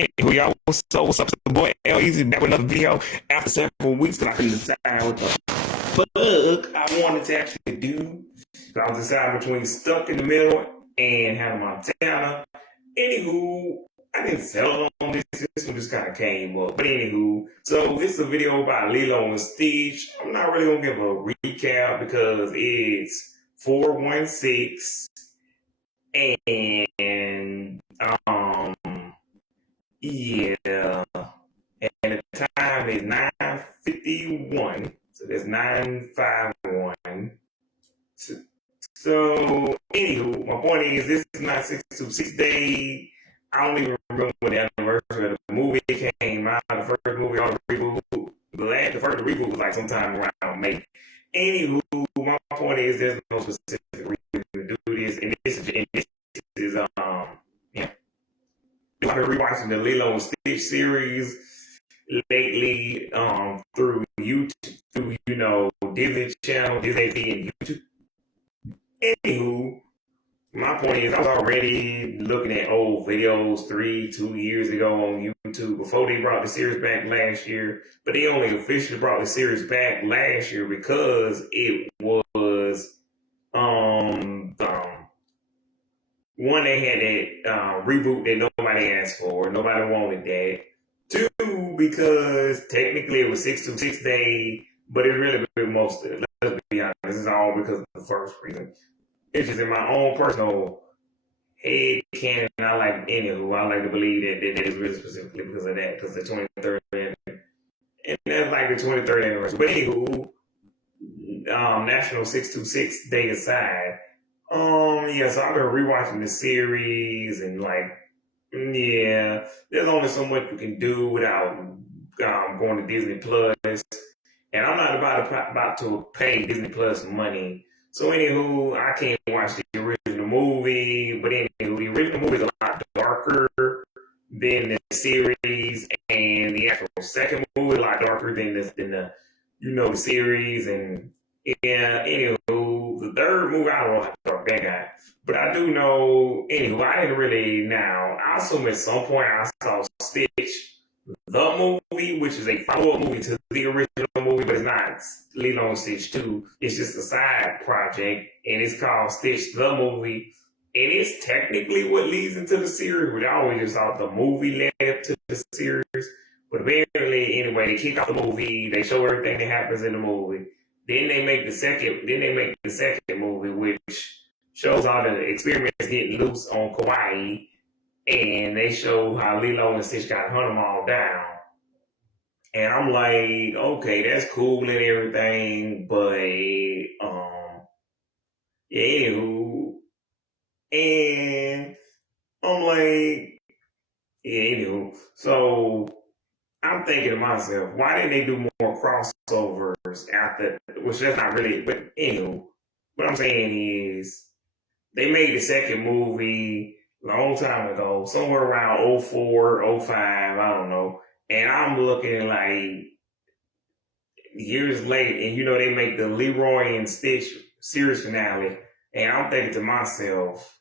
Anywho, y'all, what's up? It's the boy L Easy back with another video after several weeks because I couldn't decide what the fuck I wanted to actually do. So I was deciding between Stuck in the Middle and Hannah Montana. Anywho, I didn't settle on this. This one just kind of came up. But anywho, so this is a video about Lilo and Stitch. I'm not really going to give a recap because it's 416 and yeah, and the time is 9:51. So that's 9:51. So anywho, my point is this is not 626 days. I don't even remember when the anniversary of the movie came out. The first movie on the reboot, the first reboot was like sometime around May. Anywho, my point is there's no specific reason to do this, and this is yeah. I've been rewatching the Lilo and Stitch series lately through YouTube, through Disney Channel, Disney and YouTube. Anywho, my point is I was already looking at old videos 2 years ago on YouTube before they brought the series back last year, but they only officially brought the series back last year because it was one, they had that reboot that nobody asked for. Nobody wanted that. Two, because technically it was 626 days, but it really been most of it. Let's be honest, this is all because of the first reason. It's just in my own personal head canon. I like to believe that it is really specifically because of that, because the 23rd, and that's like the 23rd anniversary. But anywho, National 626 Day aside. So I've been rewatching the series and there's only so much we can do without going to Disney Plus, and I'm not about to pay Disney Plus money. So anywho, I can't watch the original movie, but anywho, the original movie is a lot darker than the series, and the actual second movie is a lot darker than the series, and yeah, anywho, the third movie, I don't know how dark that got. But I do know, anywho, I didn't really now. I assume at some point I saw Stitch, the movie, which is a follow-up movie to the original movie, but it's not Lilo and Stitch 2. It's just a side project, and it's called Stitch, the movie. And it's technically what leads into the series, but I always just thought the movie led up to the series. But apparently, anyway, they kick off the movie, they show everything that happens in the movie. Then they make the second movie, which shows all the experiments getting loose on Kauai, and they show how Lilo and Stitch got to hunt them all down. And I'm like, okay, that's cool and everything, but anywho, and I'm like, anywho, so I'm thinking to myself, why didn't they do more crossovers after, which that's not really, but anywho, what I'm saying is, they made the second movie a long time ago, somewhere around 04, 05, I don't know, and I'm looking like years later, and they make the Leroy and Stitch series finale, and I'm thinking to myself,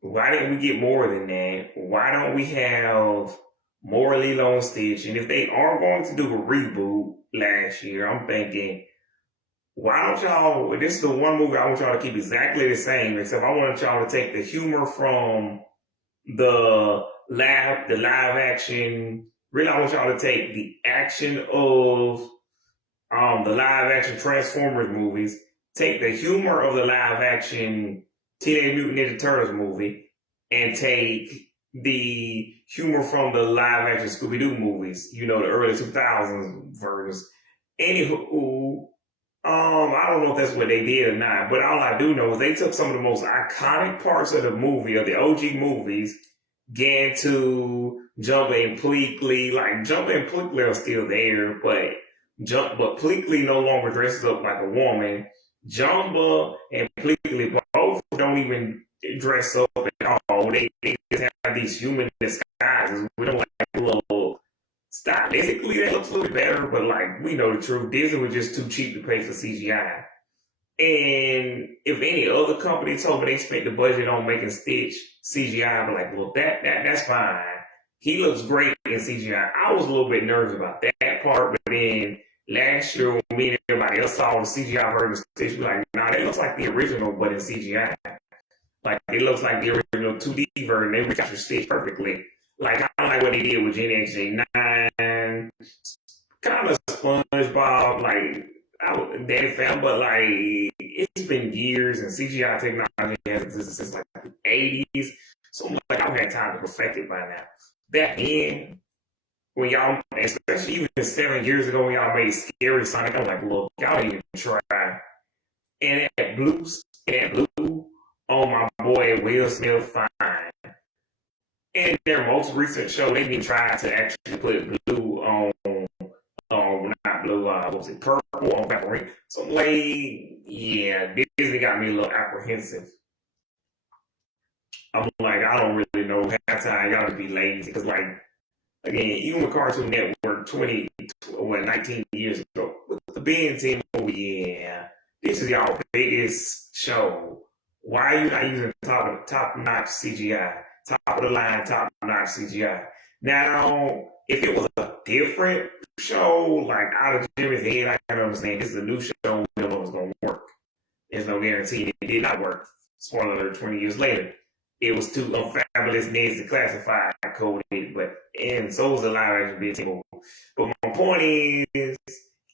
why didn't we get more than that? Why don't we have more Lilo and Stitch? And if they are going to do a reboot last year, I'm thinking, why don't y'all, this is the one movie I want y'all to keep exactly the same, except I want y'all to take the humor from the live action, really I want y'all to take the action of the live action Transformers movies, take the humor of the live action Teenage Mutant Ninja Turtles movie, and take the humor from the live action Scooby-Doo movies, the early 2000s versions. Anywho, I don't know if that's what they did or not, but all I do know is they took some of the most iconic parts of the movie, of the OG movies, Gantu, Jumba and Pleakley. Like, Jumba and Pleakley are still there, but Pleakley no longer dresses up like a woman. Jumba and Pleakley both don't even dress up at all. They just have these human disguises. We don't like little. Stylistically, that looks a little bit better, but we know the truth. Disney was just too cheap to pay for CGI. And if any other company told me they spent the budget on making Stitch CGI, I'd be like, well, that's fine. He looks great in CGI. I was a little bit nervous about that part, but then last year when me and everybody else saw the CGI version of Stitch, we were like, nah, that looks like the original, but in CGI. Like it looks like the original 2D version. They recaptured Stitch perfectly. Like I don't like what they did with Gen X, J9, kind of SpongeBob, like Daddy Fan, but like it's been years and CGI technology has existed since like the 80s. So like I've had time to perfect it by now. Back then, when y'all, especially even 7 years ago when y'all made Scary Sonic, I was like, look, y'all didn't even try. And that blue on my boy Will Smith fine. In their most recent show, they didn't try to actually put blue on not blue, what was it, purple on Valkyrie. So like, yeah, Disney got me a little apprehensive. I'm like, I don't really know half time y'all to be lazy. Because like, again, even with Cartoon Network 19 years ago, with the BNT movie, yeah, this is y'all biggest show. Why are you not using top-notch CGI? Top of the line, top-notch CGI. Now, if it was a different show, like out of Jimmy's head, I can understand. This is a new show, we don't know it's going to work. There's no guarantee it did not work. Spoiler alert, 20 years later. It was too unfabulous, nasty, classified, coded, and so was the live action BNT movie. But my point is,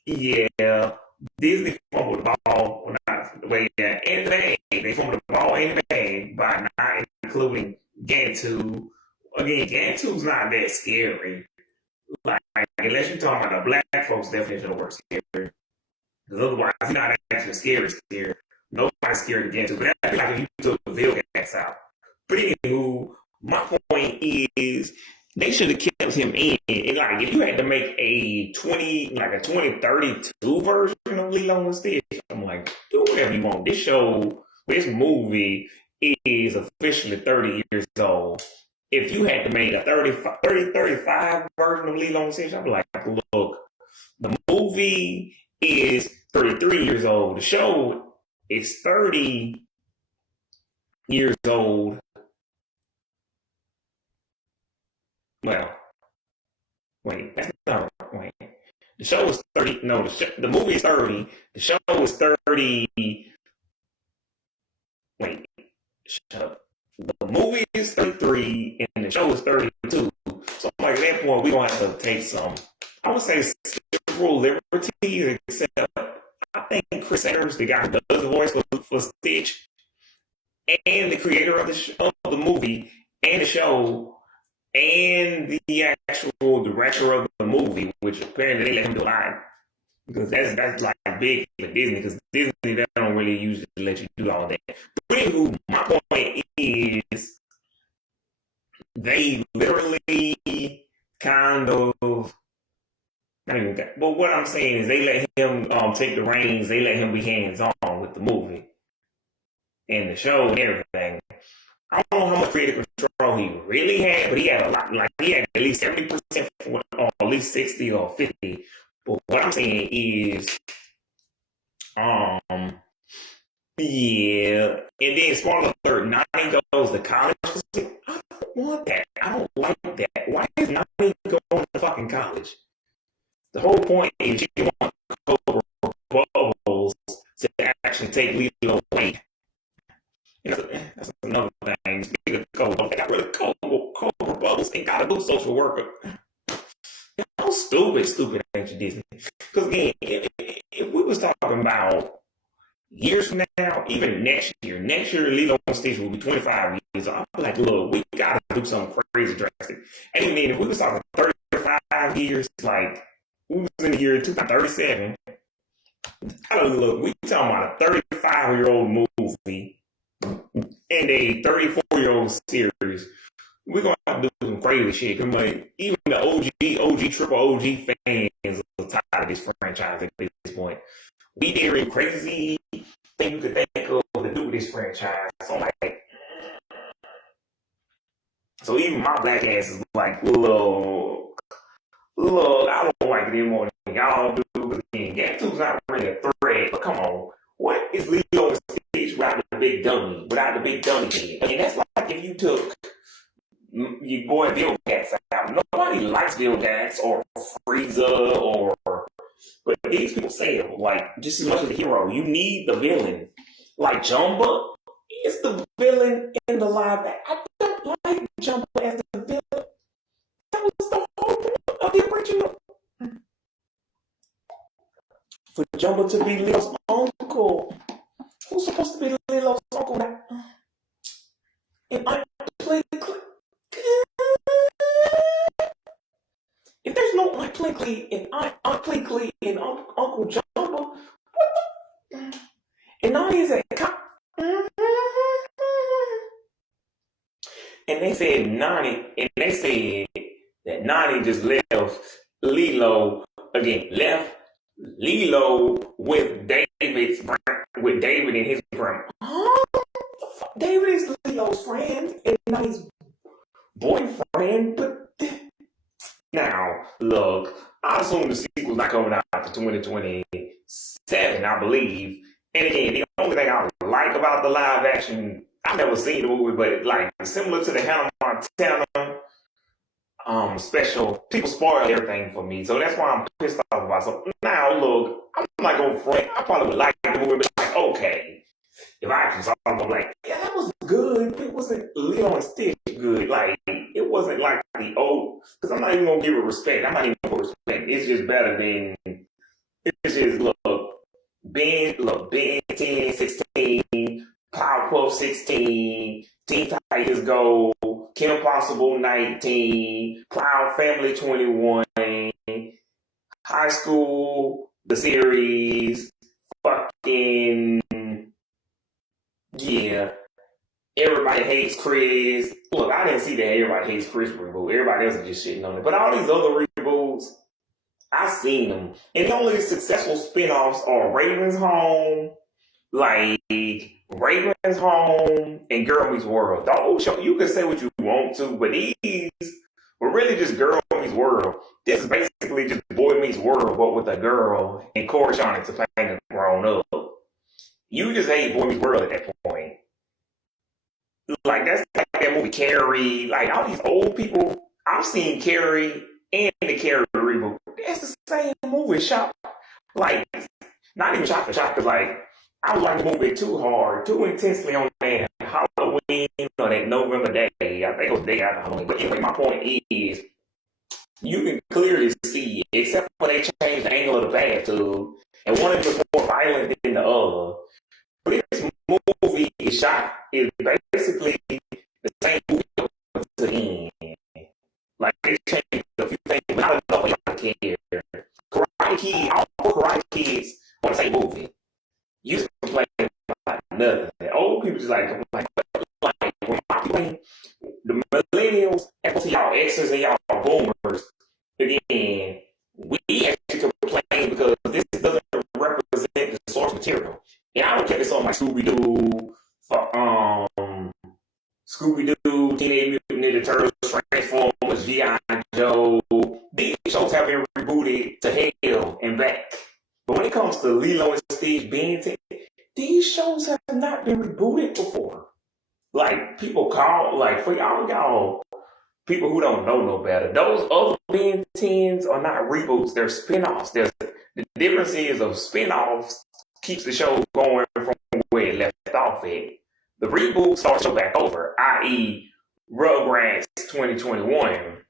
yeah, Disney fumbled the ball, well, not the way that, in the bag. They fumbled the ball in the bag by not including Gantu. Again, Gantu's not that scary. Like, unless you're talking about the black folks' definition of word scary. Because otherwise, he's not actually scary. Nobody's scared of Gantu. But that'd be like if you took the Vilgax out. But anywho, my point is, they should have kept him in. And like, if you had to make a 2032 version of Lilo and Stitch, I'm like, do whatever you want. This movie is officially 30 years old. If you had to make a 35 version of Lilo and Stitch, I'd be like, look, the movie is 33 years old. The show is 30 years old. Well, wait, that's not wait. The show is 30. No, the movie is 30. The show is 30. Wait, shut up. The movie is 33 and the show is 32. So like at that point, we're going to have to take some, I would say, several liberties, except I think Chris Ayers, the guy who does the voice for Stitch, and the creator of the movie and the show, and the actual director of the movie, which apparently they let him do live, because that's like big for Disney, because Disney, they don't really usually let you do all that. But anywho, my point is, they literally kind of, not even that, but what I'm saying is they let him take the reins, they let him be hands-on with the movie and the show and everything. I don't know how much creative control he really had, but he had a lot. Like he had at least 70%, or at least 60 or 50. But what I'm saying is, yeah. And then spoiler alert, Nani goes to college. I don't want that. I don't like that. Why is Nani going to fucking college? The whole point is you want Cobra Bubbles to actually take Lilo away. You know, that's another thing. Speaking of Cobra, they got rid of Cobra Bubbles and got a new social worker. How stupid ain't you, Disney? Because again, if we was talking about years from now, even next year Lilo and Stitch will be 25 years old. I'm like, look, we gotta do something crazy drastic. And then if we was talking 35 years, like we was in the year 2037, look, we talking about a 35-year-old movie and a 34-year-old series. We're gonna have to do some crazy shit. I'm like, even the OG, triple OG fans are tired of this franchise at this point. We did a crazy thing you could think of to do with this franchise. So even my black ass is like, look, I don't like it anymore than y'all do. Again, Gap 2's not really a threat, but come on. What it's Lilo and Stitch without the big dummy, without the big dummy head. And that's like if you took your boy Vilgax out. Nobody likes Vilgax or Frieza or, but these people sell like just as much as the hero. You need the villain. Like Jumba is the villain in the live action. I don't like Jumba as the villain. That was the whole point of the original. For Jumba to be Lilo's uncle. Who's supposed to be Lilo's uncle now? And I play if there's no Aunt Plinkly and Aunt Plinkly and Uncle Jumbo, what the? And Nani is a cop. And they said that Nani just left Lilo with David and his grandma. Huh? David is Lilo's friend and Nani's boyfriend, but now, look, I assume the sequel's not coming out to 2027, I believe. And again, the only thing I like about the live action, I've never seen the movie, but like similar to the Hannah Montana special, people spoil everything for me. So that's why I'm pissed off about it. So now, look, I'm not going to front. I probably would like the movie, but like, okay. If I actually saw it, I'm like, yeah, that was good. It wasn't Lilo and Stitch good. Like, it wasn't like the old, because I'm not even going to give it respect. I'm not even going to respect. It's just better than, it's just, Ben 10, 16, Powerpuff 16, Teen Titans Go, Kim Possible 19, Proud Family 21, High School, the series, fucking, yeah. Everybody Hates Chris. Look, I didn't see that Everybody Hates Chris reboot. Everybody else is just shitting on it. But all these other reboots, I've seen them. And the only successful spin-offs are Raven's Home, like Raven's Home and Girl Meets World. Those shows, you can say what you want to, but these were really just Girl Meets World. This is basically just Boy Meets World, but with a girl and Coruscant and Topanga grown up. You just hate Boy Meets World at that point. Like, that's like that movie Carrie. Like, all these old people, I've seen Carrie and the Carrie reboot. That's the same movie. Shot, like, not even shot for shot, because, like, I was like the movie too hard, too intensely on that Halloween on that November day. I think it was day after Halloween. But anyway, my point is, you can clearly see, except when they changed the angle of the bathtub, and one of them was more violent than the other. But this movie is basically the same movie to the end. Like, they changed a few things, but I don't know if I care. All Karate Kids on the same movie. You just complain about nothing. Old people just like when my people, the millennials, and y'all X's and y'all boomers, again, we actually complain because this doesn't represent the source material. And I don't care if it's on like Scooby-Doo, Teenage Mutant Ninja Turtles, Transformers, G.I. Joe. These shows have been rebooted to hell and back. But when it comes to Lilo and Stitch, Ben 10, these shows have not been rebooted before. Like, people call, like, for y'all, people who don't know no better, those other Ben 10s are not reboots, they're spin-offs. The difference is of spin-offs keeps the show going from where it left off at. The reboot starts the show back over, i.e. Rugrats 2021.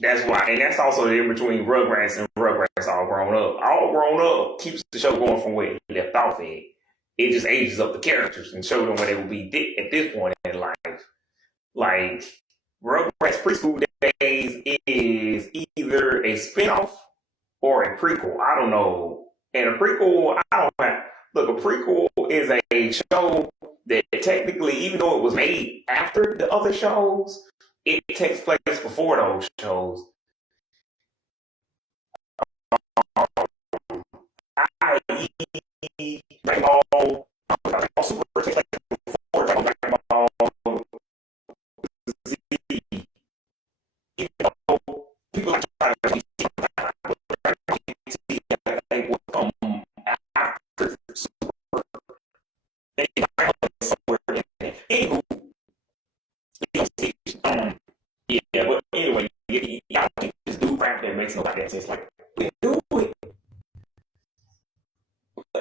That's why, and that's also the difference between Rugrats and Rugrats All Grown Up. All Grown Up keeps the show going from where it left off at. It just ages up the characters and shows them where they will be at this point in life. Like, Rugrats Preschool Days is either a spinoff or a prequel. I don't know. And a prequel, a prequel is a show that technically, even though it was made after the other shows, it takes place before those shows. I.e. Dragon Ball Super takes place before Dragon Ball Z. Even though people like Dragon Ball Z, I think will come after Super.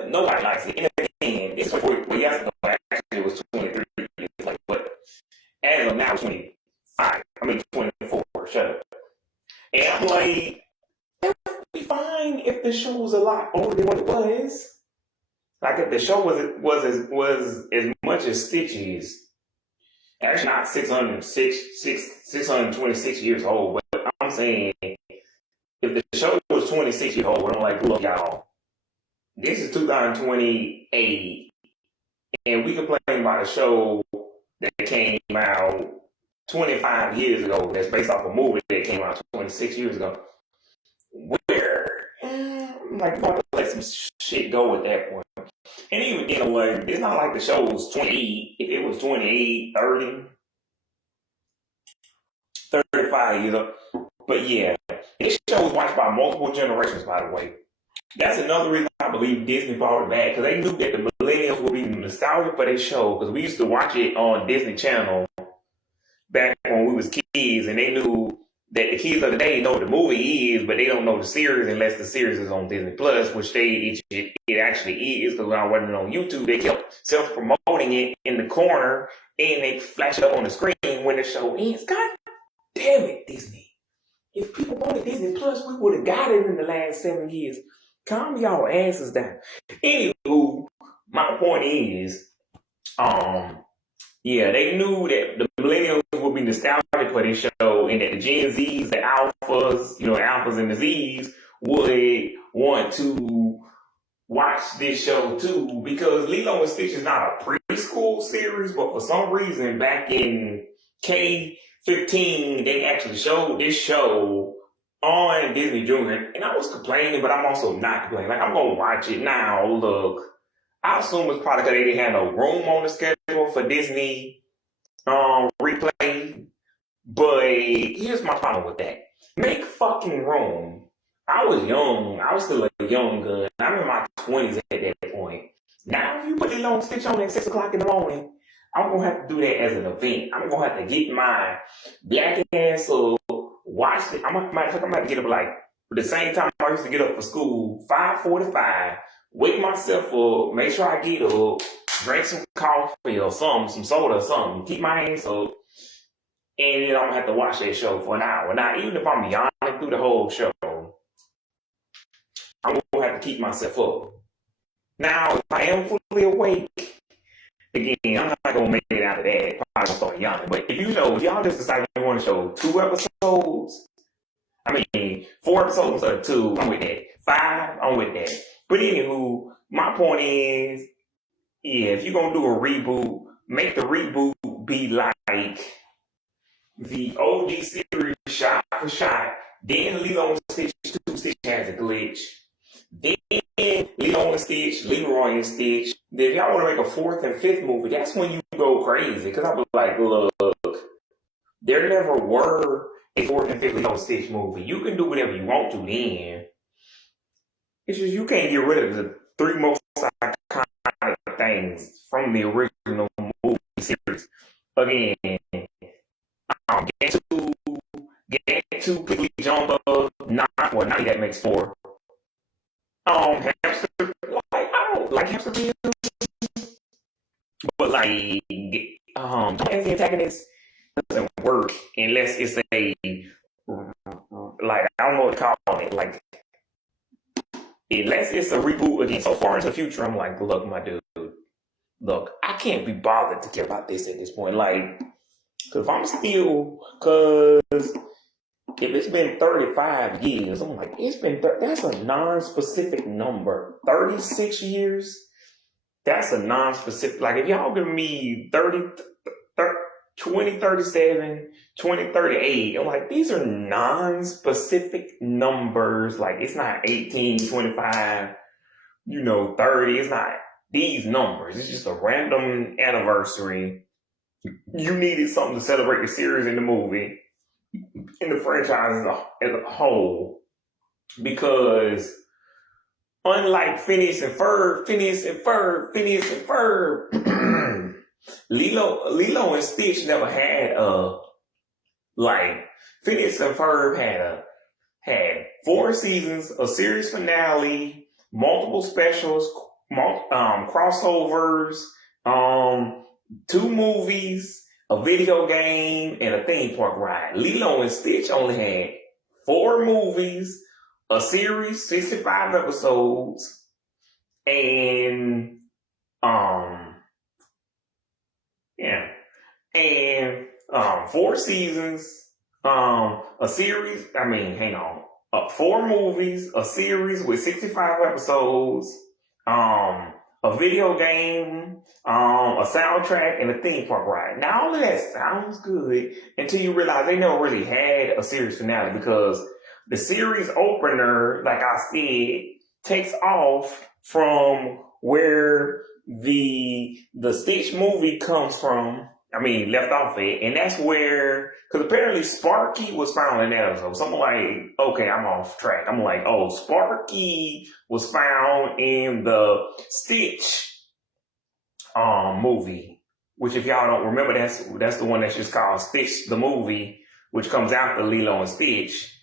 but nobody likes it. And again, it's 24 years ago. Actually, it was 23 years. Like, but as of now, it's 25. I mean, 24. Shut up. And I'm like, that would be fine if the show was a lot older than what it was. Like if the show was as much as Stitch is. Actually, not 626 years old, but I'm saying if the show was 26 years old, I'm like, look, y'all, this is 2028, and we complain about a show that came out 25 years ago that's based off a movie that came out 26 years ago. I'm like, let some shit go at that point. And even then, like, it's not like the show was 28. If it was 28, 30, 35 years old. But yeah, this show was watched by multiple generations, by the way. That's another reason I believe Disney brought it back, because they knew that the millennials would be nostalgic for their show, because we used to watch it on Disney Channel back when we was kids, and they knew that the kids of the day know what the movie is, but they don't know the series unless the series is on Disney Plus, which it actually is, because when I wasn't on YouTube, they kept self-promoting it in the corner, and they flash it up on the screen when the show ends. God damn it, Disney. If people wanted Disney Plus, we would have got it in the last 7 years. Calm y'all asses down. Anywho, my point is, yeah, they knew that the millennials would be nostalgic for this show, and that the Gen Zs, the alphas, alphas and the Zs would want to watch this show too, because Lilo and Stitch is not a preschool series, but for some reason back in K-15, they actually showed this show on Disney Junior, and I was complaining, but I'm also not complaining. Like, I'm going to watch it now. Look, I assume it's probably because they didn't have no room on the schedule for Disney replay. But here's my problem with that. Make fucking room. I was young. I was still a young gun. I'm in my 20s at that point. Now, if you put Lilo and Stitch on at 6 o'clock in the morning, I'm going to have to do that as an event. I'm going to have to get my black ass up, watch it. I'm going to have to get up like the same time I used to get up for school, 5:45. Wake myself up, make sure I get up, drink some coffee or something, some soda or something, keep my ass up, and then I'm going to have to watch that show for an hour. Now, even if I'm yawning through the whole show, I'm going to have to keep myself up. Now, if I am fully awake, again, I'm not going to make it out of that. I'm going to start yawning. But if y'all just decide you want to show 2 episodes, 4 episodes instead of 2, I'm with that. 5, I'm with that. But anywho, my point is, yeah, if you're going to do a reboot, make the reboot be like the OG series shot for shot. Then Lilo and Stitch 2, Stitch has a glitch. Then Lilo and Stitch, Leroy and Stitch. Then if y'all want to make a 4th and 5th movie, that's when you go crazy. Because I was like, look, there never were a 4th and 5th Lilo and Stitch movie. You can do whatever you want to then. It's just you can't get rid of the 3 most iconic things from the original movie series. Again, get to quickly jump up. Now that makes 4. Hamster, I don't like hamster videos, but like, as the antagonist doesn't work unless it's I don't know what to call it, like, unless it's a reboot again. So far into the future, I'm like, look, my dude, I can't be bothered to care about this at this point. Like, because if it's been 35 years, I'm like, that's a non-specific number. 36 years, that's a non-specific. Like, if y'all give me 2037, 2038, I'm like, these are non-specific numbers. Like, it's not 18, 25, 30. It's not these numbers. It's just a random anniversary. You needed something to celebrate the series and the movie, in the franchise as a whole, because unlike Phineas and Ferb, Lilo and Stitch never had Phineas and Ferb had 4 seasons, a series finale, multiple specials, crossovers, um, 2 movies, a video game, and a theme park ride. Lilo and Stitch only had 4 movies, a series, 65 episodes, and um, yeah, and 4 seasons, a series. I mean, hang on, 4 movies, a series with 65 episodes, a video game, a soundtrack, and a theme park ride. Now all of that sounds good until you realize they never really had a series finale, because the series opener, like I said, takes off from where the Stitch movie comes from. I mean, left off it, and that's where, because apparently Sparky was found in that episode. So I'm like, okay, I'm off track. I'm like, oh, Sparky was found in the Stitch movie, which if y'all don't remember, that's the one that's just called Stitch the movie, which comes after Lilo and Stitch.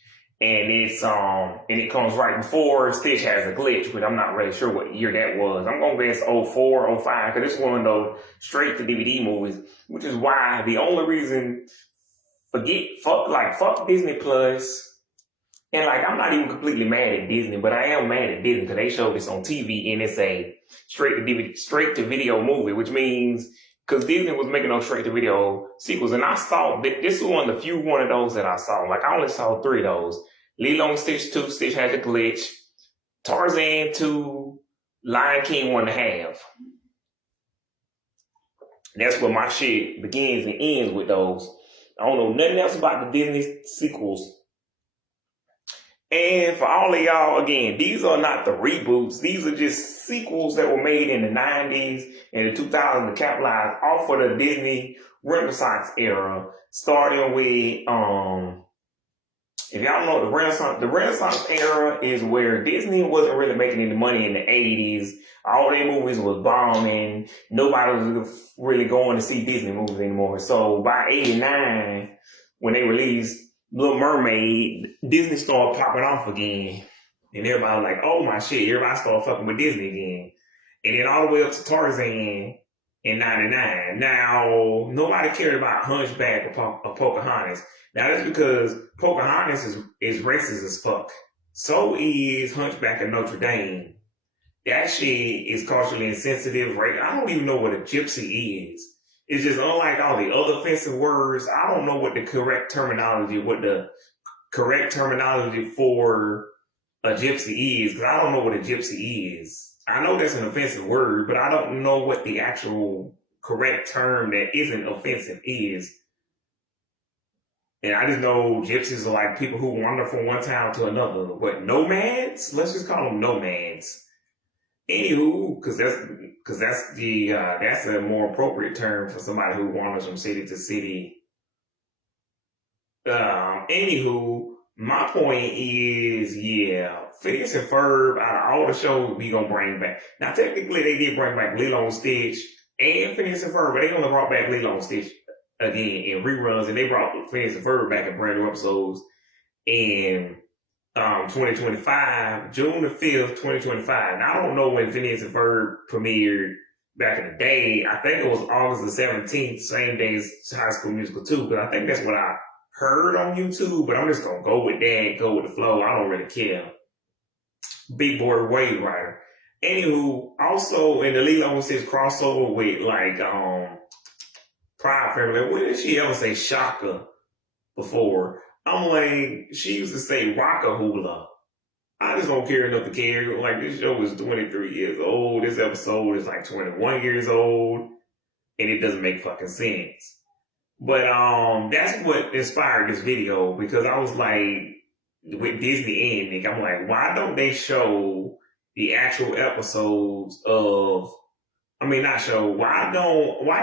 And it comes right before Stitch has a glitch, but I'm not really sure what year that was. I'm gonna guess 04, 05, because it's one of those straight to DVD movies, which is why the only reason fuck Disney Plus, and like I'm not even completely mad at Disney, but I am mad at Disney because they showed this on TV and it's a straight to video movie, which means because Disney was making those straight to video sequels, and I saw this was one of the few one of those that I saw. Like I only saw 3 of those: Lilo and Stitch 2, Stitch had the glitch; Tarzan 2, Lion King 1.5. That's where my shit begins and ends with those. I don't know nothing else about the Disney sequels. And for all of y'all, again, these are not the reboots. These are just sequels that were made in the 90s and the 2000s to capitalize off of the Disney Renaissance era, starting with, if y'all know the Renaissance era is where Disney wasn't really making any money in the 80s. All their movies was bombing. Nobody was really going to see Disney movies anymore. So by 89, when they released Little Mermaid, Disney started popping off again. And everybody was like, oh my shit, everybody started fucking with Disney again. And then all the way up to Tarzan in 99. Now, nobody cared about Hunchback or Pocahontas. Now that's because Pocahontas is racist as fuck. So is Hunchback of Notre Dame. That shit is culturally insensitive. Right? I don't even know what a gypsy is. It's just unlike all the other offensive words. I don't know what the correct terminology for a gypsy is, because I don't know what a gypsy is. I know that's an offensive word, but I don't know what the actual correct term that isn't offensive is. And I just know gypsies are like people who wander from one town to another. But nomads? Let's just call them nomads. Anywho, because that's a more appropriate term for somebody who wanders from city to city. Anywho, my point is, yeah, Phineas and Ferb, out of all the shows we gonna bring back. Now, technically, they did bring back Lilo and Stitch and Phineas and Ferb, but they only brought back Lilo and Stitch again in reruns, and they brought Phineas and Ferb back in brand new episodes in 2025, June the 5th, 2025. Now, I don't know when Phineas and Ferb premiered back in the day. I think it was August the 17th, same day as High School Musical 2, but I think that's what I heard on YouTube, but I'm just gonna go with that, go with the flow. I don't really care. Big boy wave rider. Anywho, also in the Lilo and Stitch crossover with like Pride Family, when did she ever say Shaka before? I'm like, she used to say Rocka Hula. I just don't care enough to care. Like, this show is 23 years old. This episode is like 21 years old. And it doesn't make fucking sense. But that's what inspired this video, because I was like, with Disney and Nick, I'm like, why don't they show the actual episodes of, I mean, not show, why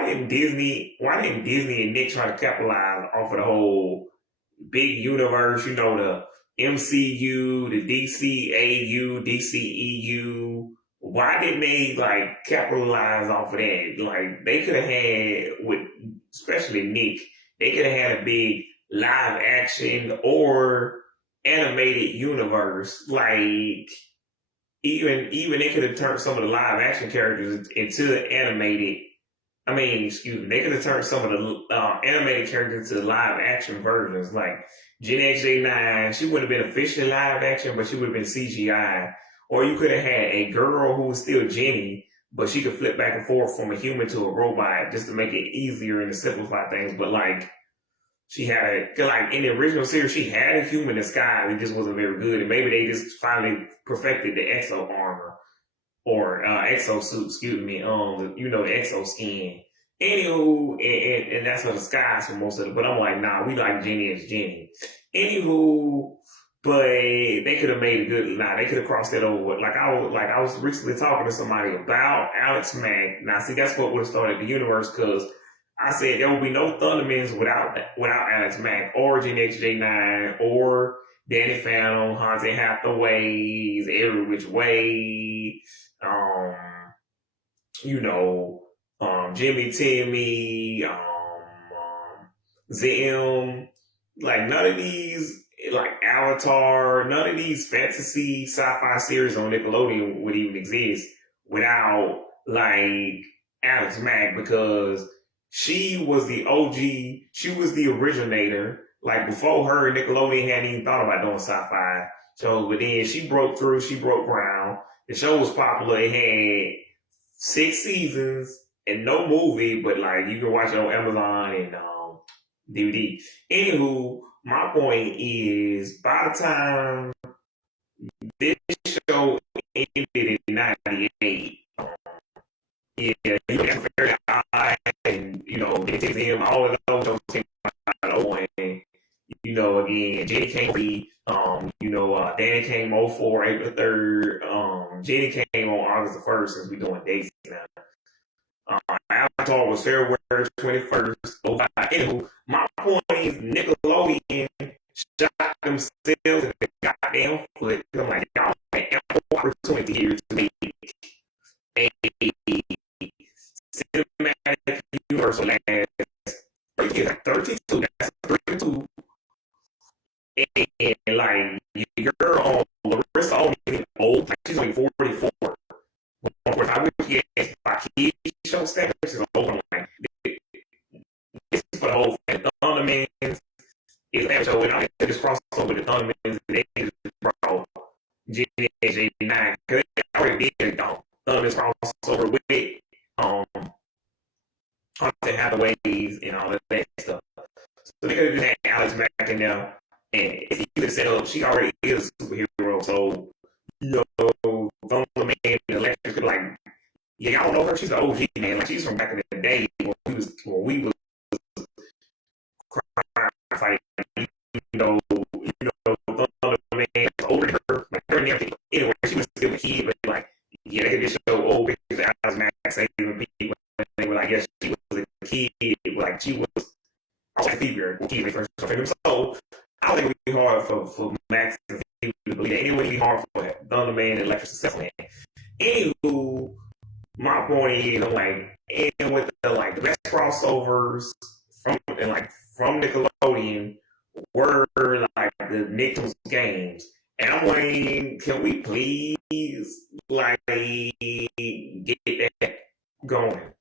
didn't Disney and Nick try to capitalize off of the whole big universe, you know, the MCU, the DCAU, DCEU? Why didn't they like capitalize off of that? Like, they could have had, with especially Nick, they could have had a big live action or animated universe. Like, even they could have turned some of the live action characters into animated. I mean, excuse me, they could have turned some of the animated characters into live action versions. Like Gen XJ9, she wouldn't have been officially live action, but she would have been CGI. Or you could have had a girl who was still Jenny, but she could flip back and forth from a human to a robot just to make it easier and to simplify things. But like, she had like in the original series, she had a human disguise. It just wasn't very good. And maybe they just finally perfected the exo armor or exosuit, excuse me, the exo skin. Anywho, and that's a disguise for most of it. But I'm like, nah, we like Jenny as Jenny. Anywho, but they could have made a good line. They could have crossed that over. I was recently talking to somebody about Alex Mack. Now, see, that's what would have started the universe because I said there will be no Thundermans without Alex Mack or Gen XJ9 or Danny Phantom, Haunted Hathaways, Every Which Way, um, Jimmy Timmy, Zim, like none of these, like Avatar, none of these fantasy sci-fi series on Nickelodeon would even exist without like Alex Mack because she was the OG, she was the originator. Like before her, Nickelodeon hadn't even thought about doing sci-fi shows, but then she broke through, she broke ground. The show was popular. It had 6 seasons and no movie, but like you can watch it on Amazon and DVD. Anywho, my point is by the time this show ended in '98, yeah, you got Very Eye and him, all of those shows came out and again, Jenny came Danny came 04, April 3rd. Jenny came on August the 1st since we're doing dates now. Avatar was February 21st. Anywho, my point is Nickelodeon shot themselves in the goddamn foot. I'm like, y'all had ample opportunity here to make a cinematic universal last 32. That's 32. And like your girl Larissa only old, like she's only 44. Of course, I wish yes, my kids show status is old. Like this is for the whole family. The Thundermans is that show, and I just crossed over the Thundermans and they just brought Gen J9 because they already did it. Thundermans crossed over with Haunted Hathaways and all of that stuff. So they could have just had Alex back in there. And if you could set up, she already is a superhero, so Thunderman and Electric could like, yeah, y'all know her. She's an OG man, like she's from back in the day when we was crime fighting. Thunderman is older than her, like her and everything. Anyway, she was still a kid, but like, yeah, they could just show old pictures of Alex Mack saving people. They were like, yes, she was a kid, like she was a female kid. They first saw him, so. I don't think it would be hard for Max and people to believe that. It wouldn't be hard for Thunderman and Electric Successful Man. Anywho, my point is, I'm like, and with the best crossovers from Nickelodeon were like the Nicktoons games. And I'm wondering, can we please like get that going?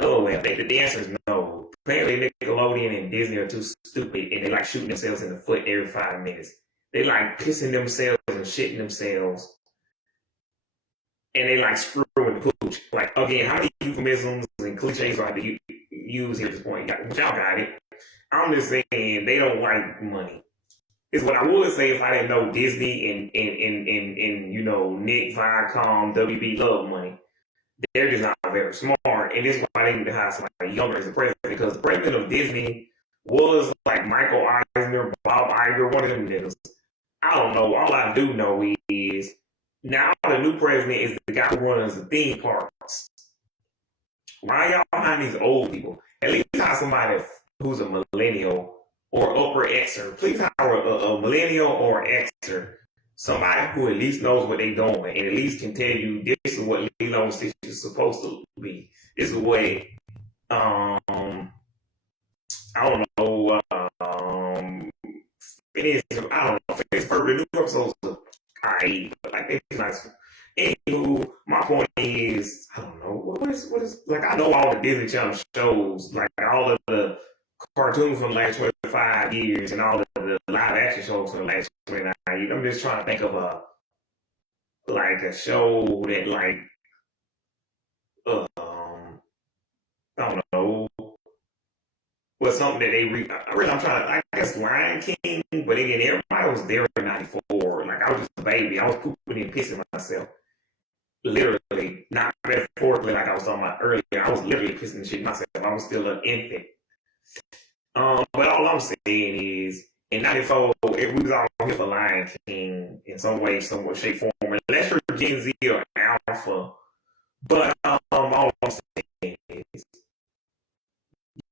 Oh well, the answer is no. Apparently Nickelodeon and Disney are too stupid and they like shooting themselves in the foot every 5 minutes. They like pissing themselves and shitting themselves. And they like screwing the pooch. Like, again, how many euphemisms and cliches do I have to use here at this point? Y'all got it. I'm just saying they don't like money. Is what I would say if I didn't know Disney and Nick, Viacom, WB love money. They're just not very smart, and this is why they need to hire somebody younger as the president, because the president of Disney was like Michael Eisner, Bob Iger, one of them niggas. I don't know. All I do know is now the new president is the guy who runs the theme parks. Why y'all behind these old people? At least hire somebody who's a millennial or upper Xer. Please hire a millennial or Xer. Somebody who at least knows what they're doing and at least can tell you this is what Lilo and Stitch is supposed to be. This is what I don't know. It is. I don't know. It's for the new episodes. Alright, but like it's nice. Anywho, my point is, I don't know what is like. I know all the Disney Channel shows, like all of the cartoons from the last 25 years, and all of the live action shows from the last 29 years. I'm just trying to think of a show that I don't know, was something that I'm trying. I guess Lion King, but again, everybody was there in '94. Like I was just a baby. I was pooping and pissing myself. Literally, not metaphorically like I was talking about earlier. I was literally pissing the shit myself. I was still an infant. But all I'm saying is, in '94, we was all here for Lion King in some way, some way, shape, form, unless you're Gen Z or Alpha. But all I'm saying is,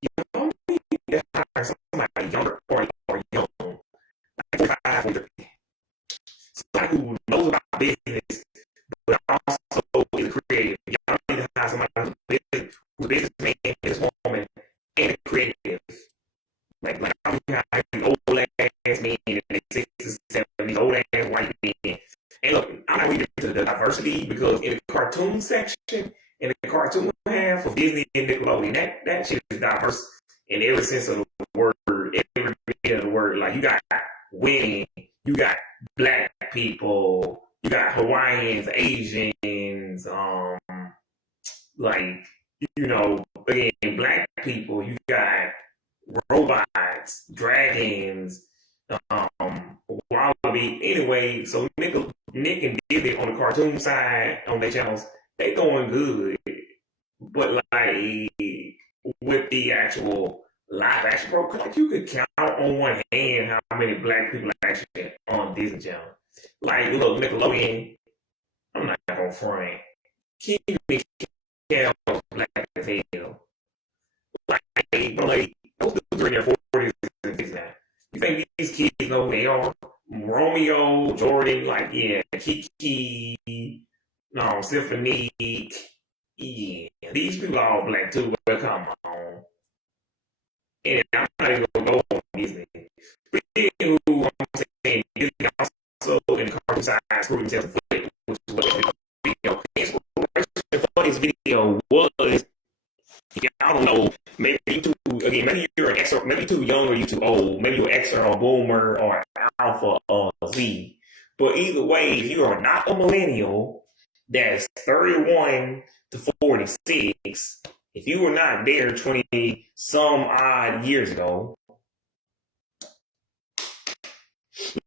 you don't need to hire somebody younger or young, like 45 or somebody who knows about business, but also is creative. Y'all need to hire somebody who's a businessman, businesswoman, and creative. Like I'm hearing old ass men in the 60s, 70s, old ass white men. And look, I'm not reading into the diversity because in the cartoon section, in the cartoon half of Disney and Nickelodeon, that shit is diverse in every sense of the word, every bit of the word. Like you got women, you got black people, you got Hawaiians, Asians, like again, black people, you got robots, dragons, wallaby. Anyway, so Nick and Disney on the cartoon side on their channels, they going good. But like with the actual live action bro, like you could count on one hand how many black people are actually on Disney Channel. Like look, Nickelodeon, I'm not gonna front. Keep me black as hell. Like those dudes are in their 40s and 50s now. You think these kids know who they are? Romeo, Jordan, like yeah, Kiki, no, Symphony, yeah, these people are all black too. But come on, and I'm not even gonna go on Disney. But then, who I'm saying Disney also in the cartoon side screwed themselves a foot, which is what this video inspiration for this video was. Yeah, I don't know. Maybe you too again. Maybe you're an X, or maybe too young or you too old. Maybe you're an X or a boomer or alpha or Z. But either way, if you are not a millennial, that's 31 to 46. If you were not there 20 some odd years ago,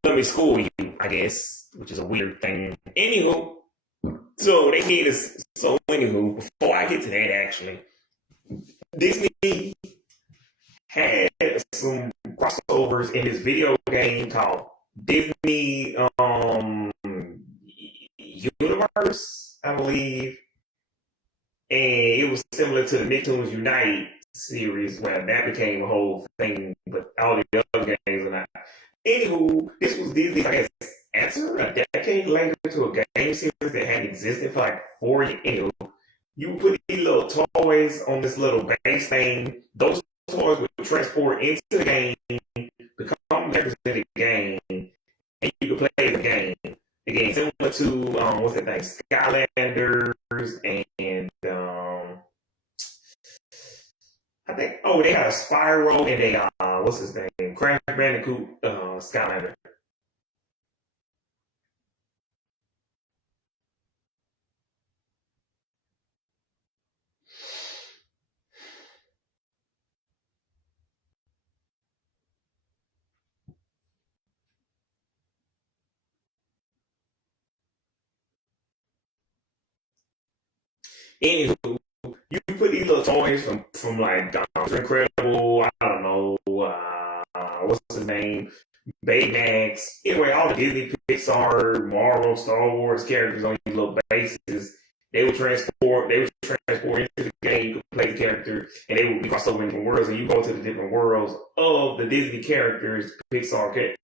let me school you, I guess, which is a weird thing. Anywho, so they need us. So anywho, before I get to that, actually. Disney had some crossovers in this video game called Disney Universe, I believe. And it was similar to the Nicktoons Unite series where that became a whole thing, but all the other games are not. Anywho, this was Disney's, I guess, answer a decade later to a game series that had existed for like 4 years. Anywho, you put these little toys on this little base thing. Those toys would transport into the game, become members in the game, and you could play the game. Again, similar to what's that thing, Skylanders, and I think they had a Spyro and a what's his name, Crash Bandicoot, Skylander. Anywho, you put these little toys from like Dr. Incredible, I don't know, what's his name, Baymax. Anyway, all the Disney, Pixar, Marvel, Star Wars characters on these little bases. They would transport into the game, you could play the character, and they would be crossed over in different worlds, and you go to the different worlds of the Disney characters, Pixar characters.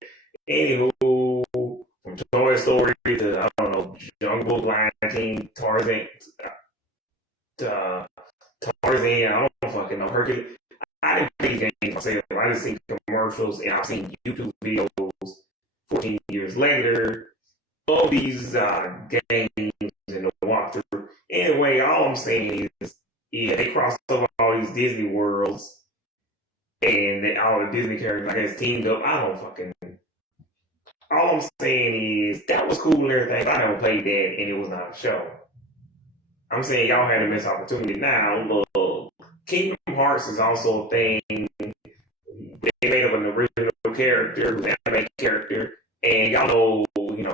Anywho, from Toy Story to, I don't know, Jungle, Lion King, Tarzan, I don't fucking know, Hercules. I didn't play games myself. I just seen commercials and I've seen YouTube videos 14 years later. love these games and the walkthrough. Anyway, all I'm saying is, yeah, they crossed over all these Disney worlds and all the Disney characters, I guess, teamed up. I don't fucking. All I'm saying is that was cool and everything. But I never played that, and it was not a show. I'm saying y'all had a missed opportunity. Now, look, Kingdom Hearts is also a thing. They made up an original character, an anime character, and y'all know,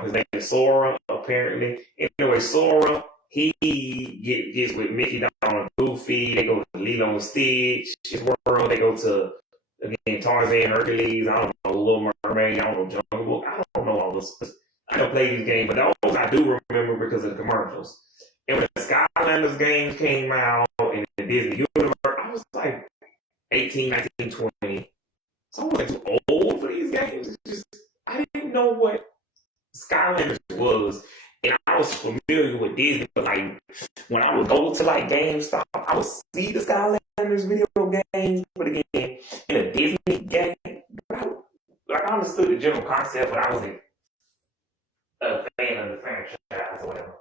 his name is Sora, apparently. Anyway, Sora, he gets with Mickey, Donald, Goofy. They go to Lilo and Stitch, his world. They go to, again, Tarzan, Hercules. I don't know, Little Mermaid. I don't know, Jungle Book. I don't know all this. I don't play these games, but those I do remember because of the commercials. And when the Skylanders games came out in the Disney universe, I was like 18, 19, 20. So I wasn't too old for these games. It's just, I didn't know what Skylanders was. And I was familiar with Disney, but like when I would go to like GameStop, I would see the Skylanders video games, but again, in a Disney game, I understood the general concept, but I wasn't a fan of the franchise or whatever.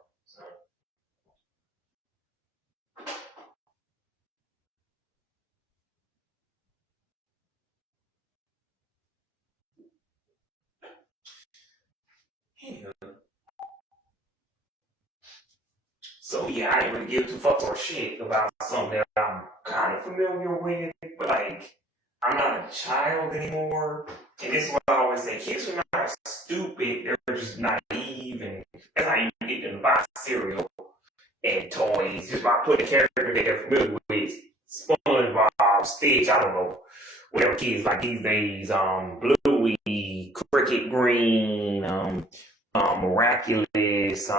So yeah, I didn't really give two fucks or shit about something that I'm kind of familiar with, but like I'm not a child anymore. And this is what I always say: kids are not stupid; they're just naive, and that's how you get them to buy cereal and toys just by putting a character that they're familiar with. SpongeBob, Stitch, I don't know, whatever kids like these days. Bluey, Cricket Green, Miraculous,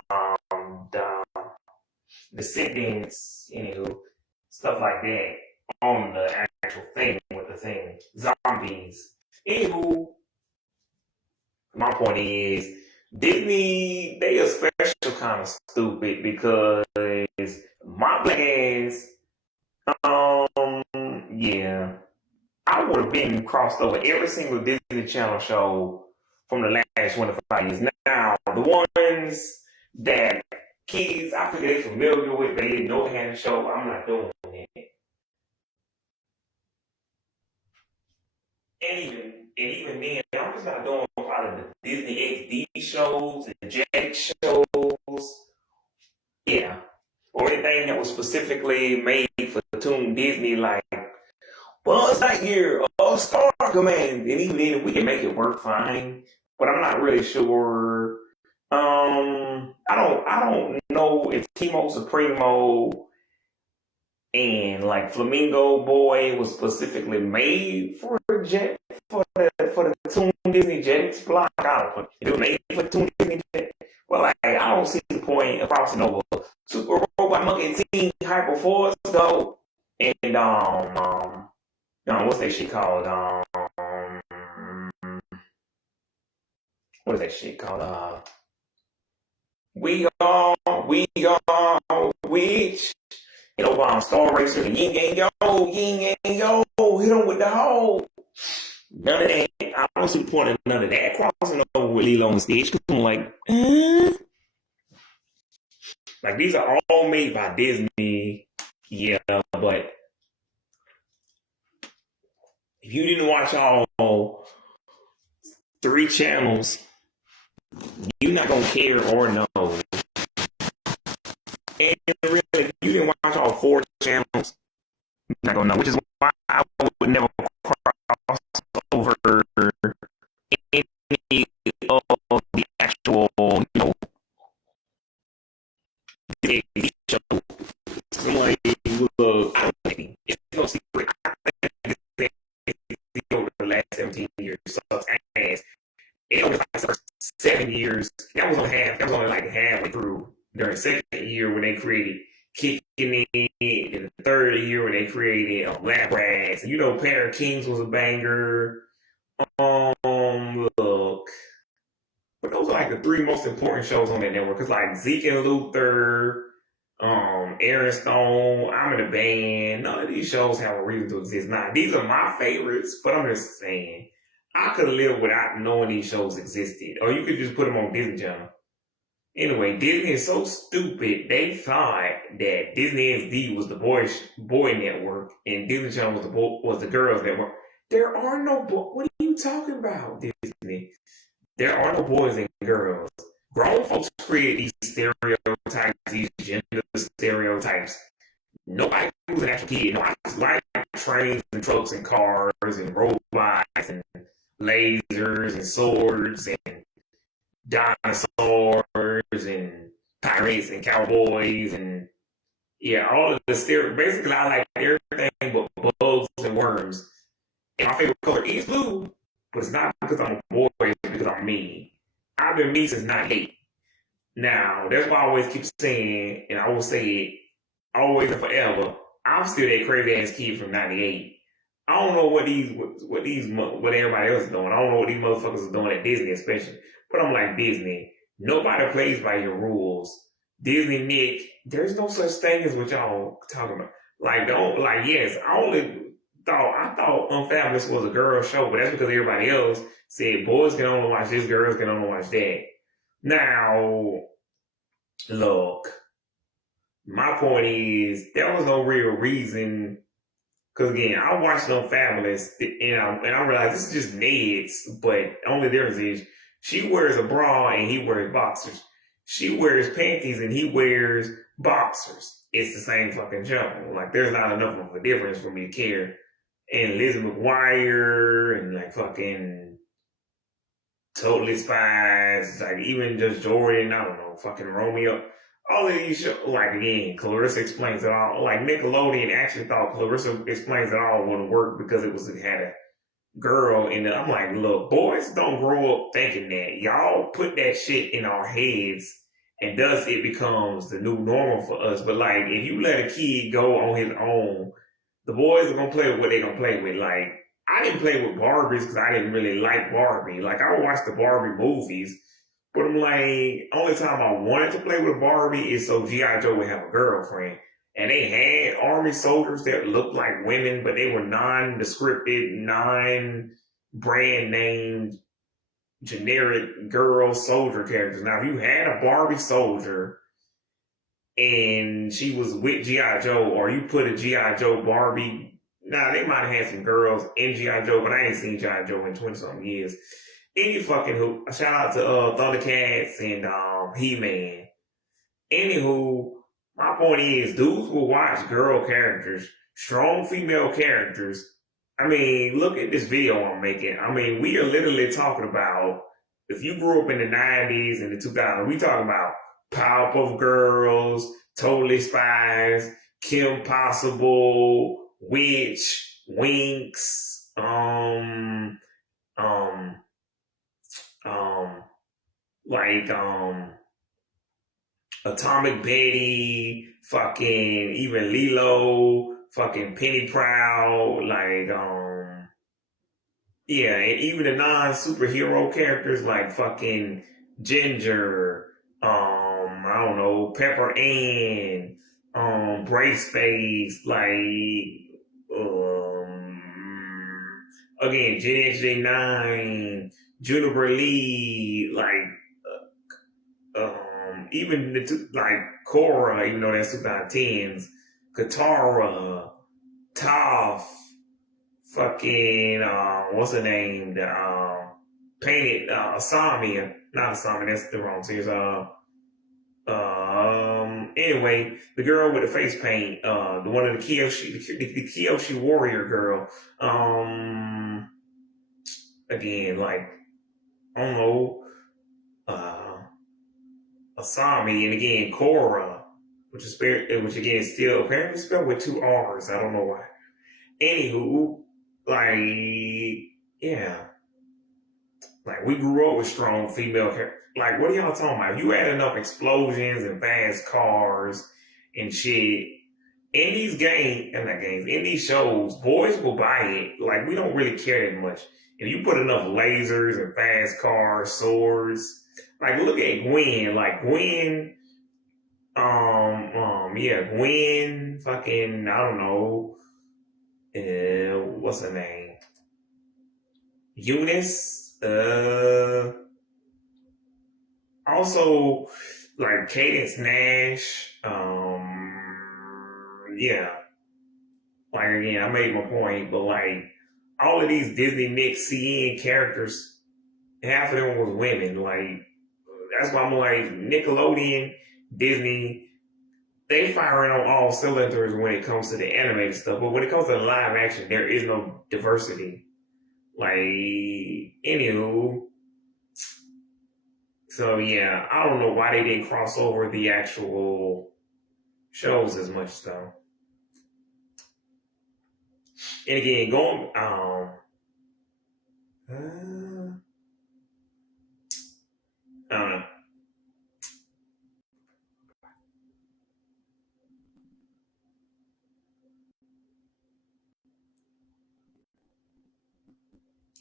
Descendants, stuff like that on the actual thing with the thing. Zombies. Anywho, my point is, Disney, they are special kind of stupid because my black ass, yeah, I would have been crossed over every single Disney Channel show from the last 25 years. Now, the ones that kids, I figure they're familiar with, they didn't know they had a show, I'm not doing it. And even then, I'm just not doing a lot of the Disney XD shows, the Jetix shows, yeah, or anything that was specifically made for Toon Disney, like Buzz Lightyear or Star Command. And even then, we can make it work fine, but I'm not really sure. I don't know if Timo Supremo and like Flamingo Boy was specifically made for the Toon Disney Jetix block. I don't know. It was made for Toon Disney Jetix. Well, like, I don't see the point of crossing over Super Robot Monkey Team Hyper Force Go and what's that shit called? What is that shit called? We are witch. Star Racer, and yin and yo, hit him with the hole. None of that. I don't see the point of none of that crossing over with Lilo and Stitch. Cause I'm like, like these are all made by Disney, yeah. But if you didn't watch all 3 channels, you're not gonna care or know. And really, if you didn't watch all 4 channels, you're not gonna know. Which is why I would never cross over any of the actual, TV show. Somebody look, I don't think it's no secret. I think over the last 17 years, sucks ass. It only like 7 years. That was only like halfway through during the second year when they created Kicking It, and the third year when they created Lab Rats. And Pair of Kings was a banger. Look. But those are like the 3 most important shows on that network. Cause like Zeke and Luther, Aaron Stone, I'm in a band. None of these shows have a reason to exist. Now, these are my favorites, but I'm just saying, I could have lived without knowing these shows existed. Or you could just put them on Disney Channel. Anyway, Disney is so stupid. They thought that Disney XD was the boy network, and Disney Channel was the girls network. There are no What are you talking about, Disney? There are no boys and girls. Grown folks create these stereotypes, these gender stereotypes. Nobody was an actual kid. No, I just like trains and trucks and cars and robots and lasers and swords and dinosaurs and pirates and cowboys and yeah, all of the stereo. Basically, I like everything but bugs and worms. And my favorite color is blue, but it's not because I'm a boy, it's because I'm me. I've been me since '98. Now, that's why I always keep saying, and I will say it always and forever, I'm still that crazy ass kid from '98. I don't know what everybody else is doing. I don't know what these motherfuckers are doing at Disney, especially. But I'm like, Disney, nobody plays by your rules. Disney Nick, there's no such thing as what y'all talking about. Like, don't like, yes, I thought Unfabulous was a girl show, but that's because everybody else said boys can only watch this, girls can only watch that. Now, look, my point is there was no real reason. Because again, I watched Unfabulous and I realized this is just Ned's, but only difference is she wears a bra and he wears boxers. She wears panties and he wears boxers. It's the same fucking show. Like there's not enough of a difference for me to care. And Lizzie McGuire and like fucking Totally Spies, like even just Jordan, I don't know, fucking Romeo. All of these shows, like again, Clarissa Explains It All. Like Nickelodeon actually thought Clarissa Explains It All wouldn't work because it had a girl in it. I'm like, look, boys don't grow up thinking that. Y'all put that shit in our heads and thus it becomes the new normal for us. But like if you let a kid go on his own, the boys are gonna play with what they're gonna play with. Like I didn't play with Barbies because I didn't really like Barbie. Like I watched the Barbie movies, but I'm like, only time I wanted to play with Barbie is so G.I. Joe would have a girlfriend. And they had army soldiers that looked like women, but they were non-descripted, non-brand name, generic girl soldier characters. Now, if you had a Barbie soldier and she was with G.I. Joe, or you put a G.I. Joe Barbie, now they might have had some girls in G.I. Joe, but I ain't seen G.I. Joe in 20-something years. Any fucking who, shout out to Thundercats and He-Man. Anywho, my point is, dudes will watch girl characters, strong female characters. I mean, look at this video I'm making. I mean, we are literally talking about, if you grew up in the 90s and the 2000s, we talking about Powerpuff Girls, Totally Spies, Kim Possible, Witch, Winx, Atomic Betty, fucking even Lilo, fucking Penny Proud, yeah, and even the non-superhero characters like fucking Ginger, I don't know, Pepper Ann, Braceface, again, Gen XJ9, Juniper Lee, even like Cora, even though that's 2010s, Katara, Toph, fucking what's her name? The painted Asami, not Asami, that's the wrong series. Anyway, the girl with the face paint, the one of the Kyoshi warrior girl. Again, like I don't know, Asami, and again Korra, which again is still apparently spelled with two R's. I don't know why. Anywho, yeah, like we grew up with strong female hair. Like, what are y'all talking about? If you had enough explosions and fast cars and shit in these in these shows, boys will buy it. Like, we don't really care that much. If you put enough lasers and fast cars, swords, like look at Gwen. Like Gwen, Gwen, fucking, I don't know, what's her name? Eunice. Also, like Cadence Nash. Yeah, like again, I made my point, but like all of these Disney mixed CN characters, half of them was women. Like that's why I'm like Nickelodeon, Disney, they firing on all cylinders when it comes to the animated stuff. But when it comes to live action, there is no diversity. Like anywho, so yeah, I don't know why they didn't cross over the actual shows as much though. And again, going I don't know.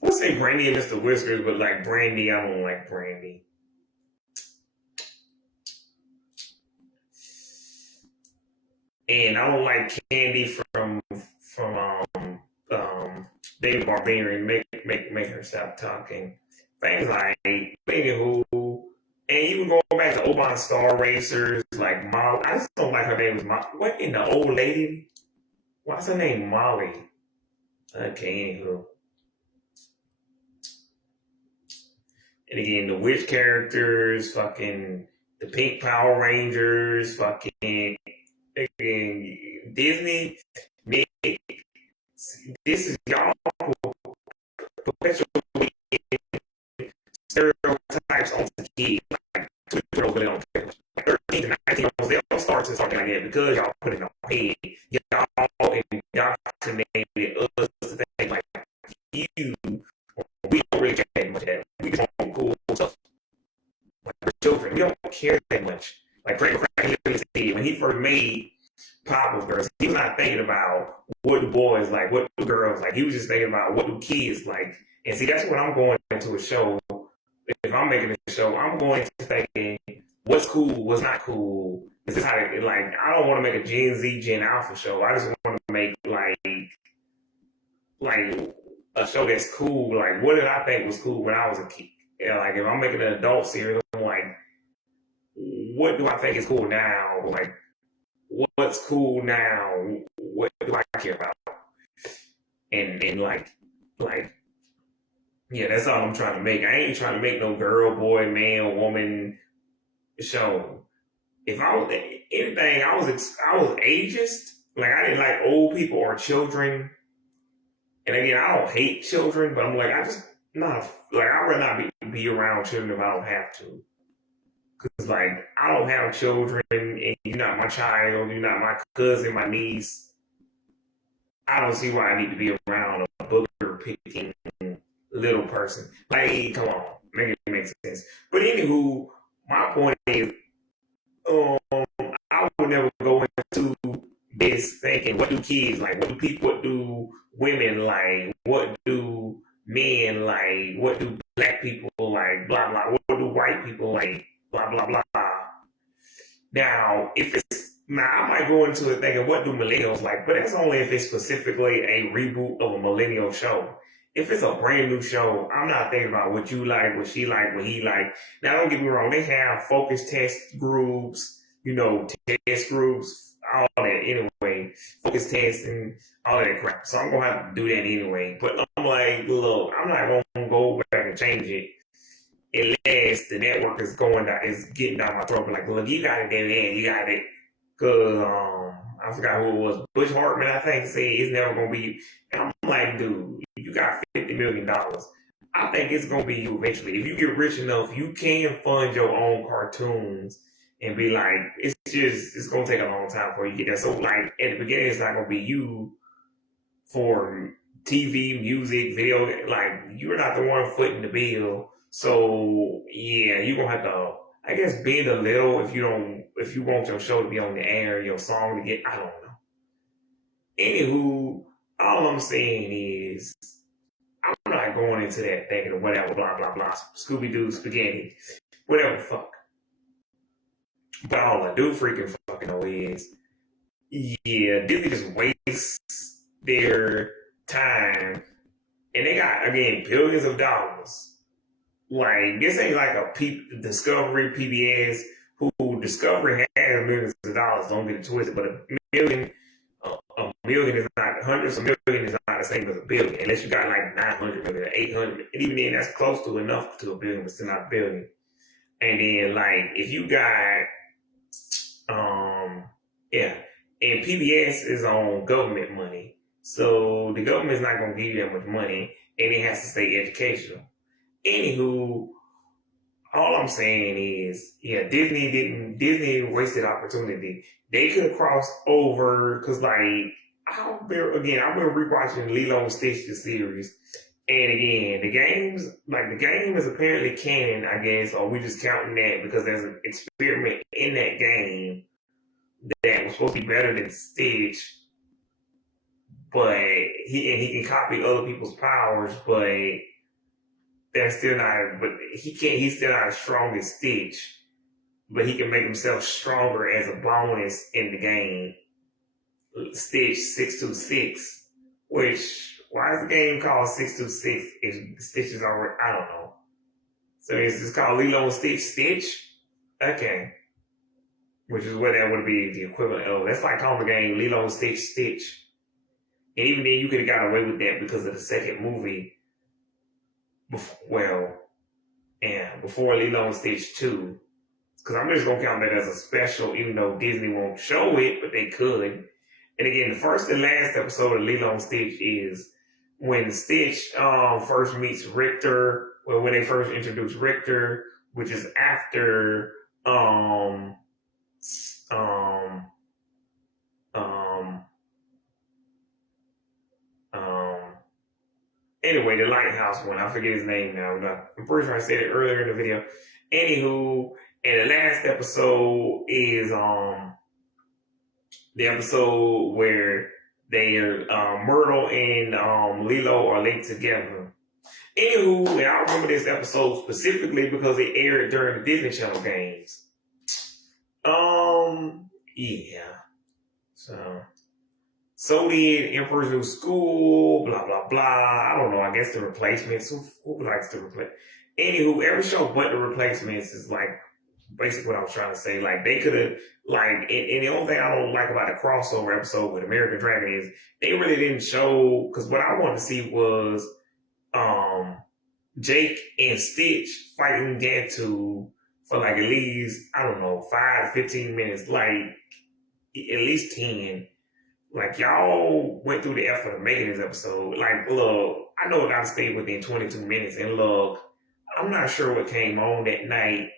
I would say Brandy and Mr. Whiskers, but like Brandy, I don't like Brandy. And I don't like Candy from David Barbarian. Make her stop talking. Things like anywho, and even going back to Oban Star Racers, like Molly. I just don't like her name was Molly. What in the old lady? What's her name? Molly. Okay, anywho. And again, the witch characters, fucking the Pink Power Rangers, fucking again, Disney. Nick, this is y'all perpetually stereotypes on the kids. Like, 2 years they don't care. 13 to 19 they don't start to talking like that because y'all put it on head. Y'all indoctrinated us to think like you. We don't really care that much of that. We just want cool stuff. Like we're children, we don't care that much. Like Frank said, when he first made Pop with Girls, he was not thinking about what do boys like, what do girls like. He was just thinking about what do kids like. And see, that's what I'm going into a show. If I'm making a show, I'm going to thinking what's cool, what's not cool. This is how it, like I don't want to make a Gen Z, Gen Alpha show. I just want to make like a show that's cool. Like what did I think was cool when I was a kid? Yeah, like if I'm making an adult series, I'm like, what do I think is cool now? Like what's cool now? What do I care about? And like yeah, that's all I'm trying to make. I ain't trying to make no girl, boy, man, woman show. If I was anything, I was ageist. Like I didn't like old people or children. And again, I don't hate children, but I'm like I just not like I'd rather not be around children if I don't have to. Cause like I don't have children, and you're not my child, you're not my cousin, my niece. I don't see why I need to be around a booger picking little person. Like, come on, make it make sense. But anywho, my point is, I would never go into this thinking, what do kids like? What do people? What do women like? What do men like? What do black people like? Blah blah. What do white people like? Blah blah blah. Now, if it's now, I might go into it thinking, what do millennials like? But that's only if it's specifically a reboot of a millennial show. If it's a brand new show, I'm not thinking about what you like, what she like, what he like. Now, don't get me wrong; they have focus test groups, test groups, all that anyway, focus testing, all that crap. So I'm gonna have to do that anyway. But I'm like, look, I'm not gonna go back and change it unless the network is getting down my throat. Like, look, you got it, then you got it. Cause I forgot who it was. Bush Hartman, I think, said it's never gonna be. And I'm like, dude, you got $50 million. I think it's gonna be you eventually. If you get rich enough, you can fund your own cartoons and be like, it's gonna take a long time before you get there. So like at the beginning, it's not gonna be you for TV, music, video. Like you're not the one footing the bill. So yeah, you're gonna have to, I guess, bend a little if you want your show to be on the air, your song to get, I don't know. Anywho, all I'm saying is I'm not going into that thinking of whatever, blah blah blah, Scooby Doo, spaghetti, whatever the fuck. But all I do freaking fucking know is, yeah, Disney just wastes their time, and they got again billions of dollars. Like this ain't like a Discovery PBS who Discovery has millions of dollars. Don't get it twisted, but a million is not hundreds of million is not the same as a billion, unless you got like 900 million, or 800, and even then that's close to enough to a billion, but still not a billion. And then like if you got yeah, and PBS is on government money, so the government's not gonna give you that much money, and it has to stay educational. Anywho, all I'm saying is, yeah, Disney wasted opportunity. They could have crossed over, because like I've been rewatching Lilo and Stitch the series, and again the game is apparently canon, I guess, or we just counting that because there's an experiment in that game that was supposed to be better than Stitch, but he can copy other people's powers, but they're still not. But he's still not as strong as Stitch, but he can make himself stronger as a bonus in the game. Stitch 626, which why is the game called 626 if Stitch is already? I don't know. So it's just called Lilo and Stitch. Okay. Which is what that would be the equivalent of. That's like calling the game Lilo and Stitch. And even then, you could have got away with that because of the second movie. Before Lilo and Stitch 2. Because I'm just going to count that as a special, even though Disney won't show it, but they could. And again, the first and last episode of Lilo and Stitch is when Stitch first meets Richter. Well, when they first introduce Richter, which is after anyway, the lighthouse one, I forget his name now. I'm pretty sure I said it earlier in the video. Anywho, and the last episode is the episode where they are Myrtle and Lilo are linked together. Anywho, and I remember this episode specifically because it aired during the Disney Channel games. Yeah. So did Emperor's New School, blah, blah, blah. I don't know. I guess the replacements. Who likes to replace? Anywho, every show but the replacements is like basically what I was trying to say. Like they could have, like, and the only thing I don't like about the crossover episode with American Dragon is they really didn't show, because what I wanted to see was Jake and Stitch fighting Gantu for like at least, I don't know, 5 to 15 minutes, like at least 10. Like, y'all went through the effort of making this episode. Like, look, I know it got to stay within 22 minutes. And look, I'm not sure what came on that night.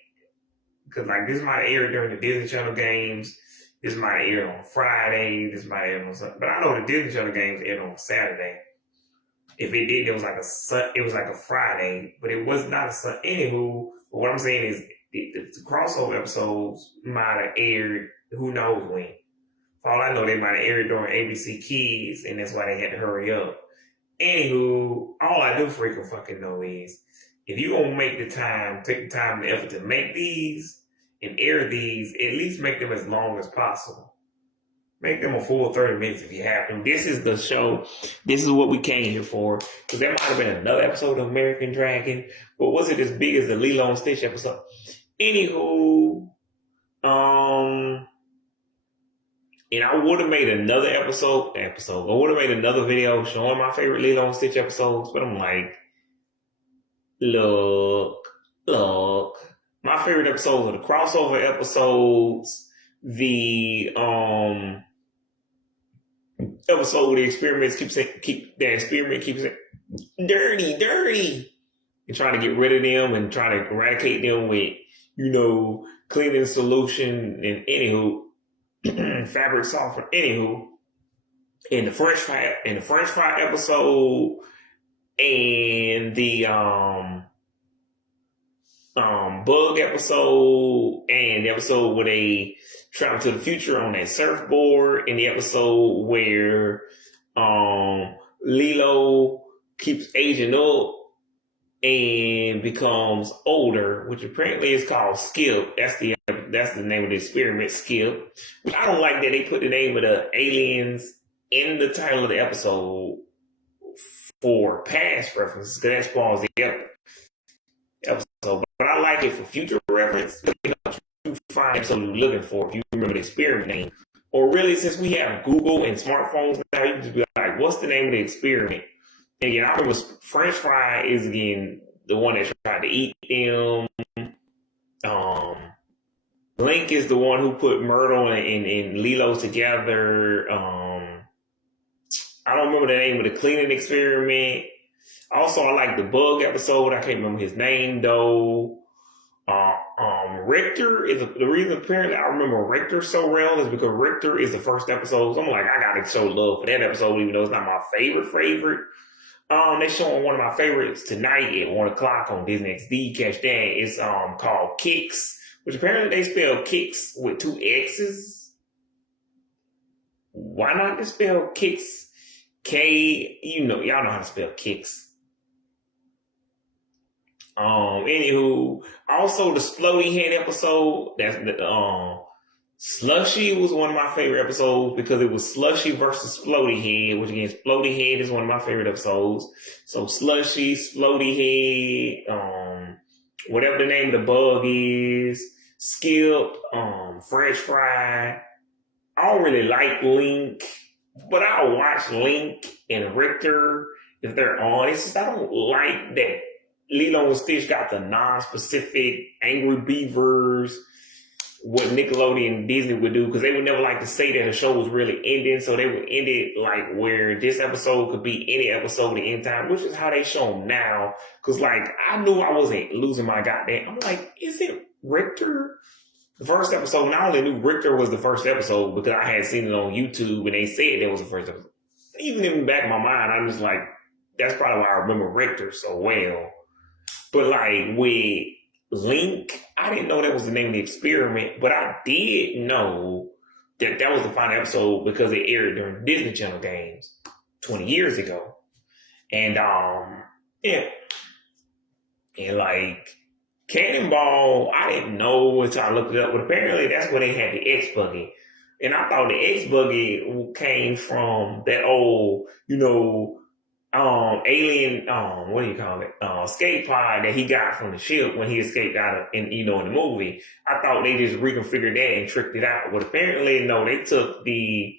Because, like, this might have aired during the Disney Channel games. This might have aired on Friday. This might have aired on Sunday. But I know the Disney Channel games aired on Saturday. If it did, it was like a Friday. But it was not a Sunday. Anywho, what I'm saying is the crossover episodes might have aired who knows when. For all I know, they might have aired during ABC Kids, and that's why they had to hurry up. Anywho, all I do freaking fucking know is, if you're going to take the time and the effort to make these and air these, at least make them as long as possible. Make them a full 30 minutes if you have to. This is the show. This is what we came here for. Because there might have been another episode of American Dragon, but was it as big as the Lilo and Stitch episode? Anywho, and I would have made another episode. I would have made another video showing my favorite Lilo and Stitch episodes, but I'm like, look. My favorite episodes are the crossover episodes, the episode where the experiment keeps saying dirty, and trying to get rid of them and trying to eradicate them with, cleaning solution and anywho. Fabric softener. Anywho, in the French fry episode, and the bug episode, and the episode where they travel to the future on that surfboard, and the episode where Lilo keeps aging up and becomes older, which apparently is called Skip. That's the name of the experiment, Skip. But I don't like that they put the name of the aliens in the title of the episode for past references, because that spawns the episode. But I like it for future reference. find the episode you're looking for if you remember the experiment name. Or really, since we have Google and smartphones now, you can just be like, what's the name of the experiment? And again, I remember French fry is, again, the one that tried to eat them. Link is the one who put Myrtle and Lilo together. I don't remember the name of the cleaning experiment. Also, I like the bug episode. I can't remember his name, though. Richter is the reason apparently I remember Richter so well is because Richter is the first episode. So I'm like, I gotta show love for that episode, even though it's not my favorite. They're showing one of my favorites tonight at 1 o'clock on Disney XD. Catch that. It's called Kicks, which apparently they spell Kicks with 2 X's. Why not just spell Kicks? Y'all know how to spell Kicks. Anywho, also the Splody Head episode, that's the Slushy was one of my favorite episodes because it was Slushy versus Splody Head, which again, Splody Head is one of my favorite episodes. So Slushy, Splody Head, whatever the name of the bug is, Skip, French Fry. I don't really like Link, but I'll watch Link and Richter if they're on. It's just I don't like that Lilo and Stitch got the non-specific Angry Beavers, what Nickelodeon and Disney would do, because they would never like to say that the show was really ending, so they would end it like where this episode could be any episode at any time, which is how they show them now. Because like I knew I wasn't losing my goddamn. I'm like, is it Richter? The first episode, not only knew Richter was the first episode because I had seen it on YouTube and they said that was the first episode. Even in the back of my mind, I'm just like, that's probably why I remember Richter so well. But like with Link, I didn't know that was the name of the experiment, but I did know that that was the final episode because it aired during Disney Channel games 20 years ago. And yeah. And like Cannonball, I didn't know until I looked it up, but apparently that's where they had the X-Buggy. And I thought the X-Buggy came from that old, alien, what do you call it? Escape pod that he got from the ship when he escaped out of, in the movie. I thought they just reconfigured that and tricked it out. But apparently, no, they took the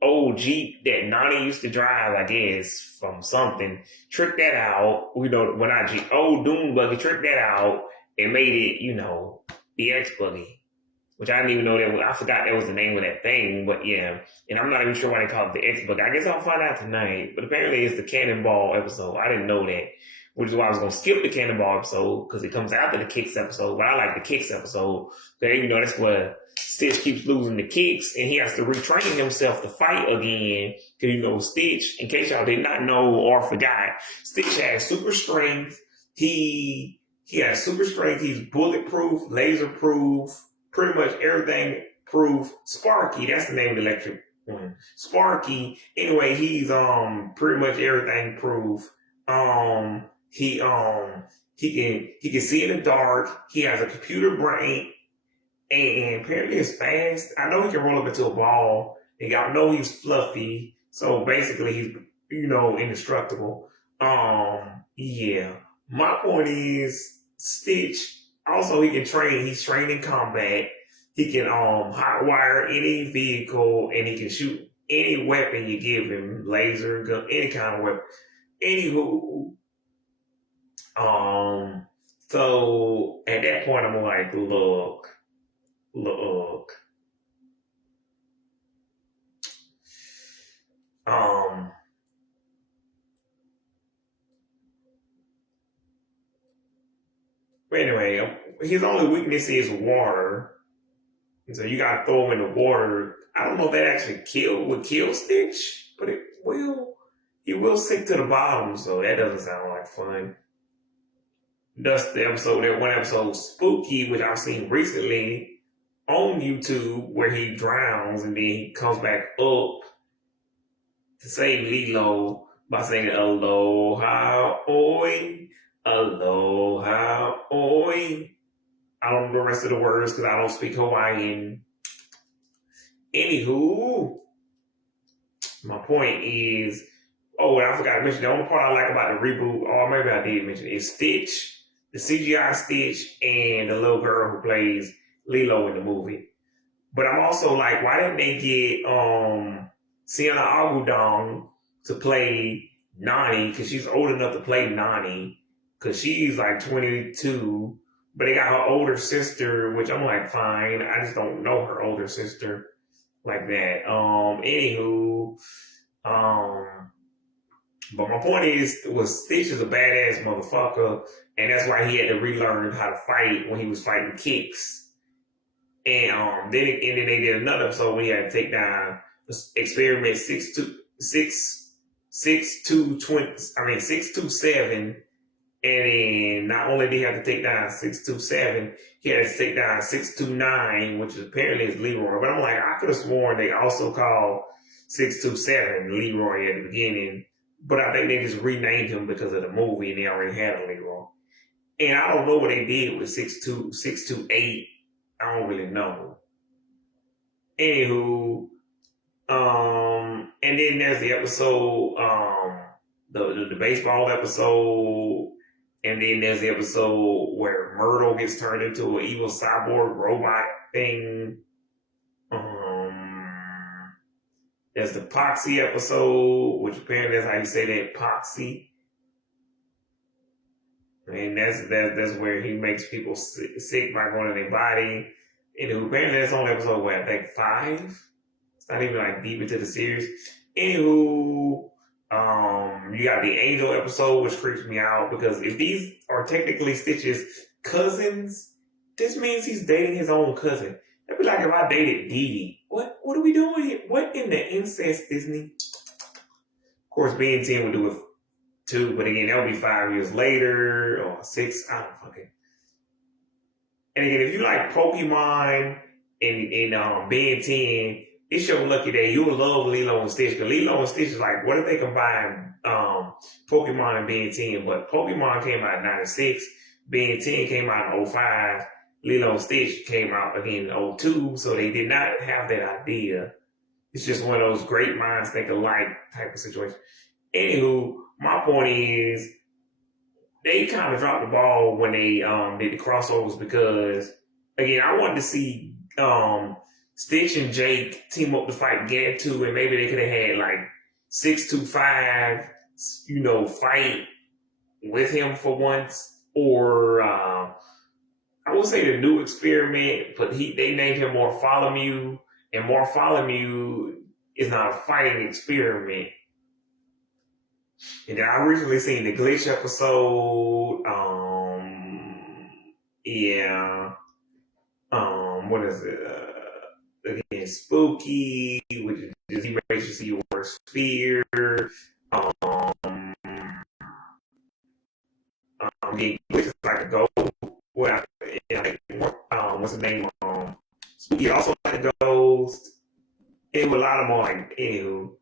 old Jeep that Nani used to drive, I guess, from something, tricked that out, when I Jeep, old Doom Buggy, tricked that out and made it, the X Buggy. Which I didn't even know I forgot that was the name of that thing, but yeah. And I'm not even sure why they call it the X Bug. I guess I'll find out tonight. But apparently it's the Cannonball episode. I didn't know that. Which is why I was going to skip the Cannonball episode, because it comes after the Kicks episode. But I like the Kicks episode. So, that's where Stitch keeps losing the kicks, and he has to retrain himself to fight again. Because, Stitch, in case y'all did not know or forgot, Stitch has super strength. He has super strength. He's bulletproof, laser proof, pretty much everything proof. Sparky, that's the name of the electric one. Sparky. Anyway, he's pretty much everything proof. He can see in the dark. He has a computer brain, and apparently it's fast. I know he can roll up into a ball, and y'all know he's fluffy. So basically, he's indestructible. Yeah. My point is Stitch. Also, he can train. He's trained in combat. He can hotwire any vehicle, and he can shoot any weapon you give him, laser, gun, any kind of weapon. Anywho, so at that point, I'm like, look. But anyway, his only weakness is water. So you gotta throw him in the water. I don't know if that actually would kill Stitch, but he will sink to the bottom, so that doesn't sound like fun. That's that one episode, Spooky, which I've seen recently on YouTube, where he drowns and then he comes back up to save Lilo by saying aloha, oi, aloha, oi. I don't know the rest of the words because I don't speak Hawaiian. Anywho, my point is, I forgot to mention, the only part I like about the reboot, or maybe I did mention, is Stitch, the CGI Stitch, and the little girl who plays Lilo in the movie. But I'm also like, why didn't they get Sienna Agudong to play Nani? Because she's old enough to play Nani. Because she's like 22. But they got her older sister, which I'm like, fine. I just don't know her older sister like that. Anywho, but my point was Stitch is a badass motherfucker, and that's why he had to relearn how to fight when he was fighting Kicks. And then they did another episode when he had to take down Experiment 627. And then not only did he have to take down 627, he had to take down 629, which is apparently is Leroy. But I'm like, I could have sworn they also called 627 Leroy at the beginning. But I think they just renamed him because of the movie and they already had a Leroy. And I don't know what they did with 628. I don't really know. Anywho, and then there's the episode, the baseball episode, and then there's the episode where Myrtle gets turned into an evil cyborg robot thing. There's the Poxy episode, which apparently that's how you say that, Poxy. And that's where he makes people sick by going to their body. And apparently that's on episode, what, I think 5? It's not even like deep into the series. Anywho, you got the Angel episode, which creeps me out because if these are technically Stitch's cousins, this means he's dating his own cousin. That'd be like if I dated Dee Dee. What are we doing here? What in the incest, Disney? Of course, Ben 10 would do it too, but again, that'll be 5 years later or 6. I don't fucking. And again, if you like Pokemon and Ben 10, it's your lucky day. You'll love Lilo and Stitch. Because Lilo and Stitch is like, what if they combine Pokemon and Ben 10? But Pokemon came out in 96. Ben 10 came out in 05. Lilo and Stitch came out again in 02. So they did not have that idea. It's just one of those great minds think alike type of situation. Anywho, my point is, they kind of dropped the ball when they did the crossovers because, again, I wanted to see Stitch and Jake team up to fight Gantu, and maybe they could have had like 625, fight with him for once, or I would say the new experiment, but they named him Morpholomew, and Morpholomew is not a fighting experiment. And then I recently seen the Glitch episode. What is it? Again, Spooky, which is he makes you see your worst fear. Again, Glitch is like a gold. What's his name? Spooky also like a ghost. And with a lot of more like anywho.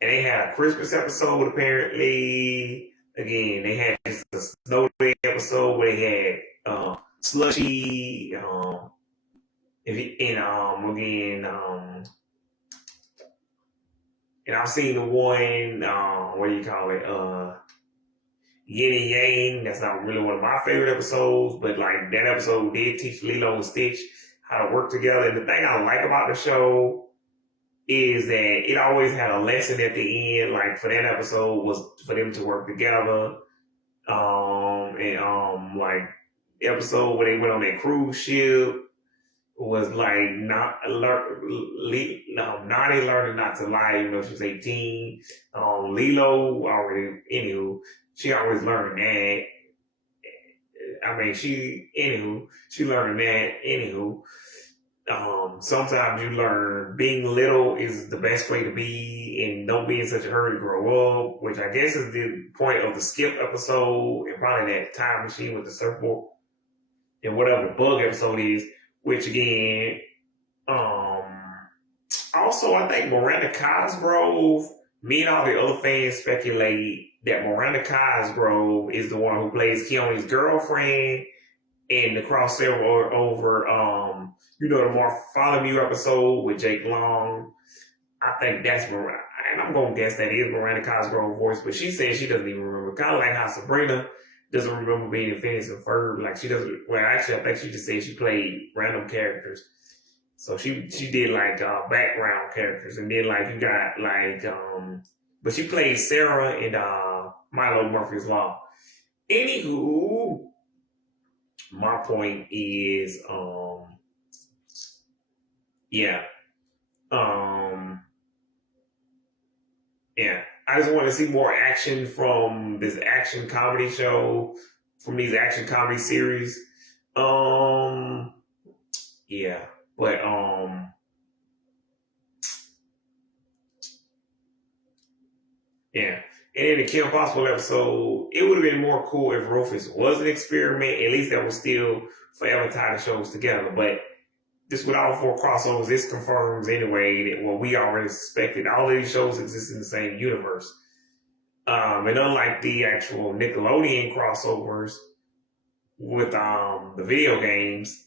And they had a Christmas episode, apparently. Again, they had just a snow day episode where they had Slushy, and I've seen the one, what do you call it, Yin and Yang. That's not really one of my favorite episodes, but like that episode did teach Lilo and Stitch how to work together. And the thing I like about the show is that it always had a lesson at the end. Like for that episode was for them to work together. Like the episode where they went on that cruise ship was like Naughty learning not to lie, even though she was 18. Lilo already, she always learned that. I mean, she learned that, sometimes you learn being little is the best way to be and don't be in such a hurry to grow up, which I guess is the point of the Skip episode and probably that time machine with the surfboard and whatever the bug episode is, which again, also I think Miranda Cosgrove, me and all the other fans speculate that Miranda Cosgrove is the one who plays Keone's girlfriend in the crossover over, the Morpholomew episode with Jake Long. I think that's Miranda, and I'm going to guess that is Miranda Cosgrove's voice, but she says she doesn't even remember. Kind of like how Sabrina doesn't remember being in Phineas and Ferb. Like she doesn't. Well, actually, I think she just said she played random characters. So she did like background characters, and then like you got like but she played Sarah in Milo Murphy's Law. Anywho, my point is yeah um yeah, I just want to see more action from this action comedy show, from these action comedy series. Um, yeah, but yeah. And in the Kim Possible episode, it would have been more cool if Rufus was an experiment. At least that was still forever tie the shows together. But this with all four crossovers, this confirms anyway that what we already suspected. All of these shows exist in the same universe. And unlike the actual Nickelodeon crossovers with the video games,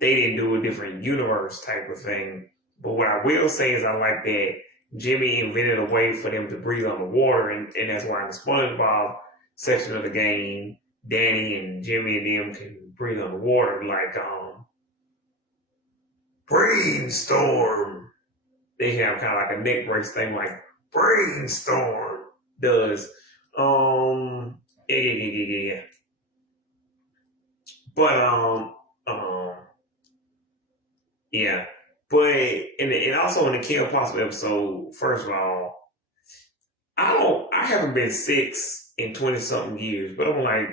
they didn't do a different universe type of thing. But what I will say is I like that Jimmy invented a way for them to breathe underwater, and that's why in the SpongeBob section of the game, Danny and Jimmy and them can breathe underwater like brainstorm. They have kind of like a neck brace thing like brainstorm does. Yeah. But um, yeah. But and also in the Kim Possible episode, first of all, I haven't been 6 in 20 something years, but I'm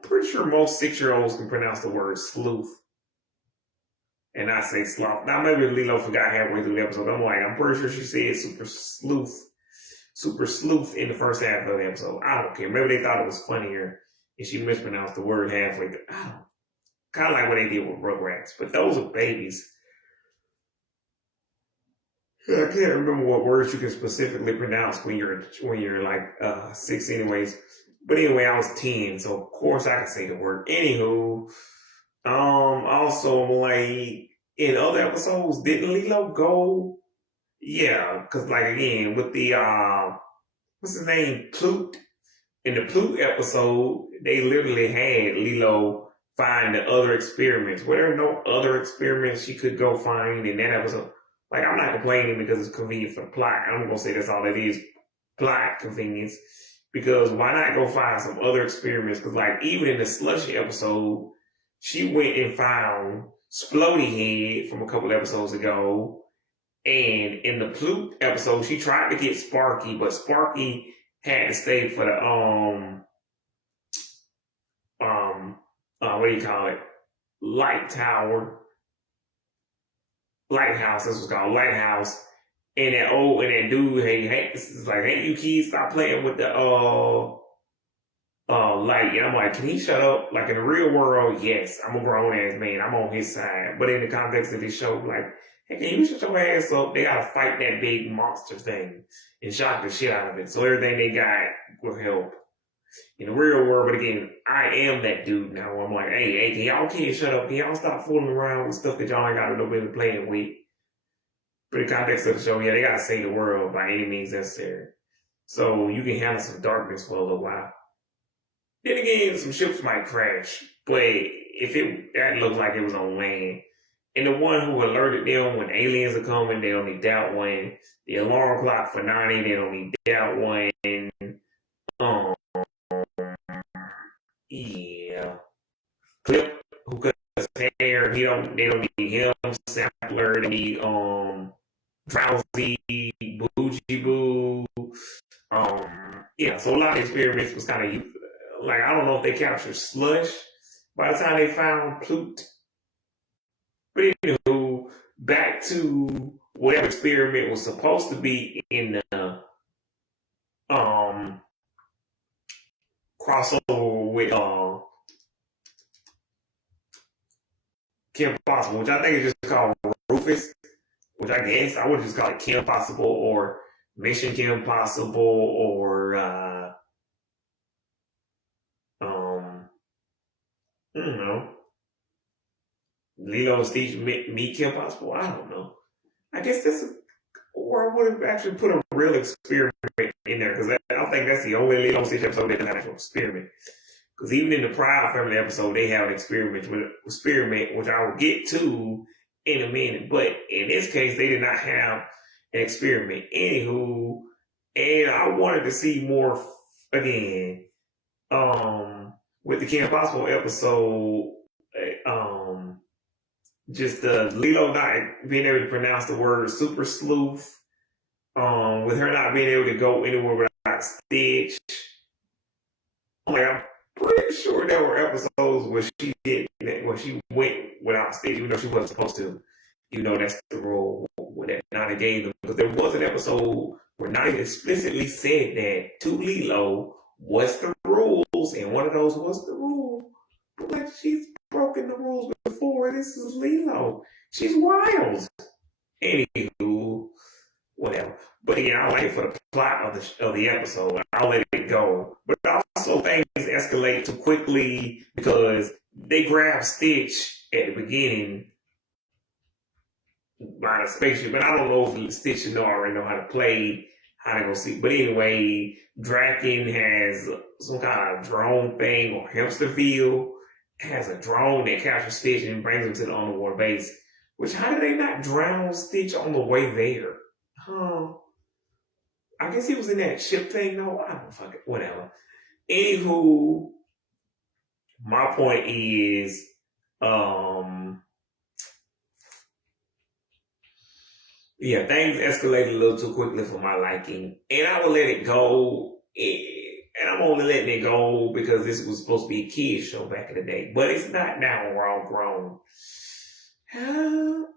pretty sure most 6-year-olds can pronounce the word sleuth. And I say sloth. Now maybe Lilo forgot halfway through the episode. I'm pretty sure she said super sleuth in the first half of the episode. I don't care. Maybe they thought it was funnier and she mispronounced the word halfway through. I don't. Kind of like what they did with Rugrats, but those are babies. I can't remember what words you can specifically pronounce when you're like 6, anyways. But anyway, I was 10, so of course I can say the word. Anywho, also like in other episodes, didn't Lilo go? Yeah, because like again with the what's his name, Plute. In the Plute episode, they literally had Lilo find the other experiments. Were there no other experiments she could go find in that episode? Like, I'm not complaining because it's convenient for the plot. I'm going to say that's all it is, plot convenience. Because why not go find some other experiments? Because, like, even in the Slushy episode, she went and found Splody Head from a couple episodes ago. And in the Plute episode, she tried to get Sparky, but Sparky had to stay for the, what do you call it? Lighthouse, this was called Lighthouse. And that dude, hey, this is like, hey, you kids, stop playing with the light. And I'm like, can he shut up? Like in the real world, yes, I'm a grown ass man. I'm on his side. But in the context of this show, like, hey, can you shut your ass up? They gotta fight that big monster thing and shock the shit out of it. So everything they got will help. In the real world, but again, I am that dude now. I'm like, hey, can y'all kids shut up? Can y'all stop fooling around with stuff that y'all ain't got no business playing with? But in the context of the show, yeah, they gotta save the world by any means necessary. So you can handle some darkness for a little while. Then again, some ships might crash, but that looks like it was on land. And the one who alerted them when aliens are coming, they don't need that one. The alarm clock for 90, they don't need that one. Yeah. Clip who cuts hair, they don't need him. Sampler, they need Drowsy, Bougie Boo. Yeah, so a lot of experiments was kind of like, I don't know if they captured Slush by the time they found Plute. But anywho, back to whatever experiment was supposed to be in the crossover with Kim Possible, which I think is just called Rufus, which I guess I would just call it Kim Possible or Mission Kim Possible or I don't know, Lilo and Stitch meet Kim Possible. I don't know. I guess or I would have actually put a real experiment in there because I don't think that's the only Lilo and Stitch episode that doesn't have an actual experiment. Because even in the Proud Family episode, they have an experiment, which I will get to in a minute. But in this case, they did not have an experiment. Anywho, and I wanted to see more again. With the Kim Possible episode, just Lilo not being able to pronounce the word super sleuth, with her not being able to go anywhere without Stitch. I'm pretty sure there were episodes where she went without Stitch, even though she wasn't supposed to. You know that's the rule that Nani gave them. Because there was an episode where Nani explicitly said that to Lilo, what's the rules? And one of those was the rule. But she's broken the rules before. This is Lilo. She's wild. Anywho, whatever. But again, I like it for the plot of the episode. I'll let it go. But also things escalate too quickly because they grab Stitch at the beginning by the spaceship. But I don't know if Stitch already know how to play, how to go see. But anyway, Draken has some kind of drone thing, or Hamsterville has a drone that captures Stitch and brings him to the underwater base. Which, how did they not drown Stitch on the way there? I guess he was in that ship thing, though. I don't fucking, whatever. Anywho, my point is, yeah, things escalated a little too quickly for my liking. And I will let it go. And I'm only letting it go because this was supposed to be a kid's show back in the day. But it's not now when we're all grown.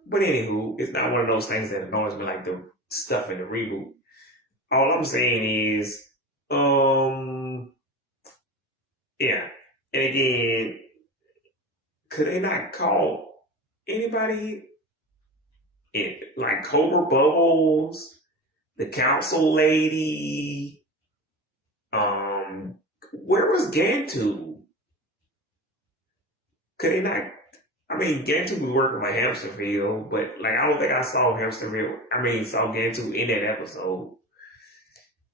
But anywho, it's not one of those things that annoys me like the stuff in the reboot. All I'm saying is, yeah. And again, could they not call anybody in, like Cobra Bubbles, the council lady? Where was Gantu? Could they not? I mean, Gantu was working for Hamsterville, but like I don't think I saw saw Gantu in that episode.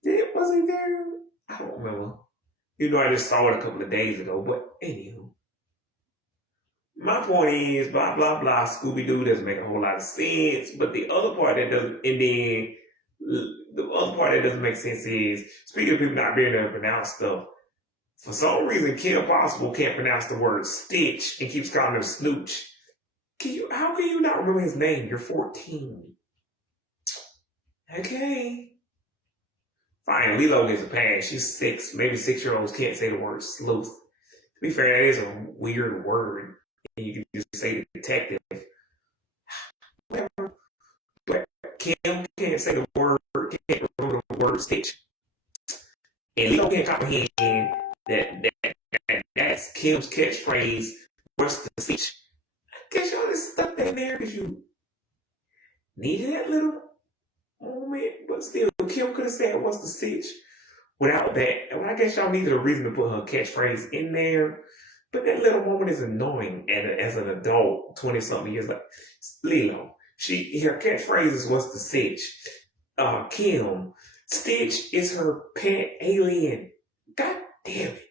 Was he there? I don't remember. You know, I just saw it a couple of days ago, but anywho. My point is, blah, blah, blah, Scooby-Doo doesn't make a whole lot of sense, but the other part that doesn't, and then the other part that doesn't make sense is, speaking of people not being able to pronounce stuff, for some reason, Kim Possible can't pronounce the word Stitch and keeps calling him Snooch. How can you not remember his name? You're 14. Okay. Fine, Lilo gets a pass. She's 6. Maybe 6-year-olds can't say the word sleuth. To be fair, that is a weird word. You can just say detective. Whatever. But Kim can't say the word, can't remember the word Stitch. And Lilo can't comprehend that's Kim's catchphrase, what's the Stitch? I guess y'all just stuck that in there because you needed that little moment, but still, Kim could have said, what's the Stitch? Without that, well, I guess y'all needed a reason to put her catchphrase in there. But that little moment is annoying as an adult, 20-something years like Lilo. Her catchphrase is, what's the Stitch? Kim, Stitch is her pet alien. God damn it.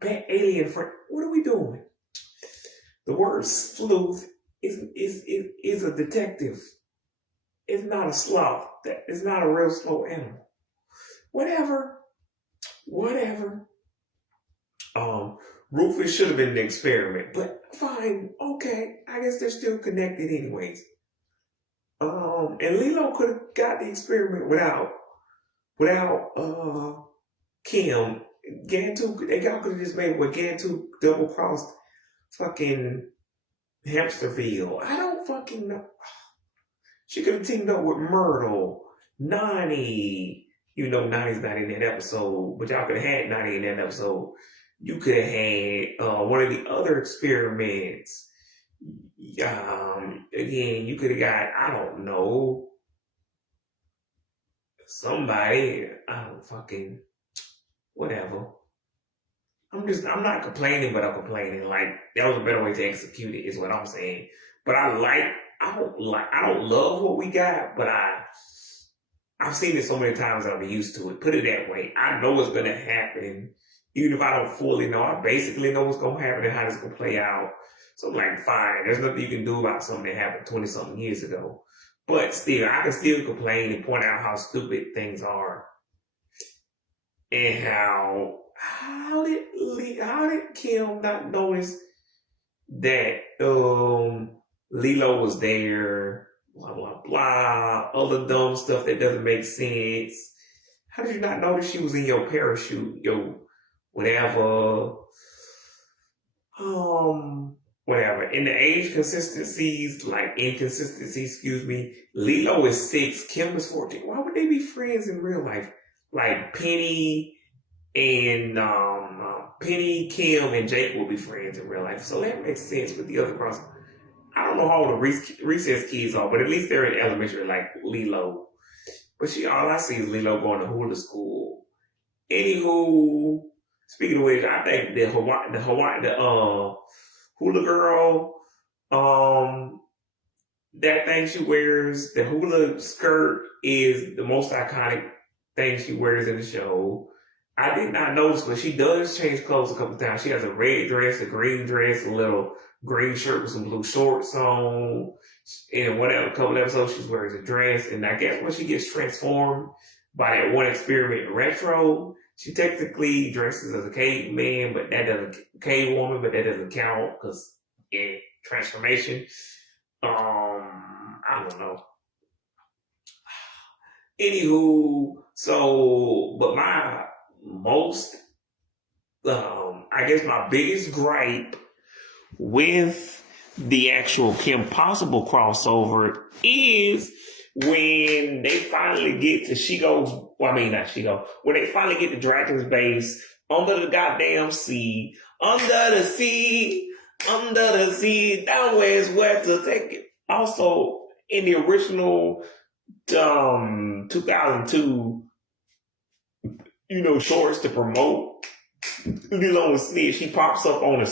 Pet alien friend. What are we doing? The word sleuth is a detective. It's not a sloth. It's not a real slow animal. Whatever. Rufus should have been an experiment, but fine, okay. I guess they're still connected anyways. And Lilo could have got the experiment without Kim. Gantu, they could have just made what Gantu double-crossed fucking Hamsterville. I don't fucking know. She could have teamed up with Myrtle, Nani. You know Nani's not in that episode, but y'all could have had Nani in that episode. You could have had one of the other experiments. Again, you could have got, I don't know, somebody. I don't fucking, whatever. I'm not complaining, but I'm complaining. Like, that was a better way to execute it, is what I'm saying. But I don't love what we got, but I've seen it so many times that I'm used to it. Put it that way. I know it's going to happen. Even if I don't fully know, I basically know what's gonna happen and how it's gonna play out. So I'm like, fine, there's nothing you can do about something that happened 20 something years ago. But still, I can still complain and point out how stupid things are and how did Kim not notice that Lilo was there, blah blah blah, other dumb stuff that doesn't make sense. How did you not notice she was in your parachute, your whatever? Whatever. In the age consistencies, like inconsistencies, excuse me, Lilo is 6, Kim is 14. Why would they be friends in real life? Like Penny and Penny, Kim, and Jake will be friends in real life. So that makes sense with the other girls. I don't know how old the recess kids are, but at least they're in elementary, like Lilo. But all I see is Lilo going to hula school. Anywho, speaking of which, I think the hula girl, that thing she wears, the hula skirt is the most iconic thing she wears in the show. I did not notice, but she does change clothes a couple times. She has a red dress, a green dress, a little green shirt with some blue shorts on. In whatever couple episodes, she wears a dress. And I guess when she gets transformed by that one experiment in retro, she technically dresses as a caveman, but that doesn't cave woman, but that doesn't count because in transformation. I don't know. Anywho, so but my most I guess my biggest gripe with the actual Kim Possible crossover is when they finally get to when they finally get to Dragon's base under the goddamn sea, under the sea, down where it's wet to take it. Also, in the original 2002, shorts to promote Lilo and Stitch, she pops up on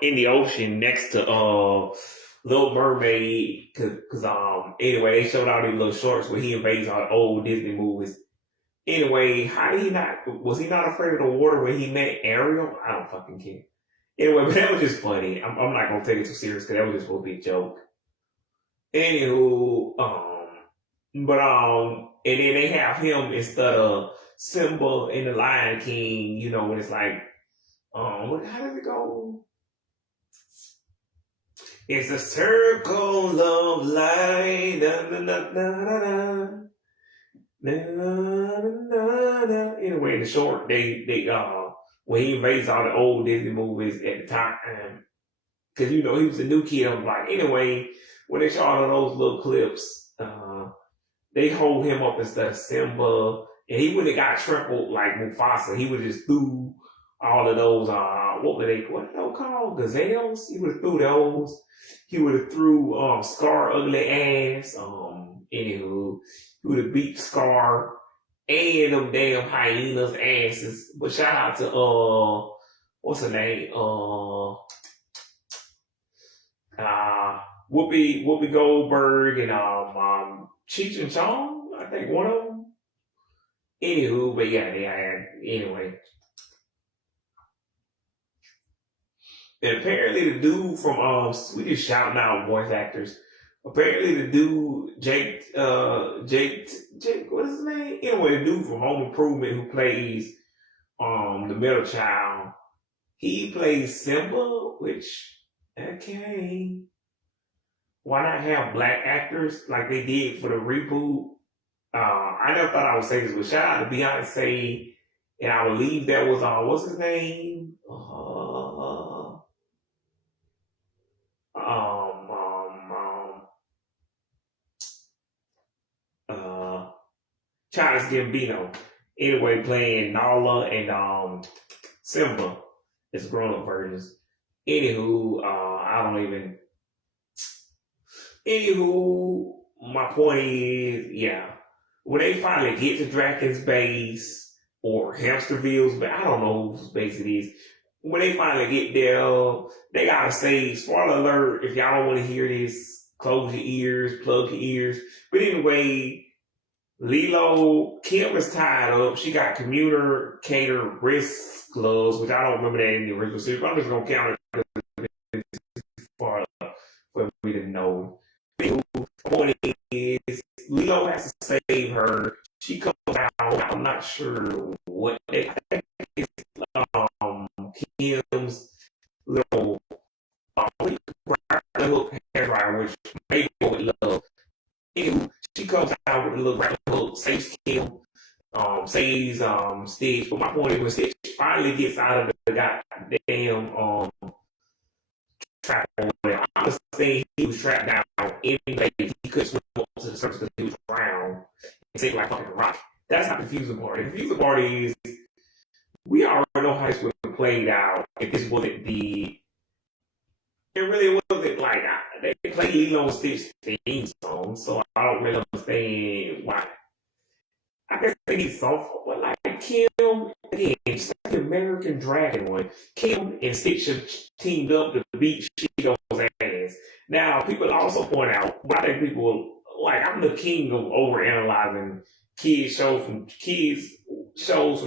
in the ocean next to Little Mermaid, cause anyway, they showed all these little shorts where he invades all the old Disney movies. Anyway, was he not afraid of the water when he met Ariel? I don't fucking care. Anyway, but that was just funny. I'm not gonna take it too serious because that was just supposed to be a joke. Anywho, and then they have him instead of Simba in the Lion King, when it's like, how does it go? It's a circle of light. Da, da, da, da, da, da. Anyway, in the short, they when he invades all the old Disney movies at the time, because he was a new kid on the block. Anyway, when they show all of those little clips, they hold him up instead of Simba, and he would have got trampled like Mufasa. He would have just threw all of those, what are they called? Gazelles? He would have threw those. He would have threw Scar ugly ass. Anywho, he would have beat Scar and them damn hyenas asses. But shout out to what's her name? Whoopi Goldberg and Cheech and Chong, I think one of them. Anywho, but yeah, they had anyway. And apparently the dude from we just shouting out voice actors. Apparently the dude Jake, what is his name? Anyway, the dude from Home Improvement who plays the middle child, he plays Simba, which okay. Why not have black actors like they did for the reboot? I never thought I would say this, but shout out to Beyonce, and I believe that was what's his name? Childish Gambino. Anyway, playing Nala and Simba as grown-up versions. Anywho, my point is, yeah, when they finally get to Draken's base or Hamsterville's, but I don't know whose base it is. When they finally get there, they gotta say, spoiler alert, if y'all don't want to hear this, close your ears, plug your ears. But anyway, Lilo, Kim is tied up. She got communicator wrist gloves, which I don't remember that in the original series, but I'm just going to count it for me to know. The point is, Lilo has to save her. She comes out. I'm not sure what they. I think it's Kim's little hook hair dryer, which maybe would love. Anywho, she comes out with a little grapple hook, saves Kim, saves Stitch. But my point is, when Stitch finally gets out of the goddamn trap, I understand he was trapped down anyway. He couldn't swim up to the surface because he was drowned and sink like fucking rock. That's not the confusing part. The confusing part is we already know how this would have played out if this wasn't the. It really wasn't like they played Lilo and Stitch theme song, so I don't really understand why. I guess they need something, but like Kim, again, just like the American Dragon one, Kim and Stitch have teamed up to beat Shigo's ass. Now, people also point out, I think people, like, I'm the king of overanalyzing kids shows from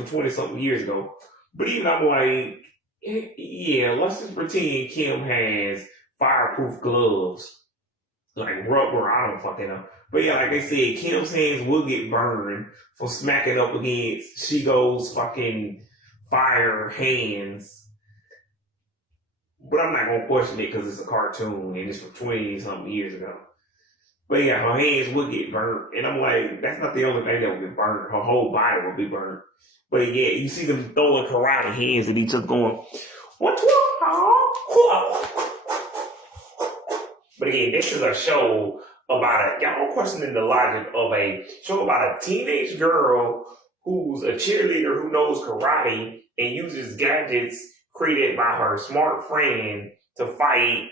20-something years ago. But even I'm like, yeah, let's just pretend Kim has fireproof gloves. Like rubber, I don't fucking know. But yeah, like I said, Kim's hands will get burned for smacking up against Shigo's fucking fire hands. But I'm not gonna question it because it's a cartoon and it's from 20-something years ago. But yeah, her hands would get burnt. And I'm like, that's not the only thing that would get burnt. Her whole body would be burnt. But yeah, you see them throwing karate hands at each other going, what's wrong? But again, this is a show about y'all questioning the logic of a show about a teenage girl who's a cheerleader who knows karate and uses gadgets created by her smart friend to fight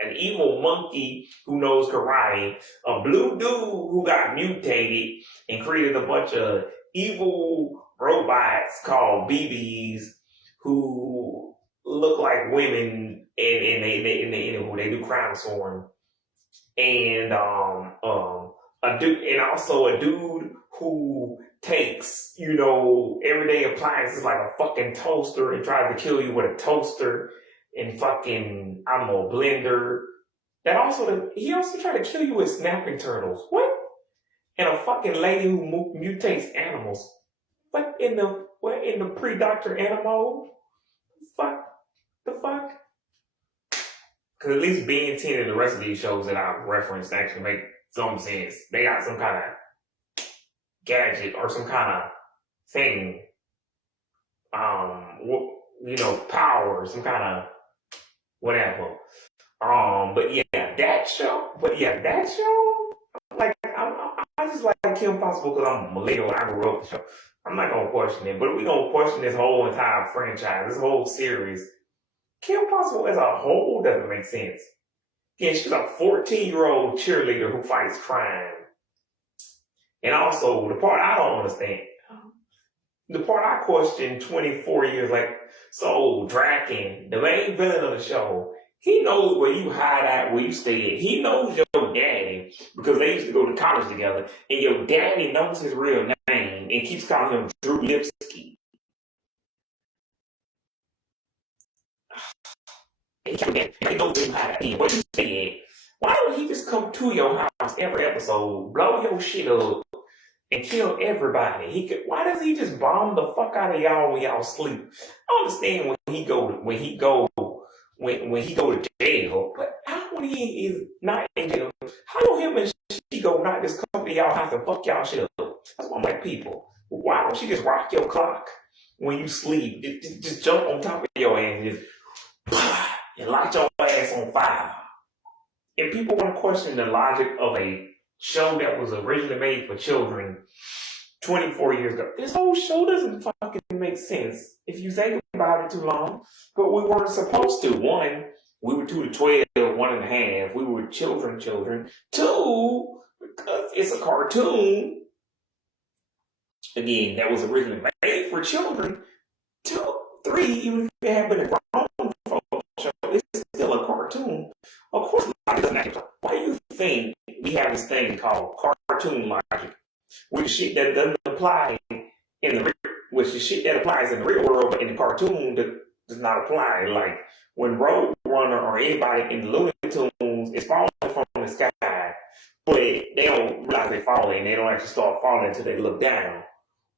an evil monkey who knows karate, a blue dude who got mutated and created a bunch of evil robots called BBs who look like women and they do crime sworn. And a dude, and also a dude who takes, everyday appliances like a fucking toaster and tries to kill you with a toaster and fucking, I don't know, a blender. He also tried to kill you with snapping turtles. What? And a fucking lady who mutates animals. What in the pre-Dr. Animal? The fuck? Because at least Ben 10 and the rest of these shows that I've referenced actually make some sense. They got some kind of gadget or some kind of thing, power, some kind of whatever. But yeah, that show, like, I just like Kim Possible because I'm a millennial and I grew up with the show. I'm not going to question it, but we're going to question this whole entire franchise, this whole series. Kim Possible as a whole doesn't make sense. Again, she's a 14-year-old cheerleader who fights crime. And also, the part I don't understand, the part I question 24 years later, so Draken, the main villain of the show, he knows where you hide at, where you stay at. He knows your daddy because they used to go to college together, and your daddy knows his real name and keeps calling him Drew Lipsky. He knows where you hide at, where you stay at. Why don't he just come to your house every episode, blow your shit up, and kill everybody? Why doesn't he just bomb the fuck out of y'all when y'all sleep? I understand when he go to jail, but how when he is not in jail, how do him and Shigo not just come to y'all house and fuck y'all shit up? That's why I'm like, people, why don't you just rock your clock when you sleep? Just jump on top of your ass and just and light your ass on fire. If people want to question the logic of a show that was originally made for children 24 years ago, this whole show doesn't fucking make sense if you think about it too long. But we weren't supposed to. One, we were 2 to 12, 1.5. We were children. 2, because it's a cartoon. Again, that was originally made for children. 2, 3, even if it had been a grown folk show, it's still a cartoon. Of course, logic doesn't actually. Why do you think we have this thing called cartoon logic? with shit that doesn't apply in the which the shit that applies in the real world, but in the cartoon does not apply. Like when Road Runner or anybody in the Looney Tunes is falling from the sky, but they don't realize they're falling. They don't actually start falling until they look down.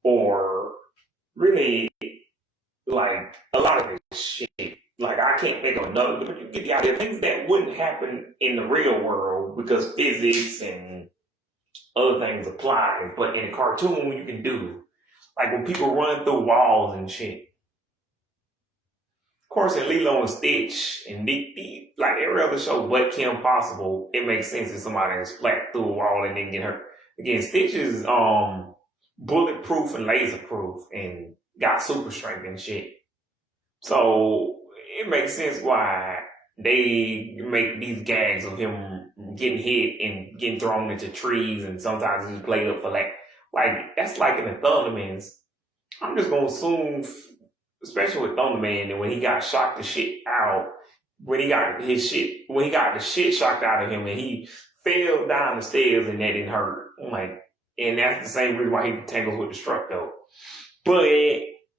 Or really, like a lot of this shit. Like I can't think of another, but you get the idea. Things that wouldn't happen in the real world because physics and other things apply, but in a cartoon you can do. Like when people run through walls and shit. Of course, in Lilo and Stitch and like every other show but Kim Possible, it makes sense if somebody is flat through a wall and then get hurt. Again, Stitch is bulletproof and laserproof and got super strength and shit. So it makes sense why they make these gags of him getting hit and getting thrown into trees, and sometimes he's played up for like that's like in the Thundermans. I'm just gonna assume, especially with Thunderman, that when he got shocked the shit out, when he got the shit shocked out of him, and he fell down the stairs and that didn't hurt. Like, and that's the same reason why he tangles with Destructo. But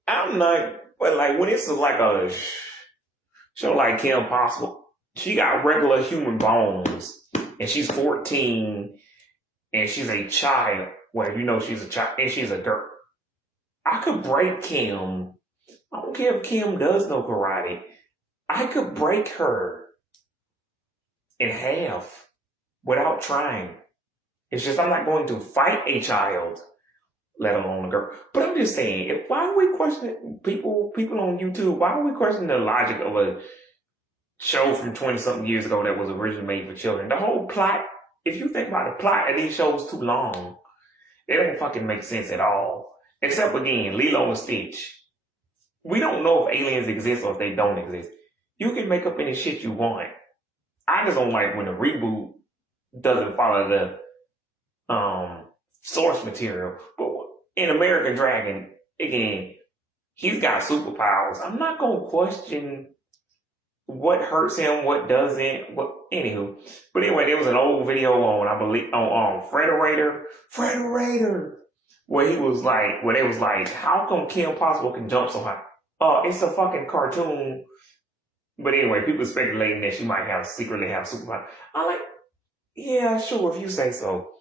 I'm not. But like when it's like a show like Kim Possible, she got regular human bones, and she's 14, and she's a child. Well, you know she's a child, and she's a girl. I could break Kim. I don't care if Kim does no karate. I could break her in half without trying. It's just I'm not going to fight a child, let alone a girl. But I'm just saying, why are we questioning people on YouTube? Why are we questioning the logic of a show from 20-something years ago that was originally made for children? The whole plot, if you think about the plot of these shows too long, they don't fucking make sense at all. Except again, Lilo and Stitch. We don't know if aliens exist or if they don't exist. You can make up any shit you want. I just don't like when the reboot doesn't follow the source material. But in American Dragon, again, he's got superpowers. I'm not gonna question what hurts him, what doesn't, anywho. But anyway, there was an old video on, I believe, on Frederator, where they was like, how come Kim Possible can jump so high? It's a fucking cartoon. But anyway, people speculating that she might secretly have superpowers. I'm like, yeah, sure, if you say so.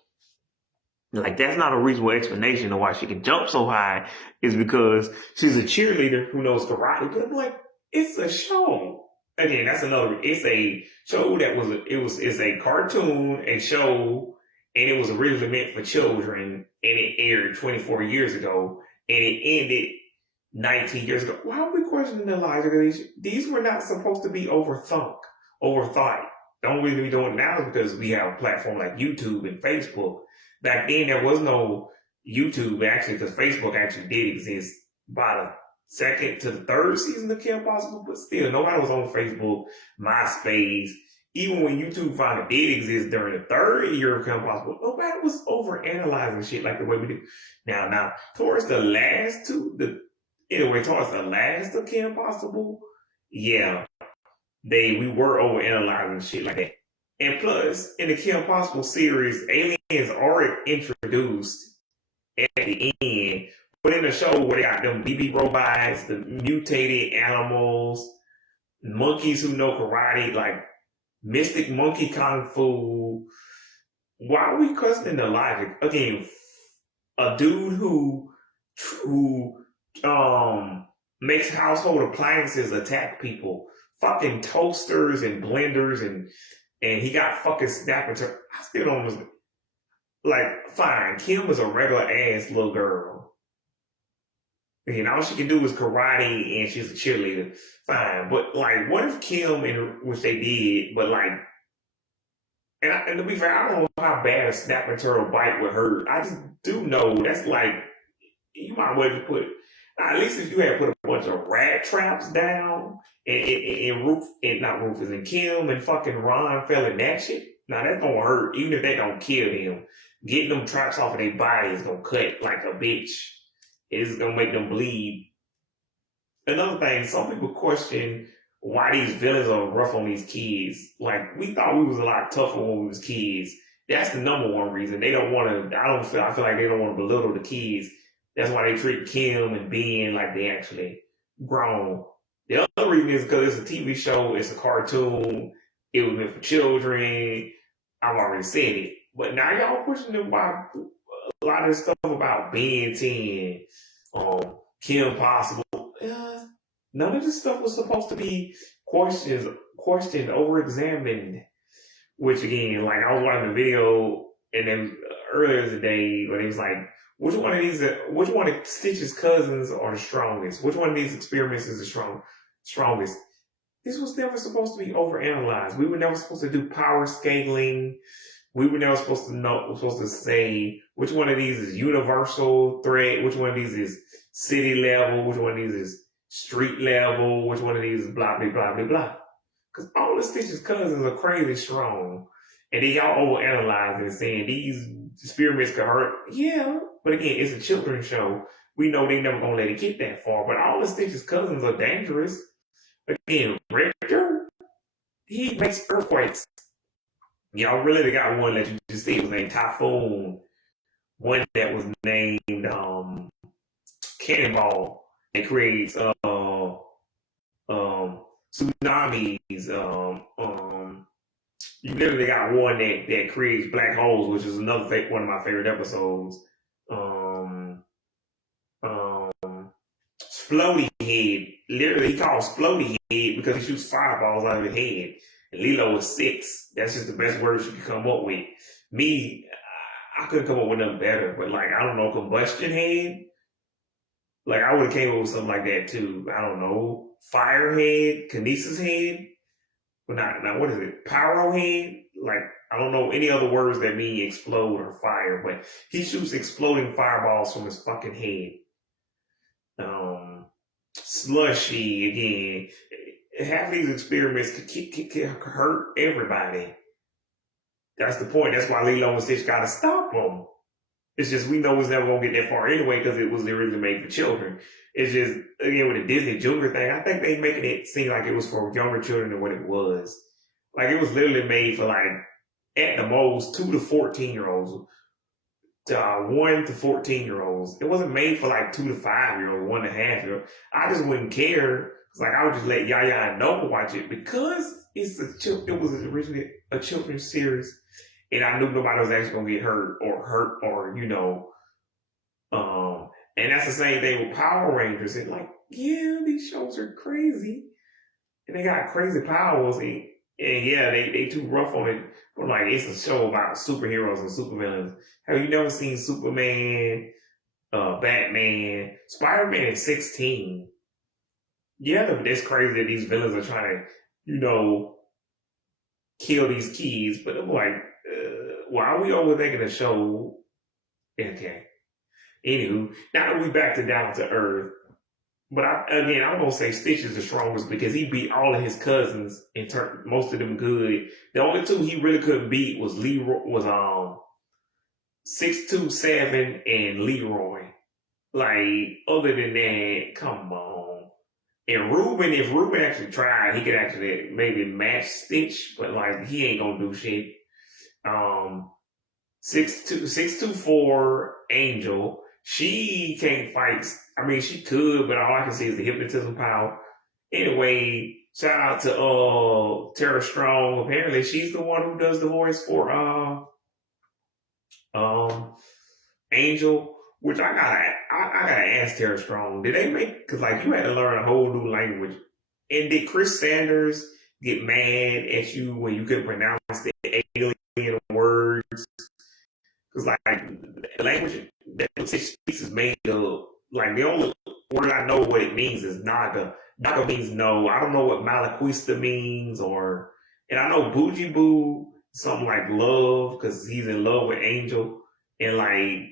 Like, that's not a reasonable explanation of why she can jump so high, is because she's a cheerleader who knows karate. But I'm like, it's a show. Again, it's a show it's a cartoon, a show, and it was originally meant for children, and it aired 24 years ago, and it ended 19 years ago. Why are we questioning the logic of these? These were not supposed to be overthought. The only reason we do it now is because we have a platform like YouTube and Facebook. Back then, there was no YouTube, actually, because Facebook actually did exist by the second to the third season of Kim Possible, but still, nobody was on Facebook, MySpace. Even when YouTube finally did exist during the third year of Kim Possible, nobody was overanalyzing shit like the way we do. Now, towards the last of Kim Possible, yeah, we were overanalyzing shit like that. And plus, in the Kim Possible series, aliens are introduced at the end. But in the show where they got them BB robots, the mutated animals, monkeys who know karate, like mystic monkey kung fu, why are we questioning the logic? Again, a dude who makes household appliances attack people, fucking toasters and blenders, and he got fucking snap into. I still don't understand. Like, fine, Kim was a regular ass little girl. And all she can do is karate, and she's a cheerleader. Fine, but like, what if Kim, which they did, but like, and to be fair, I don't know how bad a snapping turtle bite would hurt. I just do know that's like, you might well just put, at least if you had put a bunch of rat traps down, and Kim and fucking Ron fell in that shit. Now that's gonna hurt, even if they don't kill them. Getting them traps off of their body is gonna cut like a bitch. It's gonna make them bleed. Another thing, some people question why these villains are rough on these kids. Like, we thought we was a lot tougher when we was kids. That's the number one reason. They don't want to, I feel like they don't want to belittle the kids. That's why they treat Kim and Ben like they actually grown. The other reason is because it's a TV show, it's a cartoon, it was meant for children. I've already said it. But now y'all questioning about a lot of this stuff about Ben 10, Kim Possible. None of this stuff was supposed to be questioned, over examined. Which again, like I was watching a video and then earlier today, but it was like, which one of Stitch's cousins are the strongest? Which one of these experiments is the strongest? This was never supposed to be overanalyzed. We were never supposed to do power scaling. We were never supposed to say which one of these is universal threat, which one of these is city level, which one of these is street level, which one of these is blah, blah, blah, blah, blah. Because all of Stitch's cousins are crazy strong. And then y'all overanalyze and saying these experiments could hurt. Yeah, but again, it's a children's show. We know they never gonna let it get that far. But all of Stitch's cousins are dangerous. Again, Richter, he makes earthquakes. Y'all really got one that you just see was named Typhoon. One that was named Cannonball. It creates tsunamis. You literally got one that creates black holes, which is another one of my favorite episodes. Splody Head. Literally, he calls Splody Head because he shoots fireballs out of his head. And Lilo is 6. That's just the best words you can come up with. Me, I couldn't come up with nothing better, but like, I don't know, Combustion Head. Like, I would have came up with something like that too. I don't know. Firehead, Kinesis Head. But not what is it? Pyro Head? Like, I don't know any other words that mean explode or fire, but he shoots exploding fireballs from his fucking head. Slushy, again. Half these experiments could hurt everybody. That's the point. That's why Lilo and Stitch gotta stop them. It's just we know it's never gonna get that far anyway because it was originally made for children. It's just, again, with the Disney Junior thing, I think they making it seem like it was for younger children than what it was. Like, it was literally made for, like, at the most, 2 to 14-year-olds. 1 to 14-year-olds. It wasn't made for, like, 2 to 5-year-olds, 1.5-year-olds. I just wouldn't care. It's like, I would just let Yaya and Noah watch it because it was originally a children's series. And I knew nobody was actually going to get hurt, or, you know, and that's the same thing with Power Rangers. It's like, yeah, these shows are crazy. And they got crazy powers. And yeah, they too rough on it. But like, it's a show about superheroes and supervillains. Have you never seen Superman, Batman? Spider-Man is 16. Yeah, it's crazy that these villains are trying to, you know, kill these kids. But I'm like, why are we overthinking the show? Okay. Anywho, now we back to Down to Earth. But I'm going to say Stitch is the strongest because he beat all of his cousins and turned most of them good. The only two he really couldn't beat was 627 and Leroy. Like, other than that, come on. And Ruben, if Ruben actually tried, he could actually maybe match Stitch, but like, he ain't gonna do shit. 624 Angel. She can't fight. I mean, she could, but all I can see is the hypnotism power. Anyway, shout out to Tara Strong. Apparently, she's the one who does the voice for Angel. Which I gotta ask Tara Strong. Did they make? Because like you had to learn a whole new language. And did Chris Sanders get mad at you when you couldn't pronounce the alien words? Because like the language that Stitch speaks is made up. Like the only word I know what it means is Naga. Naga means no. I don't know what Malaquista means, and I know Bougie Boo, something like love, because he's in love with Angel. And like,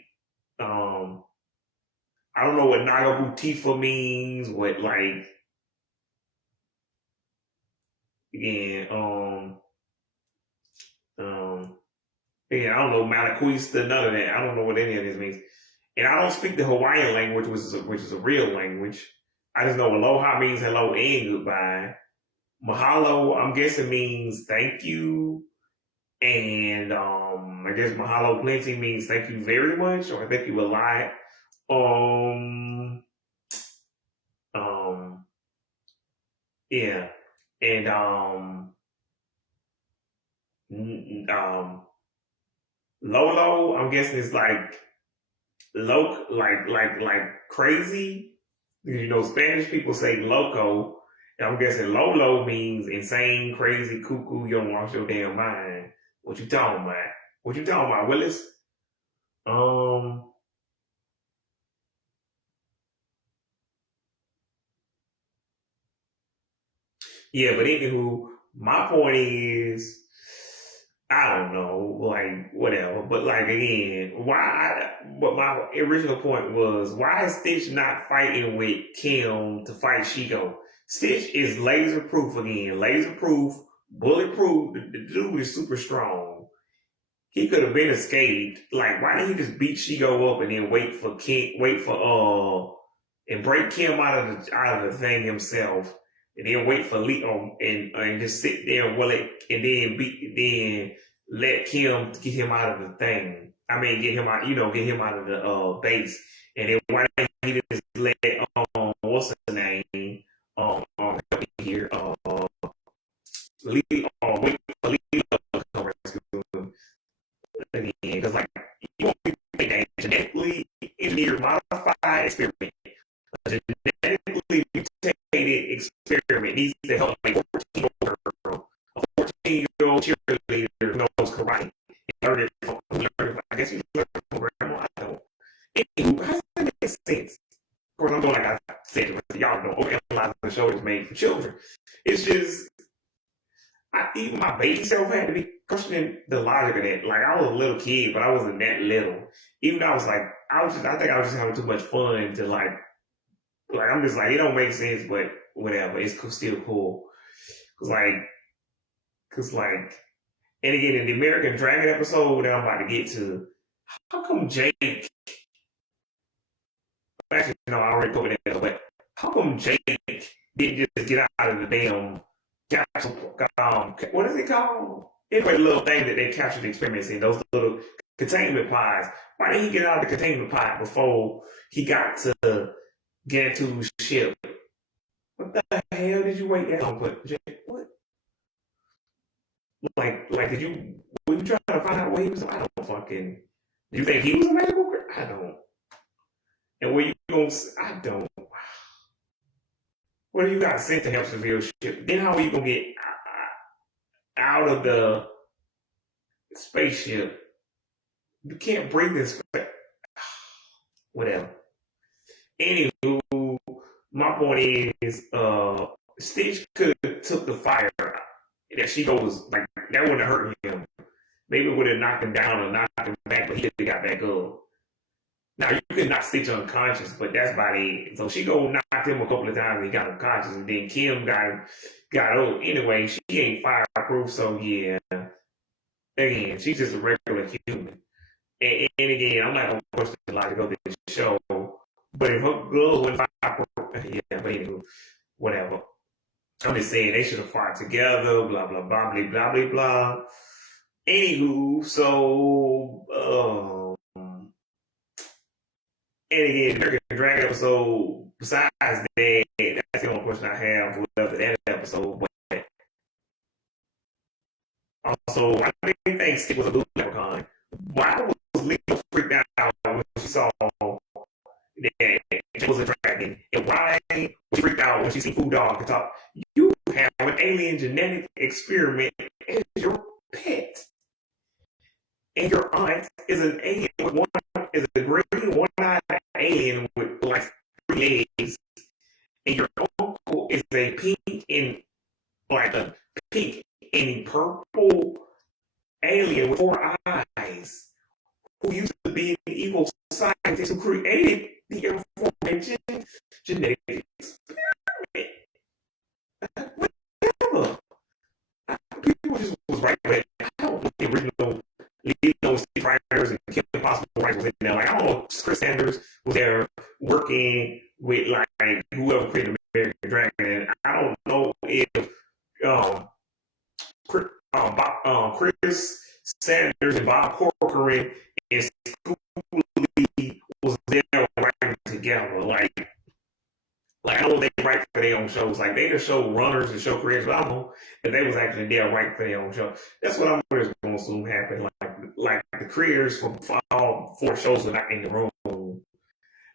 I don't know what Naga Butifa means, what like, again, I don't know Malaquista, none of that. I don't know what any of this means. And I don't speak the Hawaiian language, which is a real language. I just know aloha means hello and goodbye. Mahalo, I'm guessing means thank you. And I guess mahalo plenty means thank you very much or thank you a lot. Um, um, yeah, and Lolo, I'm guessing it's like like crazy. You know, Spanish people say loco. And I'm guessing Lolo means insane, crazy, cuckoo. You don't lost your damn mind. What you talking about? What you talking about, Willis? Um, yeah, but anywho, my point is, I don't know, like whatever. But like again, why? But my original point was, why is Stitch not fighting with Kim to fight Shigo? Stitch is laser proof again, laser proof, bulletproof. The dude is super strong. He could have been escaped. Like, why didn't he just beat Shigo up and then and break Kim out of the thing himself, and then wait for Leo and just sit there and then let Kim get him out of the thing. I mean, get him out of the base, and then why didn't he just let what's the name help me here Leo wait for Leo to come rescue him again, because like you want to make a genetically engineered modified experiment. A genetically mutated experiment needs to help a 14-year-old girl. A 14-year-old cheerleader knows karate. I guess you learned it from grandma. I don't. Anywho, how does that make sense? Of course, I'm doing like I said, y'all don't overanalyze the show is made for children. It's just, even my baby self had to be questioning the logic of that. Like, I was a little kid, but I wasn't that little. Even though I was like, I think I was just having too much fun to I'm just like, it don't make sense, but whatever. It's still cool. Cause like, and again, in the American Dragon episode that I'm about to get to, how come Jake, actually, no, I already covered that, but how come Jake didn't just get out of the damn capsule, what is it called? Anyway, the little thing that they captured the experiments in, those little containment pods. Why didn't he get out of the containment pod before he got to get into his ship? What the hell did you wait that long for? What? Did you, were you trying to find out what he was? I don't fucking, do you think he was a medical? I don't. And where you going, I don't. What do you got sent to help severe ship? Then how are you going to get out of the spaceship? You can't bring this back. Whatever. Anywho, my point is, Stitch could have took the fire that she goes like that wouldn't have hurt him. Maybe it would have knocked him down or knocked him back, but he could have got back up. Now you could knock Stitch unconscious, but that's about it. So she go knocked him a couple of times and he got unconscious, and then Kim got up. Anyway, she ain't fireproof, so yeah. Again, she's just a regular human. And again, I'm not gonna question the logic of this show, but if her glove went fireproof, yeah, but anywho, whatever. I'm just saying they should have fought together, blah blah blah blah blah blah blah. Anywho, so and again, American Dragon episode. Besides that, that's the only question I have with that episode. But also, I didn't think Stick was a blue leprechaun. Why was Lilo freaked out when she saw that it was a dragon? And why was she freaked out when she seen Food Dog and talk? You have an alien genetic experiment as your pet. And your aunt is an alien with is a green one-eyed alien with like 3 legs. And your uncle is a pink and purple alien with 4 eyes who used to be an evil scientist who created the aforementioned genetic experiment. Whatever. People just was right with it. I don't know the original Lilo Stitch writers and Kim Possible writers in there. Like, I don't know if Chris Sanders was there working with like whoever created American Dragon. And I don't know if Chris Like, I know they write for their own shows. Like, they the show runners and show creators. But I don't know if they was actually there writing for their own show. That's what I'm going to assume happened. Like the creators from all 4 shows were not in the room.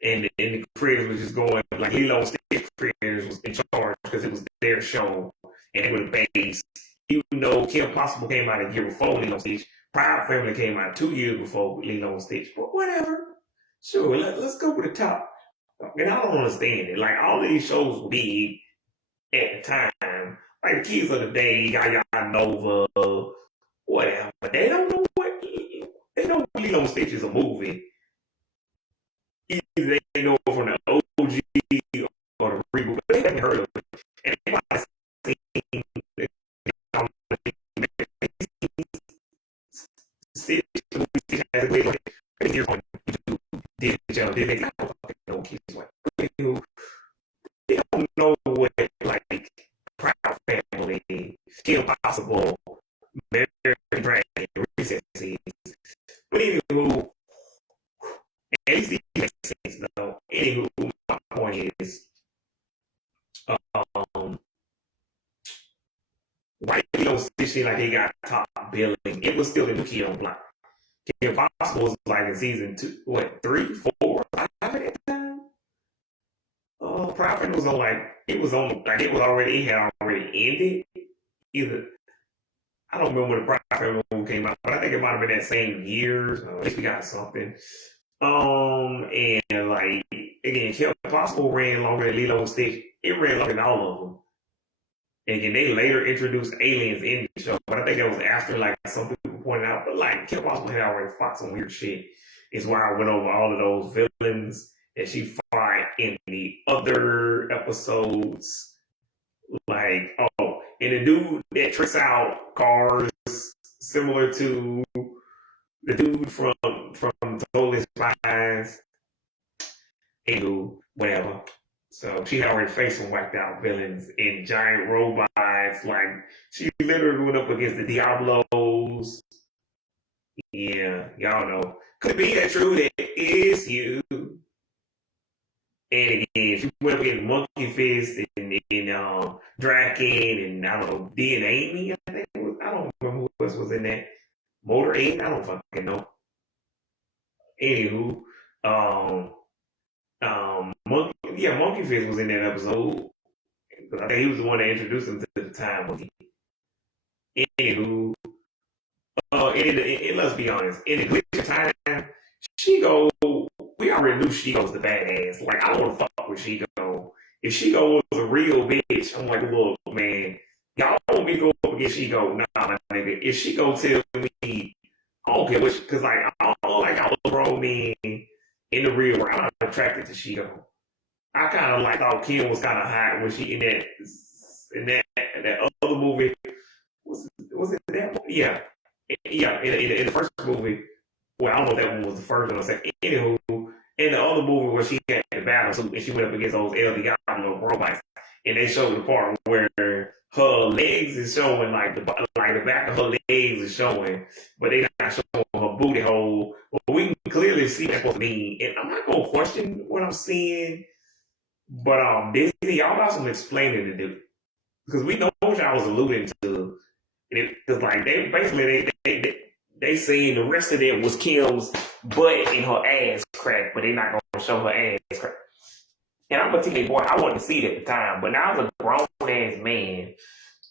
And the creators was just going, like Lilo and Stitch creators was in charge because it was their show. And they were the base. Even though Kim Possible came out a year before Lilo and Stitch, Proud Family came out 2 years before Lilo and Stitch. But whatever. Sure, let's go with the top. And I don't understand it. Like, all these shows were big at the time. Like, the Kids of the Day, Yaya Nova, whatever. But they don't know what. They know Lilo and Stitch is a movie. Either they know it from the OG or the reboot, but they haven't heard of it. And they might have seen Stitch has a way like, here's on YouTube, did they got no fucking no kids like they don't know what like Proud Family, Kim Possible, Mary Dragon, Recess is. But anywho, at least it makes sense though. Anywho, my point is, right, you don't seem like they got top billing. It was still the new kid on block. Kim Possible was like in season 2, 3, 4, 5 at that time. Profit was on it was already, it had already ended. Either, I don't remember when the Profit movie came out, but I think it might have been that same year. So at least we got something. And like, again, Kim Possible ran longer than Lilo and Stitch. It ran longer than all of them. And again, they later introduced aliens in the show, but I think that was after, like, some people pointed out. But like, Kim Possible had already fought some weird shit. It's why I went over all of those villains that she fought in the other episodes. Like, and the dude that tricks out cars, similar to the dude from Totally Spies, and whatever. So she had already faced some wiped out villains and giant robots. Like, she literally went up against the Diablos. Yeah, y'all know. Could be that true that is you. And again, she went up against Monkey Fist and Draken and I don't know, D and Amy. I think it was, I don't remember who else was in that. Motor 8, I don't fucking know. Anywho, Monkey Fist was in that episode. I think he was the one that introduced him to the time monkey. Anywho, let's be honest, in the glitch of time, Shigo, we already knew Shigo's the badass. Like, I don't want to fuck with Shigo. If Shigo was a real bitch, I'm like, look, man, y'all want me to go up against Shigo? Nah, my nigga. If Shigo tell me, I don't care which, because like, I don't like how grown men in the real world, I'm not attracted to Shigo. I kind of like thought Kim was kind of hot when she in that other movie. Was it that movie? Yeah. In the first movie, well, I don't know if that one was the first one or second. Anywho, in the other movie where she had the battle suit and she went up against those El Diablo robots, and they showed the part where her legs is showing, like the back of her legs is showing, but they not showing her booty hole. But we can clearly see that's what it means. And I'm not gonna question what I'm seeing, but Disney, y'all got some explaining to do, because we know what y'all was alluding to. Because like they saying the rest of it was Kim's butt and her ass crack, but they not gonna show her ass crack. And I'm a teenage boy, I wanted to see it at the time, but now as a grown ass man,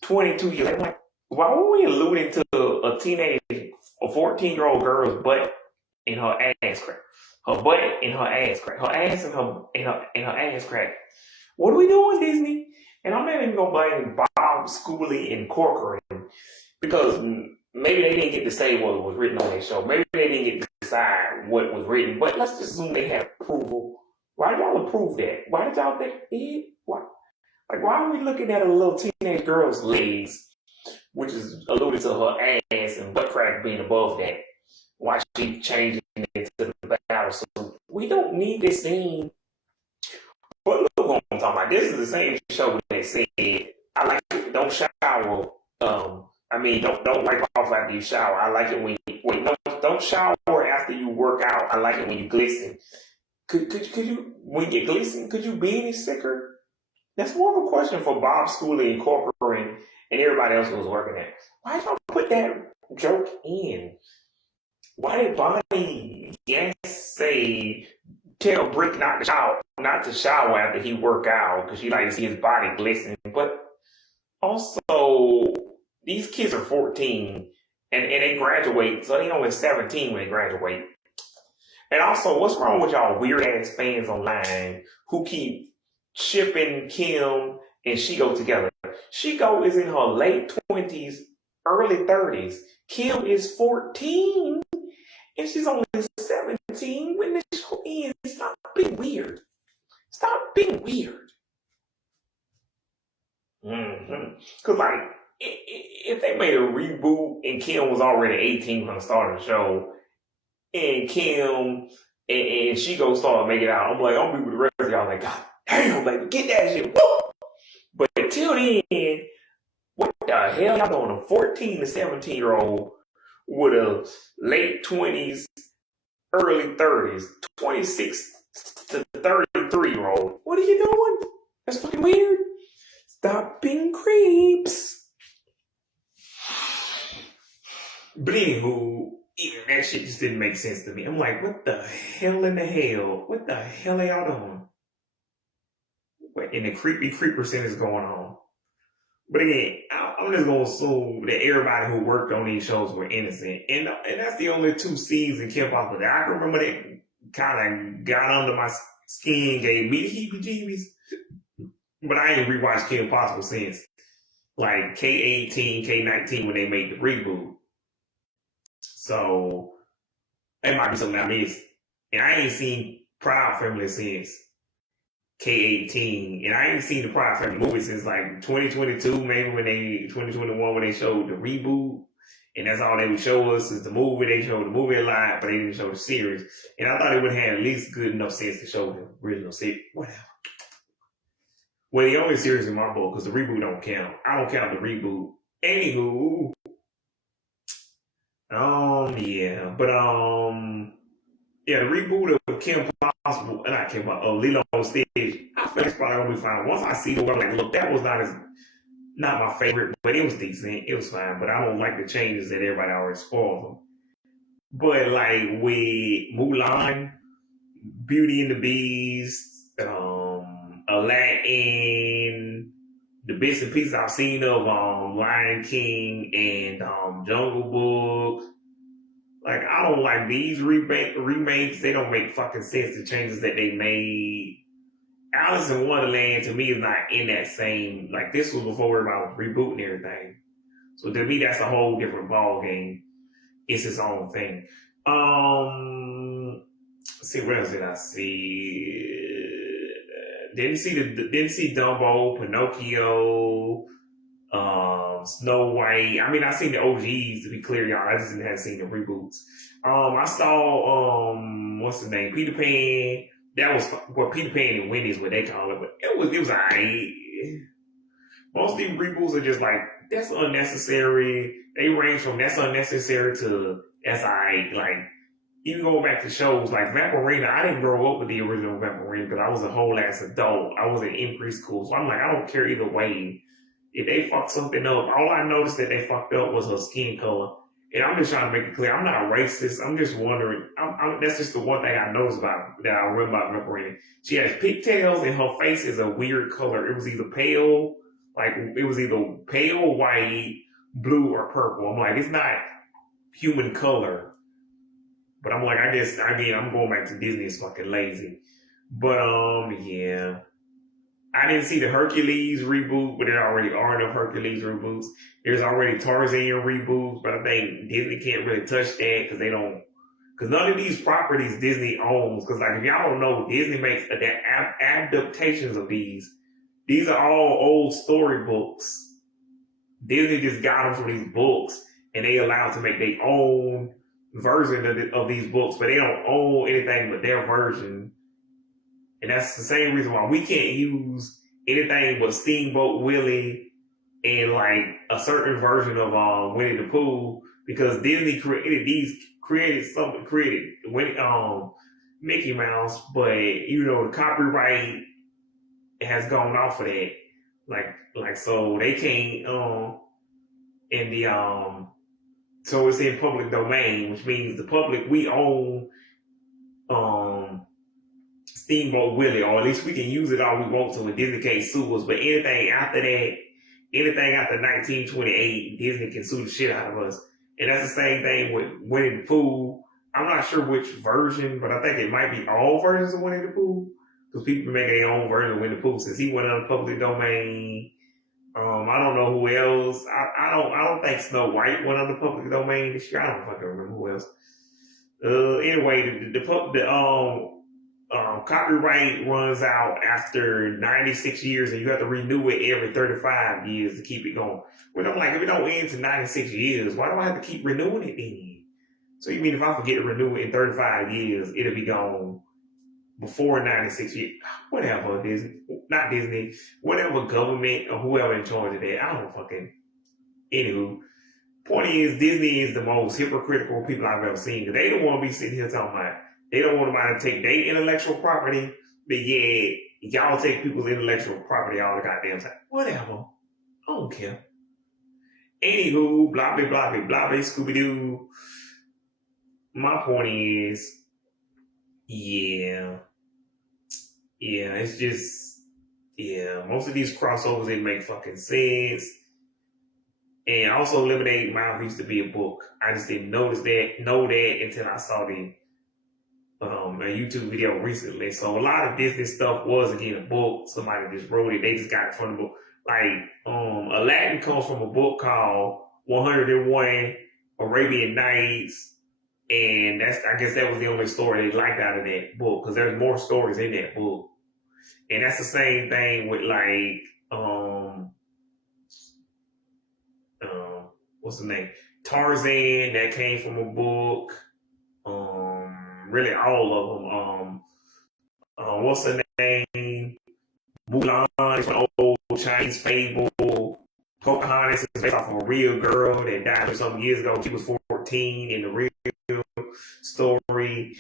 22 years, I'm like, why were we alluding to a teenage, a 14-year-old girl's butt and her ass crack? Her butt and her ass crack. Her ass and her ass crack. What are we doing, Disney? And I'm not even gonna blame Bob, Schooley, and Corcoran, because maybe they didn't get to say what was written on their show. Maybe they didn't get to decide what was written. But let's just assume they had approval. Why did y'all approve that? Why did y'all think why? Like, why are we looking at a little teenage girl's legs, which is alluded to her ass and butt crack being above that? Why she changing it to the battle suit? We don't need this scene. But look what I'm talking about. This is the same show that said, I like it, don't shower. Don't wipe off after you shower. I like it when you don't shower after you work out. I like it when you glisten. Could you when you glisten, could you be any sicker? That's more of a question for Bob Schooley and Corcoran and everybody else who was working there. Why y'all put that joke in? Why did Bonnie Yes say tell Brick not to shower after he work out because she like to see his body glistening? But also, these kids are 14 and they graduate, so they only 17 when they graduate. And also, what's wrong with y'all weird ass fans online who keep shipping Kim and Shigo together? Shigo is in her late 20s, early 30s. Kim is 14 and she's only 17 when the show ends. Stop being weird. Stop being weird. Because, like, if they made a reboot and Kim was already 18 when I started the show, and Kim and she go start making out, I'm like, I'm gonna be with the rest of y'all like, God damn, baby, get that shit. Woo! But until then, what the hell y'all doing? A 14 to 17-year-old with a late 20s, early 30s, 26 to 33-year-old. What are you doing? That's fucking weird. Stop being creeps. But anywho, that shit just didn't make sense to me. I'm like, what the hell in the hell? What the hell are y'all doing? And the creepy percent is going on. But again, I'm just going to assume that everybody who worked on these shows were innocent. And that's the only 2 seasons Kim Possible that I can remember that kind of got under my skin, gave me the heebie-jeebies. But I ain't rewatched Kim Possible since like K-18, K-19 when they made the reboot. So that might be something I missed. And I ain't seen Proud Family since K-18. And I ain't seen the Proud Family movie since like 2022, maybe 2021 when they showed the reboot. And that's all they would show us is the movie. They showed the movie a lot, but they didn't show the series. And I thought it would have at least good enough sense to show the original series. Whatever. Well, the only series in my book, because the reboot don't count. I don't count the reboot. Anywho. Yeah. But, yeah, the reboot of Kim Possible, not Kim Possible, Lilo on Stage, I feel it's probably going to be fine. Once I see the work, I'm like, look, that was not my favorite, but it was decent. It was fine. But I don't like the changes that everybody already spoiled them. But, like, with Mulan, Beauty and the Beast, Aladdin, the bits and pieces I've seen of Lion King and Jungle Book. Like, I don't like these remakes. They don't make fucking sense, the changes that they made. Alice in Wonderland, to me, is not in that same, like, this was before everybody was rebooting everything. So to me, that's a whole different ball game. It's its own thing. Let's see, what else did I see? Didn't see Dumbo, Pinocchio, Snow White. I mean, I seen the OGs, to be clear, y'all. I just hadn't seen the reboots. I saw what's the name? Peter Pan. That was Peter Pan and Wendy's what they call it, but it was alright. Most of these reboots are just like, that's unnecessary. They range from that's unnecessary to that's alright. Like, even going back to shows like Vampirina, I didn't grow up with the original Vampirina because I was a whole ass adult. I was in preschool. So I'm like, I don't care either way. If they fuck something up, all I noticed that they fucked up was her skin color. And I'm just trying to make it clear, I'm not racist. I'm just wondering. That's just the one thing I noticed about that I remember about Vampirina. She has pigtails and her face is a weird color. It was either pale, white, blue, or purple. I'm like, it's not human color. But I'm like, I guess, again, I'm going back to Disney is fucking lazy. But, yeah. I didn't see the Hercules reboot, but there already are enough Hercules reboots. There's already Tarzan reboots, but I think Disney can't really touch that because none of these properties Disney owns. Because, like, if y'all don't know, Disney makes adaptations of these. These are all old storybooks. Disney just got them from these books, and they allow to make their own version of these books, but they don't own anything but their version. And that's the same reason why we can't use anything but Steamboat Willie and like a certain version of Winnie the Pooh, because Disney created Mickey Mouse, but the copyright has gone off of that. So they can't in the so it's in public domain, which means the public we own um Steamboat Willie, or at least we can use it all we want to when Disney can't sue us. But anything after 1928, Disney can sue the shit out of us. And that's the same thing with Winnie the Pooh. I'm not sure which version, but I think it might be all versions of Winnie the Pooh. Because people make their own version of Winnie the Pooh since he went on the public domain. I don't know who else. I don't think Snow White went on the public domain this year. I don't fucking remember who else. Anyway, copyright runs out after 96 years, and you have to renew it every 35 years to keep it going. Well, I'm like, if it don't end to 96 years, why do I have to keep renewing it then? So you mean if I forget to renew it in 35 years, it'll be gone before 96 years? Whatever, not Disney, whatever government or whoever in charge of that, I don't fucking. Anywho, point is, Disney is the most hypocritical people I've ever seen. Because they don't want to be sitting here talking about, they don't want to take their intellectual property, but yeah, y'all take people's intellectual property all the goddamn time. Whatever. I don't care. Anywho, blah, blah, blah, blah, blah, blah, Scooby-Doo. My point is, yeah, it's just, most of these crossovers, they make fucking sense. And also, Lemonade Mouth used to be a book. I just didn't know that until I saw a YouTube video recently. So a lot of Disney stuff was again a book. Somebody just wrote it. They just got it from the book. Like Aladdin comes from a book called 101 Arabian Nights, and I guess that was the only story they liked out of that book because there's more stories in that book. And that's the same thing with like what's the name? Tarzan, that came from a book. Really all of them. What's the name? Mulan is an old Chinese fable. Pocahontas is based off of a real girl that died some years ago. She was 14 in the real story,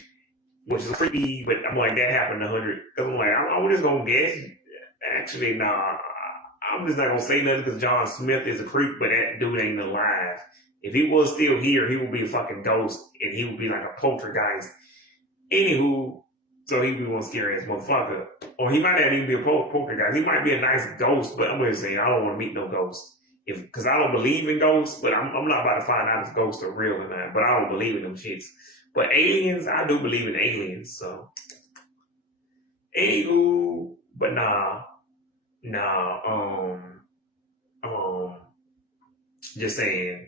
which is creepy, but I'm like, that happened 100. I'm like, I'm just gonna guess. Actually, nah. I'm just not gonna say nothing because John Smith is a creep, but that dude ain't alive. If he was still here, he would be a fucking ghost, and he would be like a poltergeist. Anywho, so he'd be one scary ass motherfucker. Or he might not even be a poltergeist. He might be a nice ghost, but I'm just saying, I don't want to meet no ghosts. Because I don't believe in ghosts, but I'm not about to find out if ghosts are real or not. But I don't believe in them shits. But aliens, I do believe in aliens, so. Anywho, but just saying.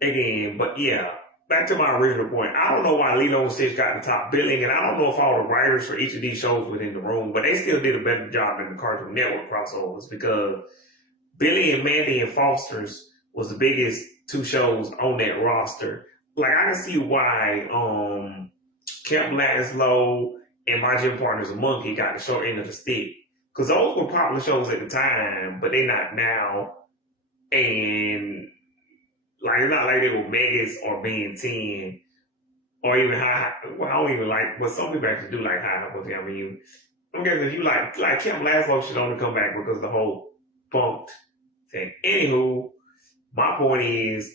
Again, but yeah, back to my original point. I don't know why Lilo and Stitch got the top billing, and I don't know if all the writers for each of these shows were in the room, but they still did a better job than the Cartoon Network crossovers because Billy and Mandy and Foster's was the biggest two shows on that roster. Like, I can see why Camp Laszlo and My Gym Partner's a Monkey got the short end of the stick. Because those were popular shows at the time, but they not now. And like, it's not like they were Megas or Ben 10 or even High. Well, I don't even like, but some people actually do like High High. I mean, I'm guessing if you like Camp Laszlo should only come back because of the whole punked thing. Anywho, my point is,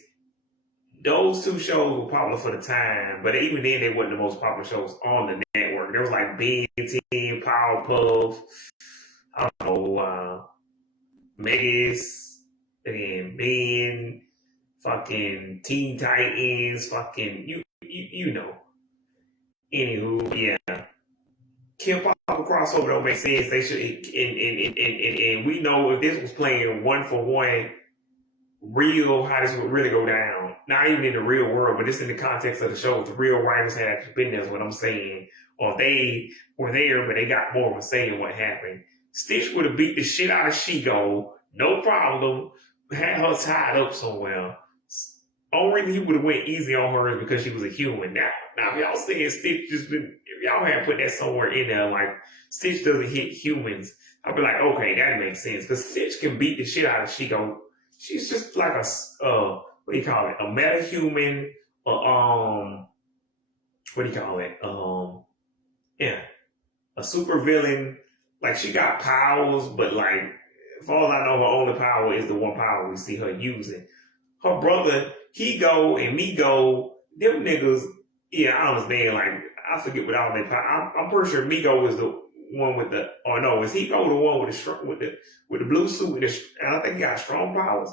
those two shows were popular for the time, but even then they weren't the most popular shows on the network. There was like Ben 10, Powerpuff, I don't know, Megas, and Ben, fucking Teen Titans, fucking you know. Anywho, yeah. Kim Pop crossover don't make sense. They should, and we know if this was playing 1-for-1 real, how this would really go down. Not even in the real world, but just in the context of the show. If the real writers had actually been there, is what I'm saying. Or if they were there, but they got more of a say in what happened. Stitch would have beat the shit out of She-Go, no problem. Had her tied up somewhere. Only reason he would have went easy on her is because she was a human. Now if y'all saying Stitch just been, if y'all had put that somewhere in there, like Stitch doesn't hit humans, I'd be like, okay, that makes sense. Because Stitch can beat the shit out of She-Go. She's just like a, what do you call it? A meta-human, what do you call it? a super villain. Like, she got powers, but like, as far as I know, her only power is the one power we see her using. Her brother, he go and me go, them niggas, yeah, I understand, like, I forget what all they power. I'm pretty sure Migo is the one with the, or no, is he go the one with the blue suit and I think he got strong powers.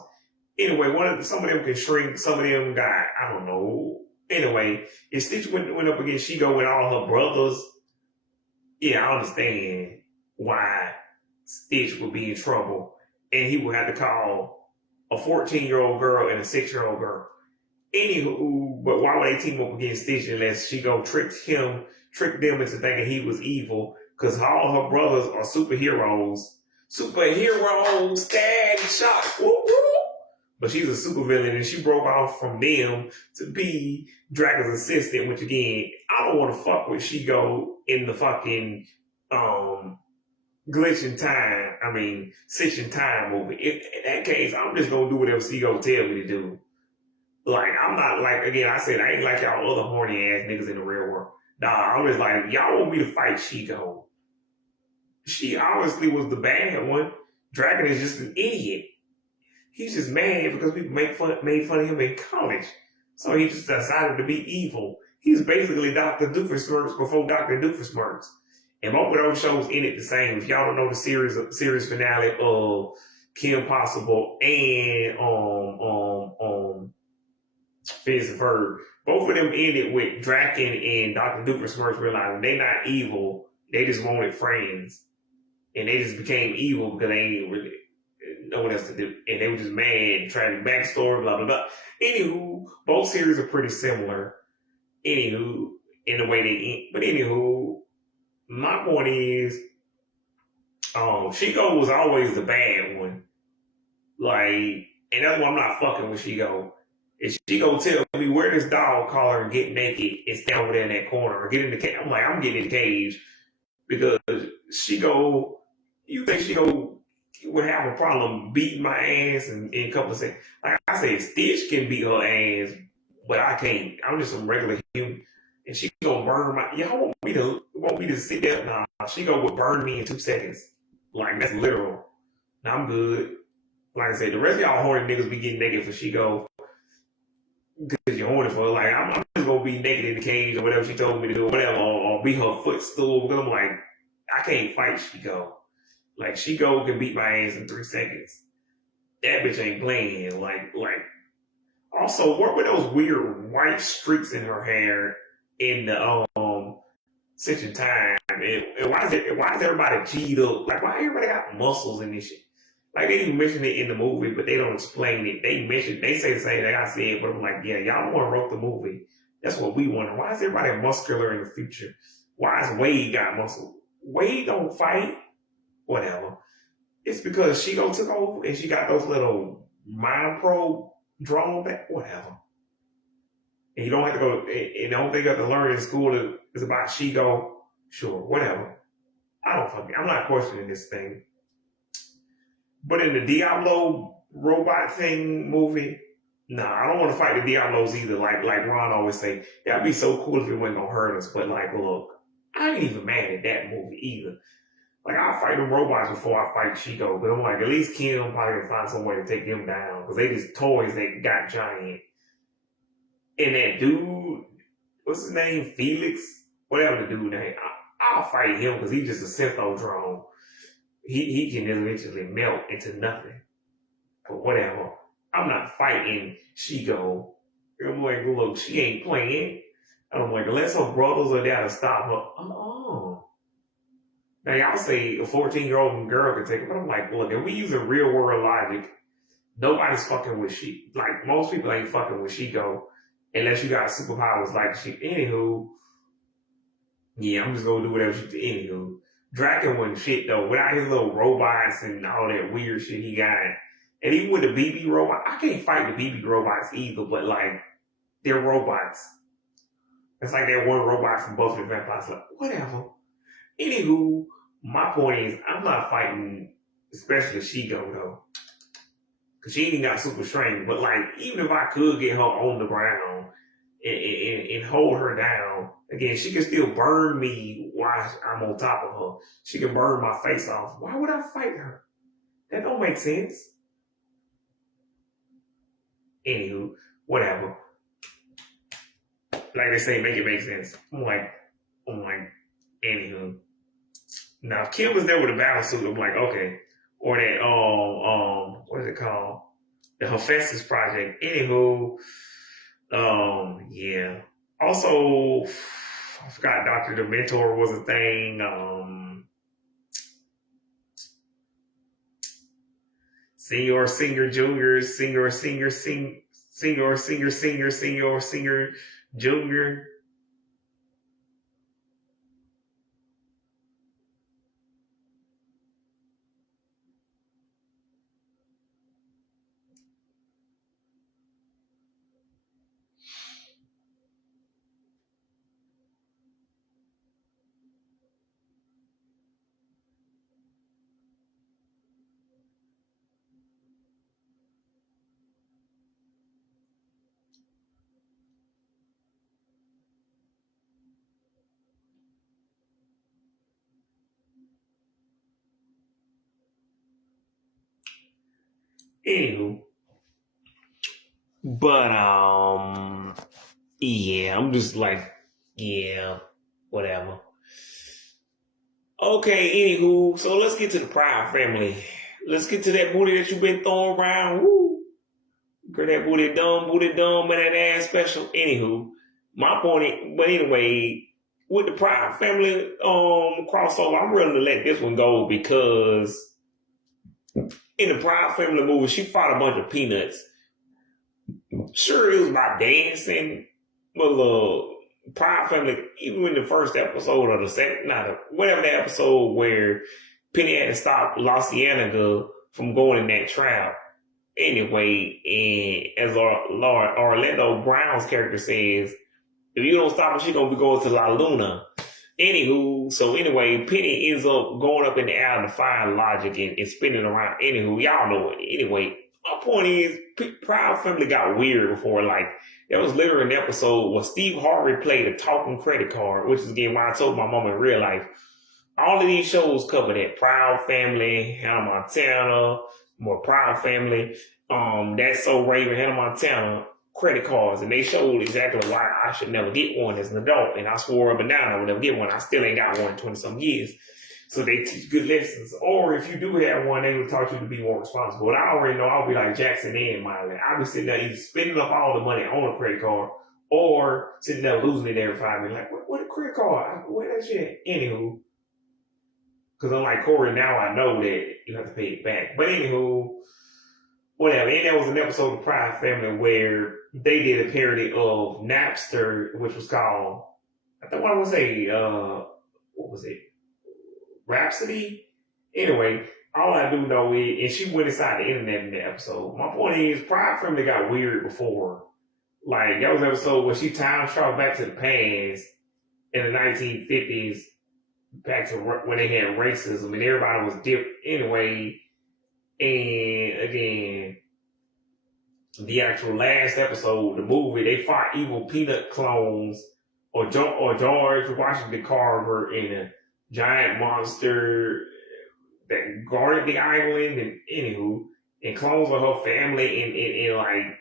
Anyway, some of them can shrink, some of them got, I don't know. Anyway, if Stitch went up against She-Go with all her brothers, yeah, I understand why Stitch would be in trouble. And he would have to call a 14-year-old girl and a 6-year-old girl. Anywho, but why would they team up against Stitch unless She-Go tricked them into thinking he was evil? Because all her brothers are superheroes. Superheroes, stab, shot, whoop, whoop. But she's a supervillain and she broke off from them to be Dragon's assistant, which again, I don't want to fuck with She-Go in the fucking Stitch in Time movie. In that case, I'm just gonna do whatever She-Go tell me to do. Like, I'm not like, again, I said, I ain't like y'all other horny ass niggas in the real world. Nah, I'm just like, y'all want me to fight She-Go. She obviously was the bad one. Dragon is just an idiot. He's just mad because people made fun of him in college. So he just decided to be evil. He's basically Dr. Doofenshmirtz before Dr. Doofenshmirtz. And both of those shows ended the same. If y'all don't know the series finale of Kim Possible and Phineas and Ferb, both of them ended with Draken and Dr. Doofenshmirtz realizing they not evil. They just wanted friends. And they just became evil because they ain't really know what else to do. And they were just mad, trying to backstory, blah, blah, blah. Anywho, both series are pretty similar. Anywho, in the way they end. But anywho, my point is, She-Go was always the bad one. Like, and that's why I'm not fucking with She-Go. If She-Go tell me where this dog collar and get naked and stay over there in that corner or get in the cage, I'm like, I'm getting in the cage because She-Go, you think She-Go would have a problem beating my ass in a couple of seconds? Like I said, Stitch can beat her ass, but I can't. I'm just a regular human. And she gonna burn my, y'all want me to sit there? Nah, she gonna burn me in 2 seconds. Like, that's literal. Now I'm good. Like I said, the rest of y'all horny niggas be getting naked for She-Go because you're horny for her. Like, I'm just gonna be naked in the cage or whatever she told me to do, or whatever, or be her footstool because I'm like, I can't fight She-Go. Like, She-Go can beat my ass in 3 seconds. That bitch ain't playing. Like, also, what were those weird white streaks in her hair in the Stitch in Time? And why is everybody G'd up? Like, why everybody got muscles in this shit? Like, they didn't mention it in the movie, but they don't explain it. They say the same thing I said, but I'm like, yeah, y'all the one wrote the movie. That's what we wonder. Why is everybody muscular in the future? Why is Wade got muscle? Wade don't fight. Whatever. It's because She-Go took over and she got those little mind probe drone back. Whatever. And you don't have to go, and the only thing you have to learn in school is about She-Go. Sure, whatever. I'm not questioning this thing. But in the Diablo robot thing movie, nah, I don't want to fight the Diablos either. Like Ron always say, that'd be so cool if it wasn't gonna hurt us. But like, look, I ain't even mad at that movie either. Like, I'll fight them robots before I fight She-Go. But I'm like, at least Kim probably can find some way to take them down. Because they just toys that got giant. And that dude, what's his name? Felix? Whatever the dude name. I'll fight him because he's just a syntho drone. He can eventually melt into nothing. But whatever. I'm not fighting She-Go. I'm like, look, she ain't playing. And I'm like, unless her brothers are there to stop her. Now, y'all say a 14-year-old girl can take it, but I'm like, look, if we using real world logic, nobody's fucking with like, most people ain't fucking with She-Go unless you got superpowers like she. Anywho, yeah, I'm just gonna do whatever she. Anywho, Draken wasn't shit though. Without his little robots and all that weird shit he got, and even with the BB robot, I can't fight the BB robots either. But like, they're robots. It's like that one robot from Buffy the Vampire Slayer. Whatever. Anywho, my point is, I'm not fighting, especially She-Go though, because she ain't got super strength. But like, even if I could get her on the ground and hold her down. Again, she can still burn me while I'm on top of her. She can burn my face off. Why would I fight her? That don't make sense. Anywho, whatever. Like they say, make it make sense. I'm like, anywho. Now, if Kim was there with a battle suit, I'm like, okay. Or that, what is it called? The Hephaestus Project. Anywho, yeah. Also, I forgot Dr. Dementor was a thing. Senior, junior, senior, junior. Anywho, but yeah, I'm just like, yeah, whatever. Okay, anywho, so let's get to the Pride family. Let's get to that booty that you've been throwing around. Woo! Girl, that booty dumb, and that ass special. Anywho, my point, but anyway, with the Pride family crossover, I'm willing to let this one go because in the Pride family movie, she fought a bunch of peanuts. Sure, it was about dancing, but Pride family, even in the first episode or the second, whatever the episode where Penny had to stop La Cienega from going in that trap. Anyway, and as Orlando Brown's character says, if you don't stop her, she's going to be going to La Luna. Anywho, so anyway, Penny ends up going up in the air defying logic and spinning around. Anywho, y'all know it. Anyway, my point is, Proud Family got weird before. Like, there was literally an episode where Steve Harvey played a talking credit card, which is again why I told my mom in real life. All of these shows cover that. Proud Family, Hannah Montana, more Proud Family, That's So Raven, Hannah Montana, credit cards, and they showed exactly why I should never get one as an adult. And I swore up and down I would never get one. I still ain't got one in 20-some years. So they teach good lessons. Or if you do have one, they would taught you to be more responsible. And I already know I'll be like Jackson and Miley. I'll be sitting there either spending up all the money on a credit card or sitting there losing it every 5 minutes. Like, what a credit card? Where that shit? Anywho. Because unlike Corey, now I know that you have to pay it back. But anywho, whatever. And there was an episode of Pride Family where they did a parody of Napster, which was called, I think what I would say, what was it? Rhapsody? Anyway, all I do know is, and she went inside the internet in the episode. My point is, Pride Family got weird before. Like, that was an episode where she time traveled back to the past in the 1950s, back to when they had racism and everybody was different. Anyway, and again, the actual last episode, the movie, they fought evil peanut clones or George Washington Carver in a giant monster that guarded the island, and anywho, and clones of her family, and like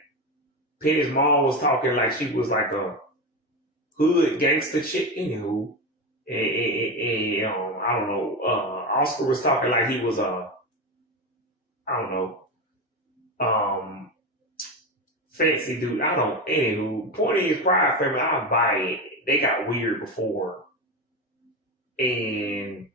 Penny's mom was talking like she was like a hood gangster chick, anywho, and I don't know, Oscar was talking like he was I don't know, fancy dude. I don't. Anywho, point is, Pride Family, I'll buy it. They got weird before. And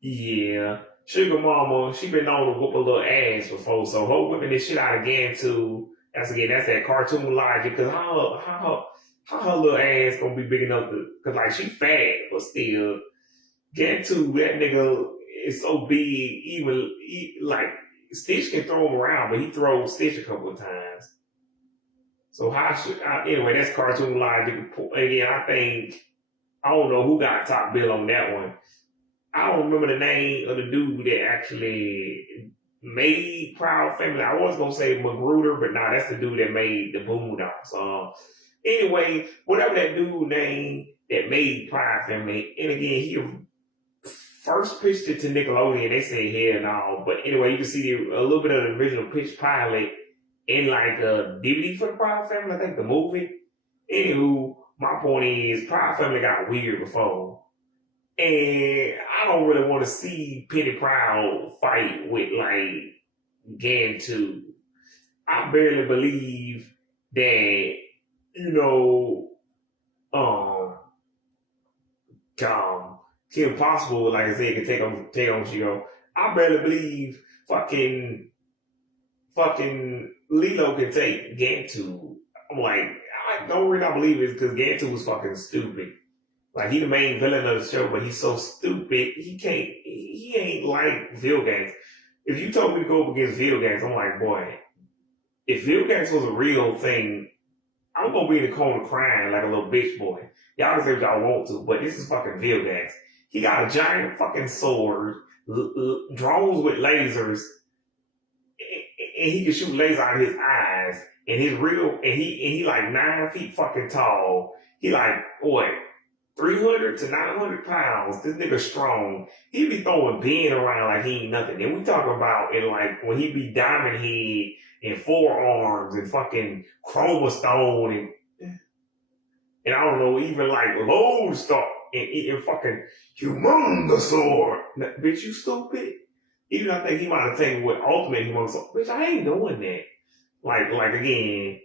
yeah, Sugar Mama, she been known to whoop a little ass before. So her whipping this shit out again too. That's that cartoon logic. Cause how her little ass gonna be big enough to? Cause like she fat, but still, get to that nigga is so big. Even like Stitch can throw him around, but he throws Stitch a couple of times. So anyway, that's cartoon logic. Again, I don't know who got top bill on that one. I don't remember the name of the dude that actually made Proud Family. I was going to say Magruder, but nah, that's the dude that made the Boondocks. Anyway, whatever that dude named that made Pride Family, and again, he first pitched it to Nickelodeon. They say hell no, but anyway, you can see a little bit of the original pitch pilot in like a DVD for the Pride Family. I think the movie. Anywho, my point is, Pride Family got weird before. And I don't really want to see Penny Proud fight with like Gantu. I barely believe that, you know, Kim Possible, like I said, can take on Chico. I barely believe fucking Lilo can take Gantu. I'm like, I don't really not believe it because Gantu was fucking stupid. Like, he the main villain of the show, but he's so stupid, he ain't like video games. If you told me to go up against video games, I'm like, boy, if video games was a real thing, I'm gonna be in the corner crying like a little bitch boy. Y'all can say what y'all want to, but this is fucking video games. He got a giant fucking sword, drones with lasers, and he can shoot lasers out of his eyes, and he like 9 feet fucking tall. He like, what, 300 to 900 pounds. This nigga strong. He be throwing Ben around like he ain't nothing. And we talking about it like when he be Diamond Head and forearms and fucking Chroma Stone and I don't know, even like Lodestar and fucking Humongousaur. Bitch, you stupid. Even I think he might have taken what Ultimate Humongousaur. Bitch, I ain't doing that. Like again,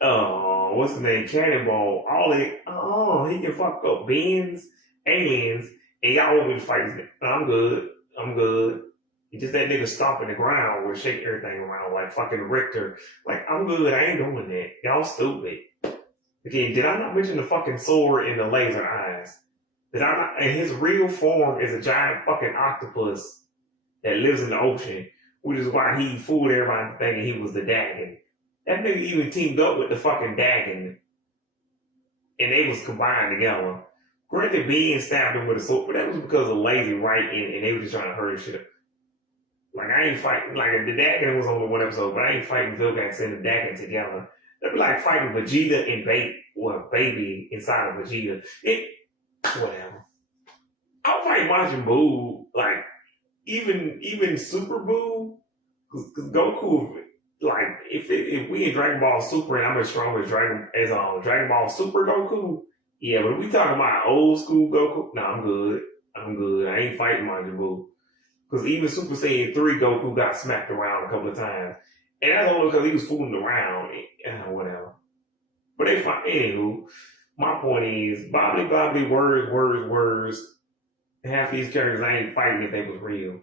what's the name? Cannonball. All it. Oh, he can fuck up beings, aliens, and y'all want me to fight this nigga. I'm good. It's just that nigga stomping the ground will shake everything around like fucking Richter. Like, I'm good. I ain't doing that. Y'all stupid. Again, did I not mention the fucking sword and the laser eyes? Did I not? And his real form is a giant fucking octopus that lives in the ocean, which is why he fooled everybody thinking he was the Dagon. That nigga even teamed up with the fucking Dagon, and they was combined together. Granted, being stabbed him with a sword, but that was because of lazy writing, and they were just trying to hurry shit up. Like, I ain't fighting, like, the Dagon was only one episode, but I ain't fighting Vilgax and the Dagon together. That'd be like fighting Vegeta and Baby inside of Vegeta. Whatever. I'll fight Majin Buu, like, even Super Buu, because Goku, like, if we in Dragon Ball Super and I'm as strong as Dragon Ball Super Goku, yeah, but if we talking about old school Goku, nah, I'm good. I ain't fighting Majin Buu. Because even Super Saiyan 3 Goku got smacked around a couple of times. And that's only because he was fooling around. Whatever. But they fight. Anywho, my point is, bobbly, words. Half these characters I ain't fighting if they was real.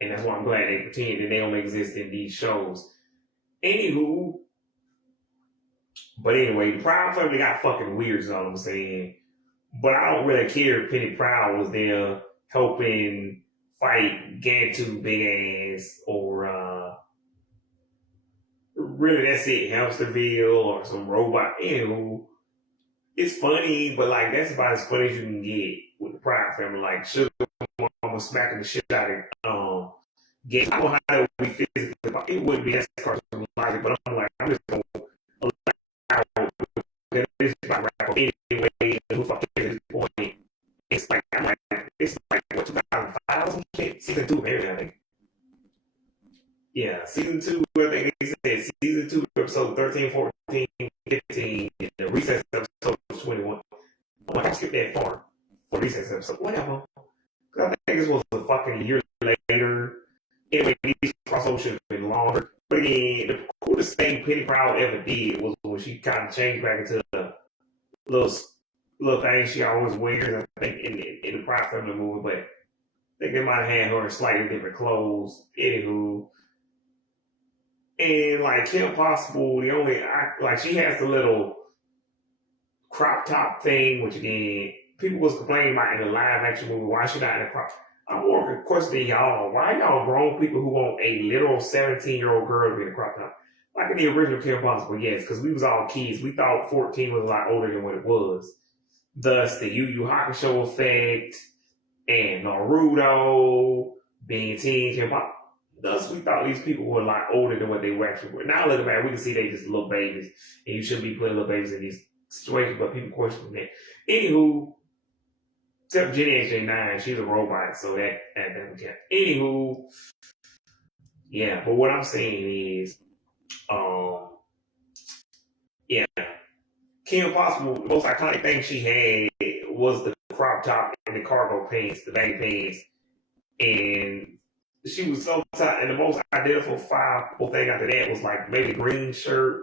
And that's why I'm glad they pretend that they don't exist in these shows. Anywho, but anyway, the Proud Family got fucking weird, is all I'm saying. But I don't really care if Penny Proud was there helping fight Gantu big ass or really that's it, Hamsterville or some robot. Anywho, it's funny, but like that's about as funny as you can get with the Proud Family. Like Sugar Mama smacking the shit out of Gantu. I don't know how that would be physically. It wouldn't be, that's cartoon logic, but I'm like, I'm just gonna allow this about rap anyway. Who fuck cares at this point? It's like what, 2005 or some shit? Season 2 of everything, I think. Yeah, season 2, I think they said season 2, episode 13, 14, 15, and the recess episode 21. I'm like, I skipped that far for recess episode. Whatever. I think this was a fucking year later. Anyway, these crossovers should have been longer. But again, the coolest thing Penny Proud ever did was when she kind of changed back into the little thing she always wears, I think, in the Proud Family movie, but I think they might have had her in slightly different clothes. Anywho. And like Kim Possible, she has the little crop top thing, which again, people was complaining about in the live action movie, why she not in a crop? I'm more questioning y'all, why y'all grown people who want a literal 17-year-old girl to be in a crop top? Like in the original Kim Possible, yes, because we was all kids. We thought 14 was a lot older than what it was. Thus, the Yu Yu Hakusho effect and Naruto being teen Kim Possible. thus we thought these people were a lot older than what they were actually were. Now looking back, we can see they just little babies, and you shouldn't be putting little babies in these situations, but people question that. Anywho, except Jenny XJ9, she's a robot, so that doesn't count. Anywho, yeah, but what I'm saying is, yeah, Kim Possible, the most iconic thing she had was the crop top and the cargo pants, the baggy pants, and she was so tight. And the most identifiable thing after that was like maybe the green shirt,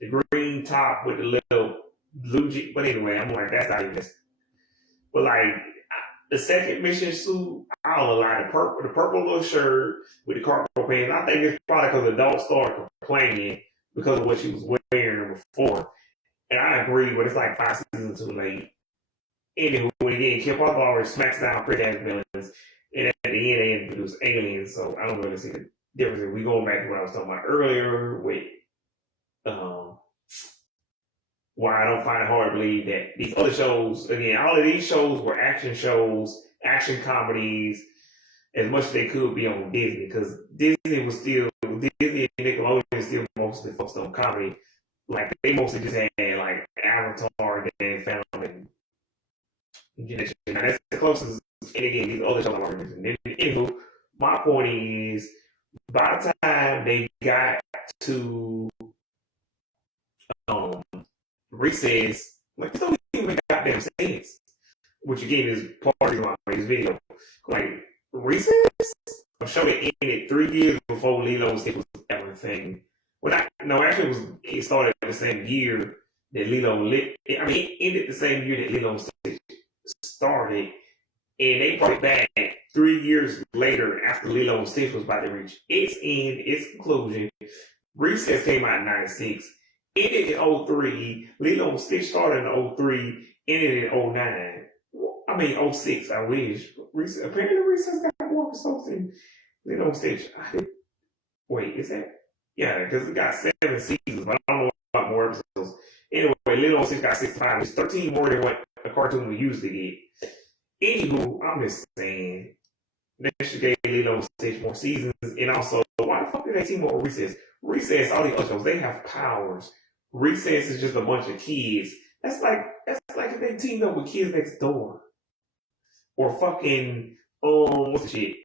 the green top with the little blue jean. But anyway, I'm like, that's not even. But like the second mission suit, I don't lie, the purple little shirt with the cargo pants. I think it's probably because adults started complaining because of what she was wearing before. And I agree, but it's like 5 seasons too late. Anywho, again, Kim Possible always smacks down pretty ass villains. And at the end, they introduce aliens, so I don't really see the difference. If we go back to what I was talking about earlier with why I don't find it hard to believe that these other shows, again, all of these shows were action shows, action comedies, as much as they could be on Disney, because Disney and Nickelodeon still mostly focused on comedy. Like, they mostly just had, like, Avatar that they found in Generation. Now, that's the closest, and again, these other shows are organized. Anywho, my point is, by the time they got to Recess, like, this don't even make goddamn sense. Which, again, is part of this video. Like, Recess, a show that ended 3 years before Lilo was ever a thing. Well, it started the same year that Lilo lit. I mean, it ended the same year that Lilo started, and they brought it back 3 years later after Lilo and Stitch was about to reach its end, its conclusion. Recess came out in 96, ended in 03. Lilo and Stitch started in 03, ended in 09. I mean 06, I wish. Apparently Recess got more episodes than Lilo and Stitch. Wait, is that? Yeah, because it got 7 seasons, but I don't know about more episodes. Anyway, Lilo and Stitch got 65. It's 13 more than what a cartoon we usually get. Anywho, I'm just saying, they should give Lilo and Stitch more seasons. And also, why the fuck did they team up with Recess? Recess, all these other shows, they have powers. Recess is just a bunch of kids. That's like if they teamed up with Kids Next Door. Or fucking, what's the shit?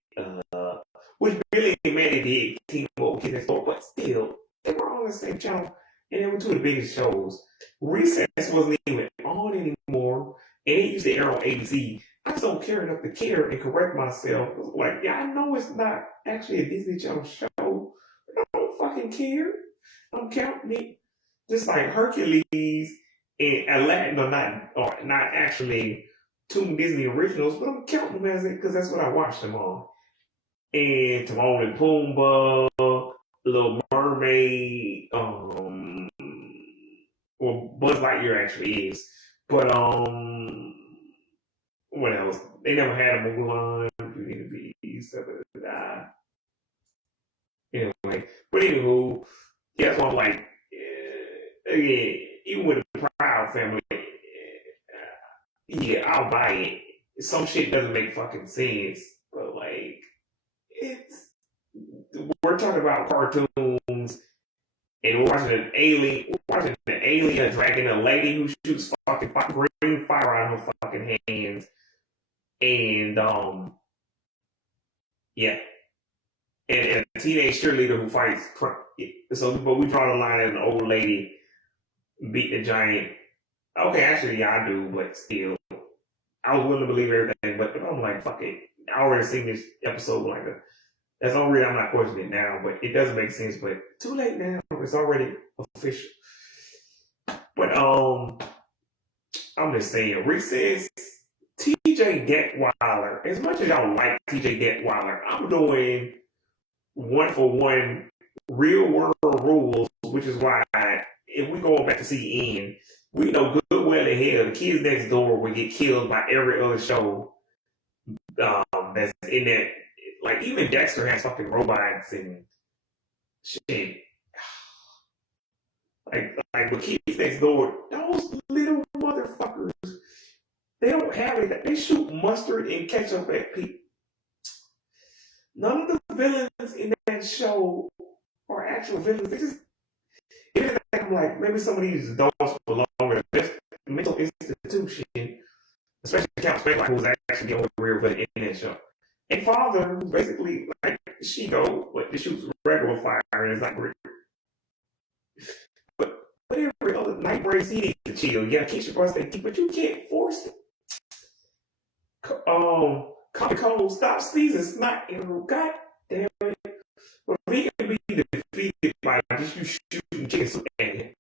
Which really made it did team up with Kids Next Door, but still, they were on the same channel, and they were two of the biggest shows. Recess wasn't even on anymore, and it used to air on ABC. I just don't care enough to care and correct myself. Like, yeah, I know it's not actually a Disney Channel show, but I don't fucking care. I'm counting it. Just like Hercules and Aladdin are not actually two Disney originals, but I'm counting them as it because that's what I watched them on. And Timon and Pumbaa, Little Mermaid, well, Buzz Lightyear actually is. But what else? They never had a Mulan, Beauty and the Beast, anyway. But anywho, yeah, that's why I'm like, again, even with the Proud Family, yeah, I'll buy it. Some shit doesn't make fucking sense, but like, we're talking about cartoons, and we're watching an alien dragging a lady who shoots fucking green fire out of her fucking hands, and yeah, and a teenage cheerleader who fights. So, but we draw the line as an old lady beat the giant. Okay, actually, yeah, I do, but still, I was willing to believe everything. But I'm like, fuck it. I already seen this episode like that. That's the only reason I'm not questioning it now, but it doesn't make sense. But too late now. It's already official. But I'm just saying, Recess, TJ Detweiler. As much as y'all like TJ Detweiler, I'm doing 1-for-1 real world rules, which is why if we go back to CN, we know good well and hell the Kids Next Door will get killed by every other show that's in that. Like, even Dexter has fucking robots and shit. Like with Kids Next Door, those little motherfuckers, they don't have any. They shoot mustard and ketchup at people. None of the villains in that show are actual villains. I'm like, maybe some of these adults belong in a mental institution, especially Count Spade, who's actually on the real villain in that show. And Father, who's basically like Shigo, but it shoots regular fire and it's like but every other night breaks, he needs to chill. Yeah, kiss your birthday teeth, but you can't force it. Common Cold, stop sneezing, snot, God damn it. But if he can be defeated by just you shooting chicken soup at him.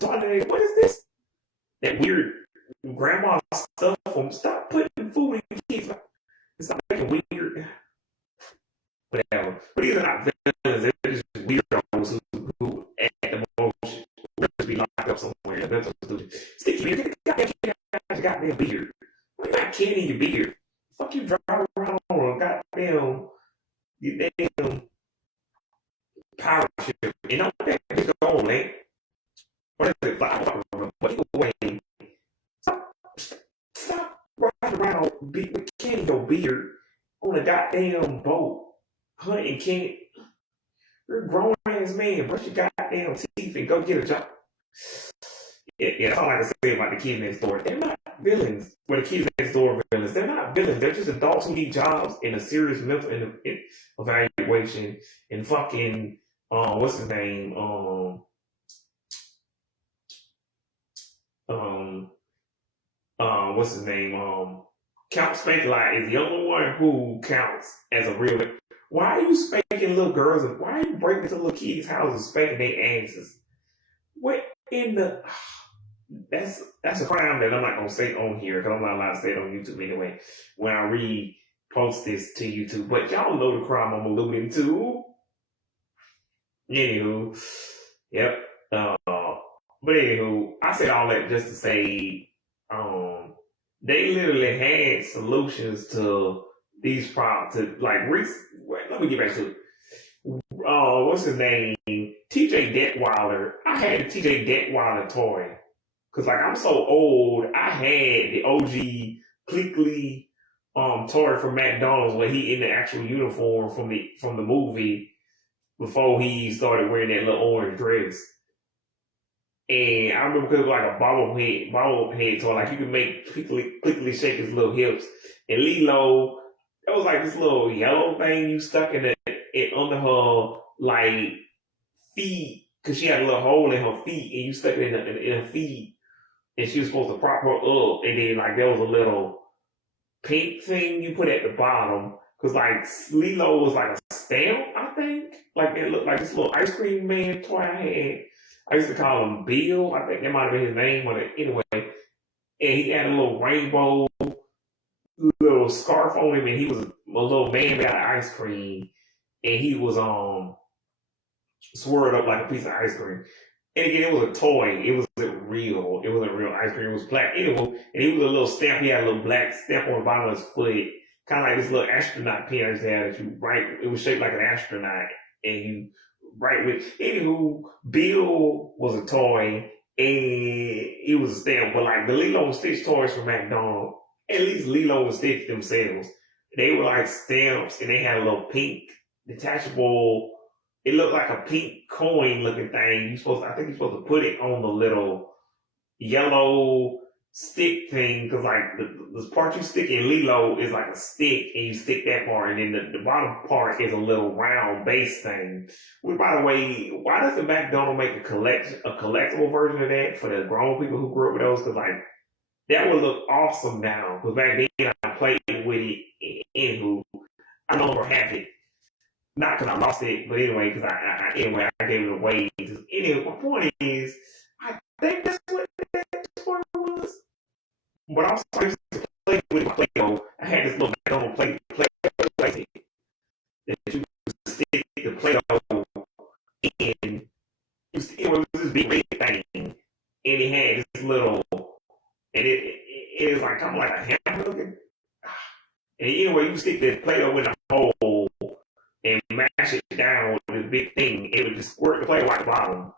What is this? That weird grandma stuff from stop putting food in kids. Stop making weird. Whatever. But these are not villains, they're just weirdos who at the most will be locked up somewhere. That's stupid. Sticky, get the goddamn beard. You're not kidding your beard. Fuck you drive around on a goddamn you damn power ship. You know that bitch go on, man. What is it? But either way, stop riding around with candy your beard on a goddamn boat. Hunting can't. You're a grown ass man. Brush your goddamn teeth and go get a job. Yeah, that's all I can say about the kids next door. They're not villains. Well, the kids next door are villains. They're not villains. They're just adults who need jobs in a serious mental evaluation and fucking what's his name? What's his name? Count Spank-a-Lot is the only one who counts as a real. Why are you spanking little girls? Why are you breaking into little kids' houses spanking their asses? What in the? That's a crime that I'm not gonna say on here because I'm not allowed to say it on YouTube anyway. When I repost this to YouTube, but y'all know the crime I'm alluding to. Anywho, yep. But anywho, I said all that just to say, they literally had solutions to these problems. To like, let me get back to it. What's his name? TJ Detweiler. I had a TJ Detweiler toy. Cause like I'm so old, I had the OG Pleakley toy from McDonald's where he in the actual uniform from the movie before he started wearing that little orange dress. And I remember because it was like a bobblehead toy, like you could make Pleakley shake his little hips. And Lilo, that was like this little yellow thing you stuck in it under her like feet, cause she had a little hole in her feet, and you stuck it in her feet. And she was supposed to prop her up, and then like there was a little pink thing you put at the bottom, cause like Lilo was like a stamp, I think. Like it looked like this little ice cream man toy I had. I used to call him Bill. I think that might have been his name, but anyway. And he had a little rainbow, little scarf on him, and he was a little man made out of ice cream, and he was swirled up like a piece of ice cream. And again, it was a toy. It wasn't real ice cream. It was black. Anyway, and he was a little stamp. He had a little black stamp on the bottom of his foot. Kind of like this little astronaut pin I used to have that you write. It was shaped like an astronaut. And you write with. Anywho, Bill was a toy. And he was a stamp. But like the Lilo and Stitch toys from McDonald's, at least Lilo and Stitch themselves, they were like stamps. And they had a little pink detachable. It looked like a pink coin looking thing. I think you're supposed to put it on the little yellow stick thing, because like the part you stick in Lilo is like a stick, and you stick that part, and then the bottom part is a little round base thing. Which, by the way, why doesn't McDonald's make a collectible version of that for the grown people who grew up with those? Because like that would look awesome now. Because back then I played with it. Anywho, I no longer have it. Not because I lost it, but anyway, because I gave it away. Anyway, my point is, I think that's what that toy was. But I was supposed to play with my Play-Doh. I had this little McDonald's Play that you could stick the Play-Doh in. It was this big red thing, and it had this little, and it was like kind of like a hammer looking. And anyway, you stick the Play-Doh in a hole and mash it down with this big thing. It would just squirt the Play-Doh at the bottom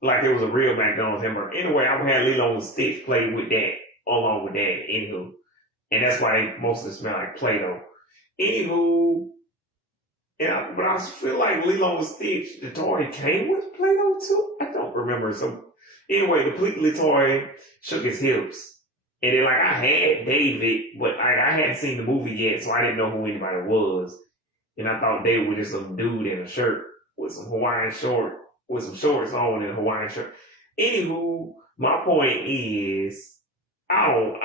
like it was a real McDonald's hamburger. Anyway, I would have Lilo and Stitch play with that, along with that, anywho. And that's why they mostly smell like Play-Doh. Anywho, But I feel like Lilo and Stitch, the toy came with Play-Doh too. I don't remember. So anyway, the Play toy shook his hips. And then like I had David, but I hadn't seen the movie yet, so I didn't know who anybody was. And I thought David was just some dude in a shirt with some with some shorts on and a Hawaiian shirt. Anywho, my point is, I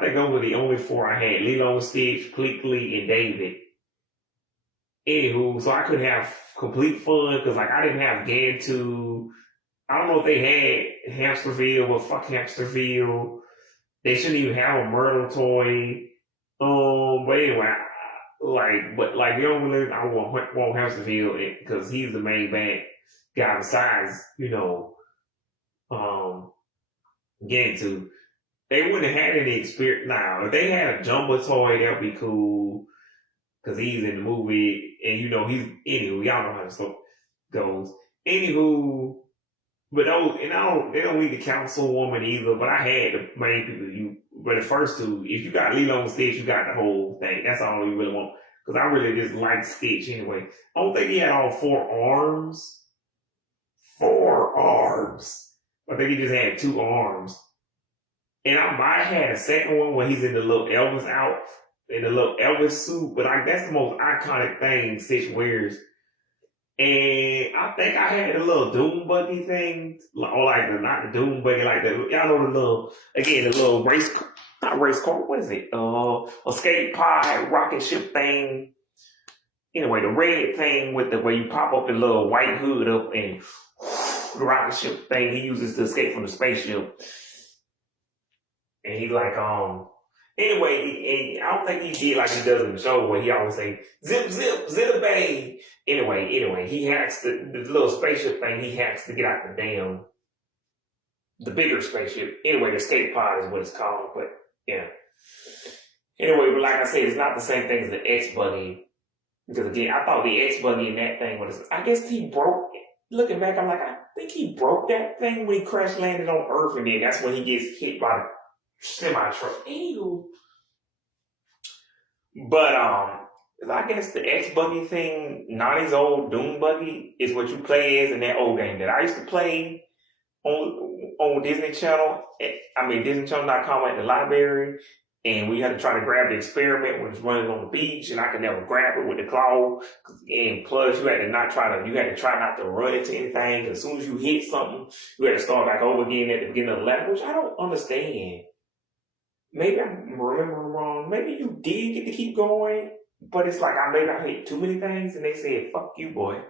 think those were the only four I had: Lilo and Stitch, Pleakley, and David. Anywho, so I could have complete fun because like I didn't have Gantu. I don't know if they had Hamsterville, but fuck Hamsterville. They shouldn't even have a Myrtle toy. But anyway, the only I want Hamsterville because he's the main bad guy besides, Gantu. They wouldn't have had any experience. Now, if they had a Jumbo toy, that would be cool because he's in the movie and anywho, y'all know how the stuff goes. Anywho, but they don't need the councilwoman either, but I had the main people but the first two, if you got Lilo and Stitch, you got the whole thing. That's all you really want. Because I really just like Stitch anyway. I don't think he had all 4 arms. 4 arms. I think he just had 2 arms. And I might have had a second one where he's in the little Elvis suit, but that's the most iconic thing Stitch wears. And I think I had a little Doom Buggy thing, or not the Doom Buggy, y'all know the little not race car, what is it? Escape pod, rocket ship thing. Anyway, the red thing where you pop up the little white hood up and the rocket ship thing he uses to escape from the spaceship. And he anyway, I don't think he did like he does in the show where he always say, zip, zip, zip, bang. Anyway, he hacks the little spaceship thing, he hacks to get out the bigger spaceship. Anyway, the escape pod is what it's called, but yeah. Anyway, but like I said, it's not the same thing as the X-Buggy. Because again, I thought the X-Buggy in that thing I guess he broke, looking back, I'm like, I think he broke that thing when he crash landed on Earth, and then that's when he gets hit by the semi-truck. Anywho. But, I guess the X-Buggy thing, Nani's old Doom Buggy, is what you play as in that old game that I used to play on Disney Channel. DisneyChannel.com at the library. And we had to try to grab the experiment when it's running on the beach, and I could never grab it with the claw. And plus, you had to try not to run into anything. As soon as you hit something, you had to start back over again at the beginning of the level, which I don't understand. Maybe I'm remembering wrong. Maybe you did get to keep going, but it's like I hit too many things, and they said, "Fuck you, boy.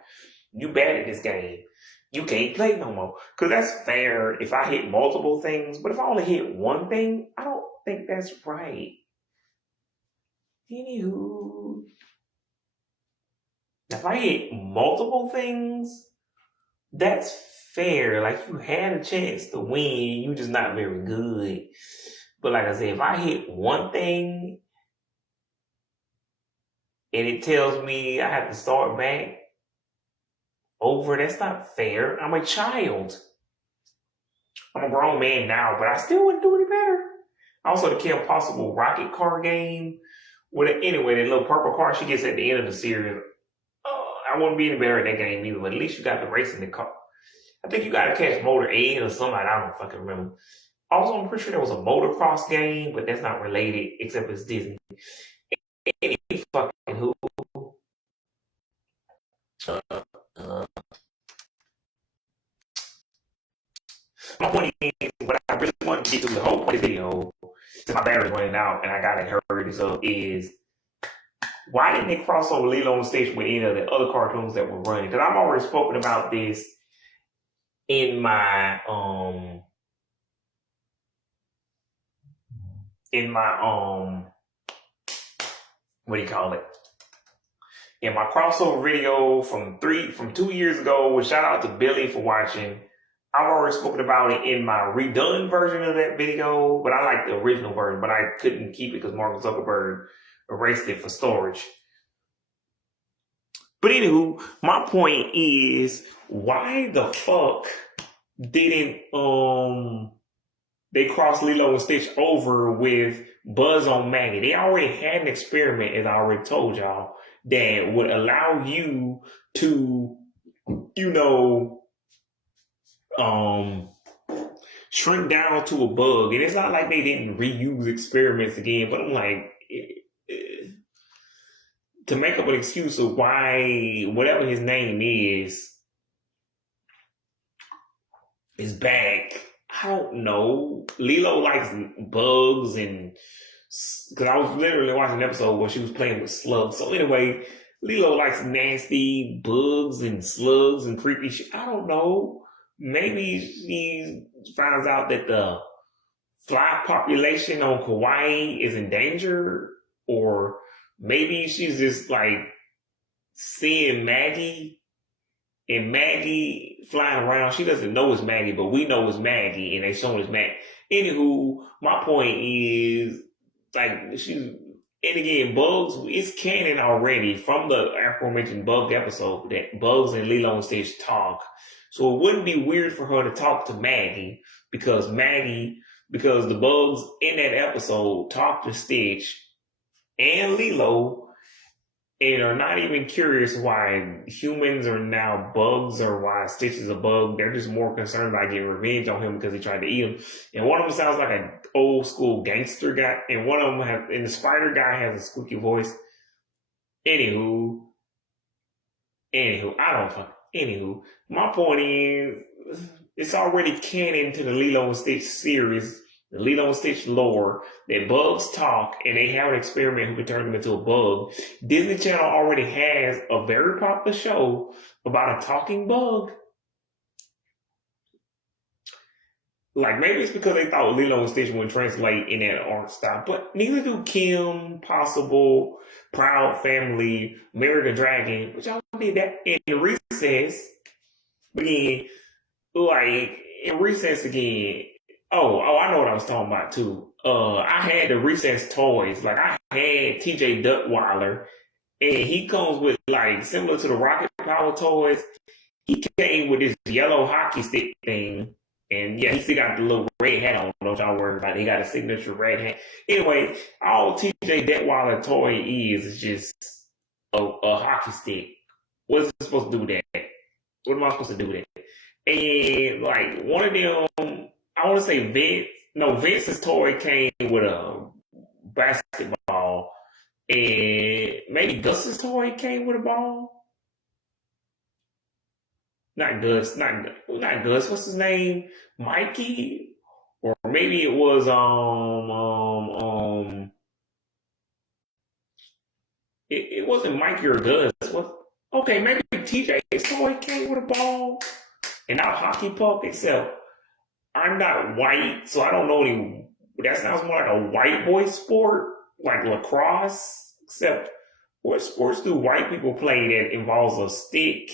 You bad at this game. You can't play no more." Because that's fair if I hit multiple things, but if I only hit one thing, I don't think that's right. Anywho, if I hit multiple things, that's fair. Like, you had a chance to win, you just not very good. But like I said, if I hit one thing and it tells me I have to start back over, that's not fair. I'm a child. I'm a grown man now, but I still wouldn't do any better. Also, the Kim Possible rocket car game. Anyway, that little purple car she gets at the end of the series. I wouldn't be any better at that game either, but at least you got the racing the car. I think you got to catch Motor 8 or something. I don't fucking remember. Also, I'm pretty sure there was a motocross game, but that's not related, except it's Disney. Any fucking who? My point is, what I really want to get to the whole point of the video, since my battery's running out and I gotta hurry this up, is why didn't they cross over Lilo and Stitch with any of the other cartoons that were running? Because I've already spoken about this in my what do you call it? In my crossover video from 2 years ago, which shout out to Billy for watching. I've already spoken about it in my redone version of that video, but I like the original version, but I couldn't keep it because Mark Zuckerberg erased it for storage. But anywho, my point is, why the fuck didn't they cross Lilo and Stitch over with Buzz on Maggie? They already had an experiment, as I already told y'all, that would allow you to, you know, um, shrink down to a bug. And it's not like they didn't reuse experiments again, but I'm like, to make up an excuse of why whatever his name is back. I don't know. Lilo likes bugs, and because I was literally watching an episode where she was playing with slugs. So anyway, Lilo likes nasty bugs and slugs and creepy shit. I don't know. Maybe she finds out that the fly population on Kauai is in danger, or maybe she's just like seeing Maggie, and Maggie flying around. She doesn't know it's Maggie, but we know it's Maggie, and they show it's Maggie. Anywho, my point is, like, she's, and again, Bugs, it's canon already from the aforementioned Bug episode that Bugs and Lilo and Stitch talk. So it wouldn't be weird for her to talk to Maggie, because the Bugs in that episode talk to Stitch and Lilo, and are not even curious why humans are now bugs or why Stitch is a bug. They're just more concerned about getting revenge on him because he tried to eat him. And one of them sounds like an old school gangster guy, and one of them and the spider guy has a squeaky voice. Anywho, my point is, it's already canon to the Lilo and Stitch series, the Lilo and Stitch lore, that bugs talk and they have an experiment who can turn them into a bug. Disney Channel already has a very popular show about a talking bug. Like, maybe it's because they thought Lilo and Stitch wouldn't translate in that art style, but neither do Kim, Possible, Proud Family, American Dragon, which y'all did that in Recess. But then, like, in Recess again, Oh, I know what I was talking about too. I had the Recess toys. Like, I had TJ Duckweiler, and he comes with, like, similar to the Rocket Power toys. He came with this yellow hockey stick thing, and yeah, he still got the little red hat on. Don't y'all worry about it. He got a signature red hat. Anyway, all TJ Duckweiler toy is just a hockey stick. What's it supposed to do with that? What am I supposed to do with that? And like, one of them, I want to say Vince's toy came with a basketball, and maybe Gus's toy came with a ball. Not Gus. What's his name? Mikey, or maybe it was It wasn't Mikey or Gus. Okay, maybe TJ's toy came with a ball, and not hockey puck, except I'm not white, so I don't know any. That sounds more like a white boy sport, like lacrosse. Except, what sports do white people play that involves a stick,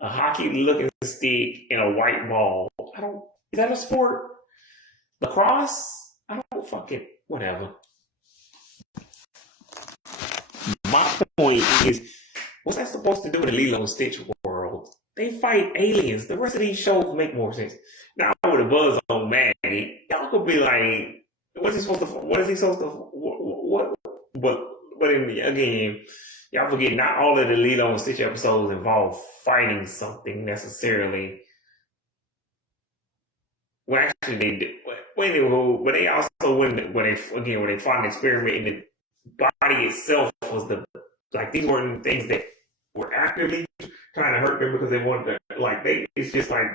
a hockey-looking stick, and a white ball? Is that a sport? Lacrosse? I don't fucking whatever. My point is, what's that supposed to do in the Lilo and Stitch world? They fight aliens. The rest of these shows make more sense. Now, with a buzz on Maggie, y'all could be like, what is he supposed to, what? But again, y'all forget, not all of the Lilo and Stitch episodes involve fighting something necessarily. Well, actually, they did. But they also, when they find an experiment in the body itself, these weren't things that were actively trying to hurt them because they wanted to, it's just like,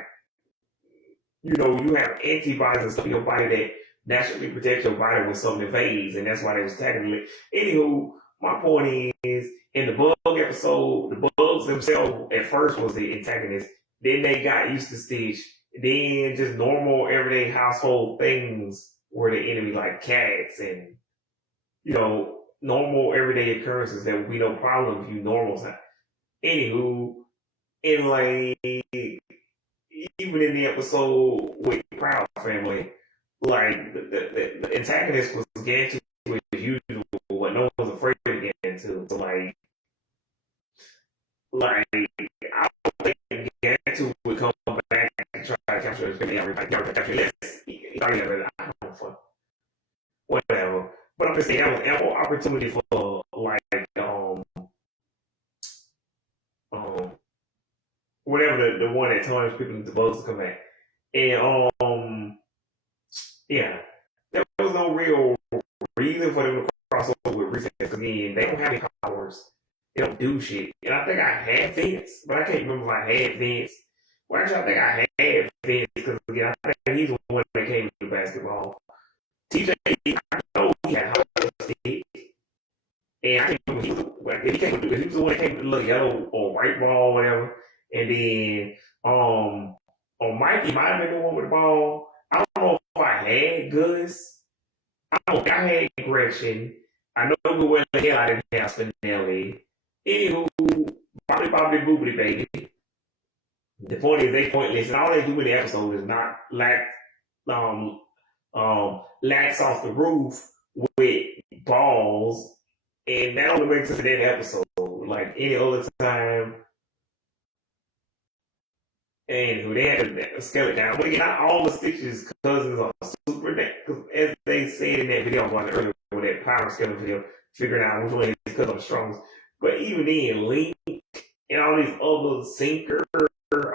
you have antibodies and stuff in your body that naturally protect your body when something invades, and that's why they was attacking it. Anywho, my point is, in the bug episode, the bugs themselves at first was the antagonist. Then they got used to Stitch. Then just normal everyday household things were the enemy, like cats and, normal everyday occurrences that would be no problem if you normals. Anywho, even in the episode with Proud Family, like the antagonist was Gantu as usual, but no one was afraid of Gantu. So I don't think Gantu would come back and try to capture everybody. I don't fuck. Whatever. But I'm just saying, that was ample opportunity for whatever the one that tarnished people into bugs to come back. And yeah, there was no real reason for them to cross over with Recess. Because again, they don't have any powers. They don't do shit. And I think I had Vince, but I can't remember if I had Vince. Well, actually, I think I had Vince because again, I think he's the one that came to basketball. TJ, I know he had hot stick. And I can't remember he was the one that came to the little yellow or white ball or whatever. And then Mikey might have been the one with the ball. I don't know if I had Gus. I don't think I had Gretchen. I know we went the hell I didn't have Spinelli. Anywho, bobbly boobly baby. The point is they pointless and all they do in the episode is not lax off the roof with balls, and that only makes sense in that episode. Like any other time, and they had to scale it down. But again, not all the Stitch's cousins are super neck, because as they said in that video I watched earlier with that power scale video, figuring out which one of his cousins are strongest. But even then, Link and all these other Sinker,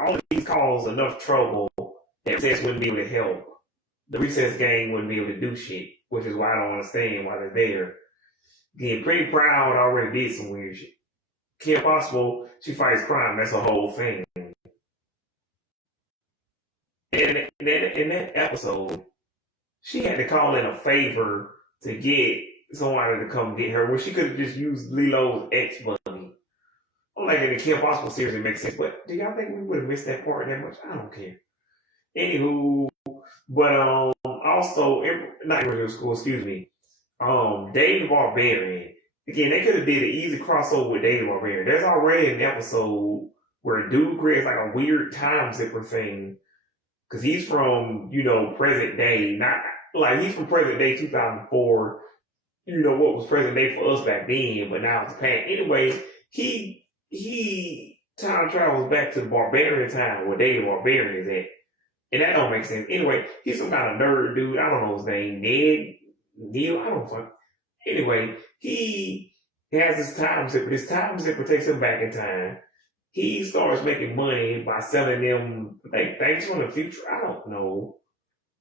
all of these cause enough trouble that Recess wouldn't be able to help. The Recess gang wouldn't be able to do shit, which is why I don't understand why they're there. Again, Pretty Proud already did some weird shit. Kim Possible, she fights crime. That's a whole thing. And in that episode, she had to call in a favor to get somebody to come get her, where she could have just used Lilo's ex-buddy. I'm like, in the Kim Possible series, it makes sense, but do y'all think we would have missed that part that much? I don't care. Anywho, but also, not original school, excuse me, Dave the Barbarian. Again, they could have did an easy crossover with Dave the Barbarian. There's already an episode where dude creates like a weird time zipper thing, because he's from, present day, not like he's from present day 2004, what was present day for us back then, but now it's past. Anyway, he time travels back to the Barbarian time where Dave the Barbarian is at. And that don't make sense. Anyway, he's some kind of nerd dude. I don't know his name. Neil, I don't fuck. Anyway, he has this time zipper. This time zipper takes him back in time. He starts making money by selling them things from the future. I don't know.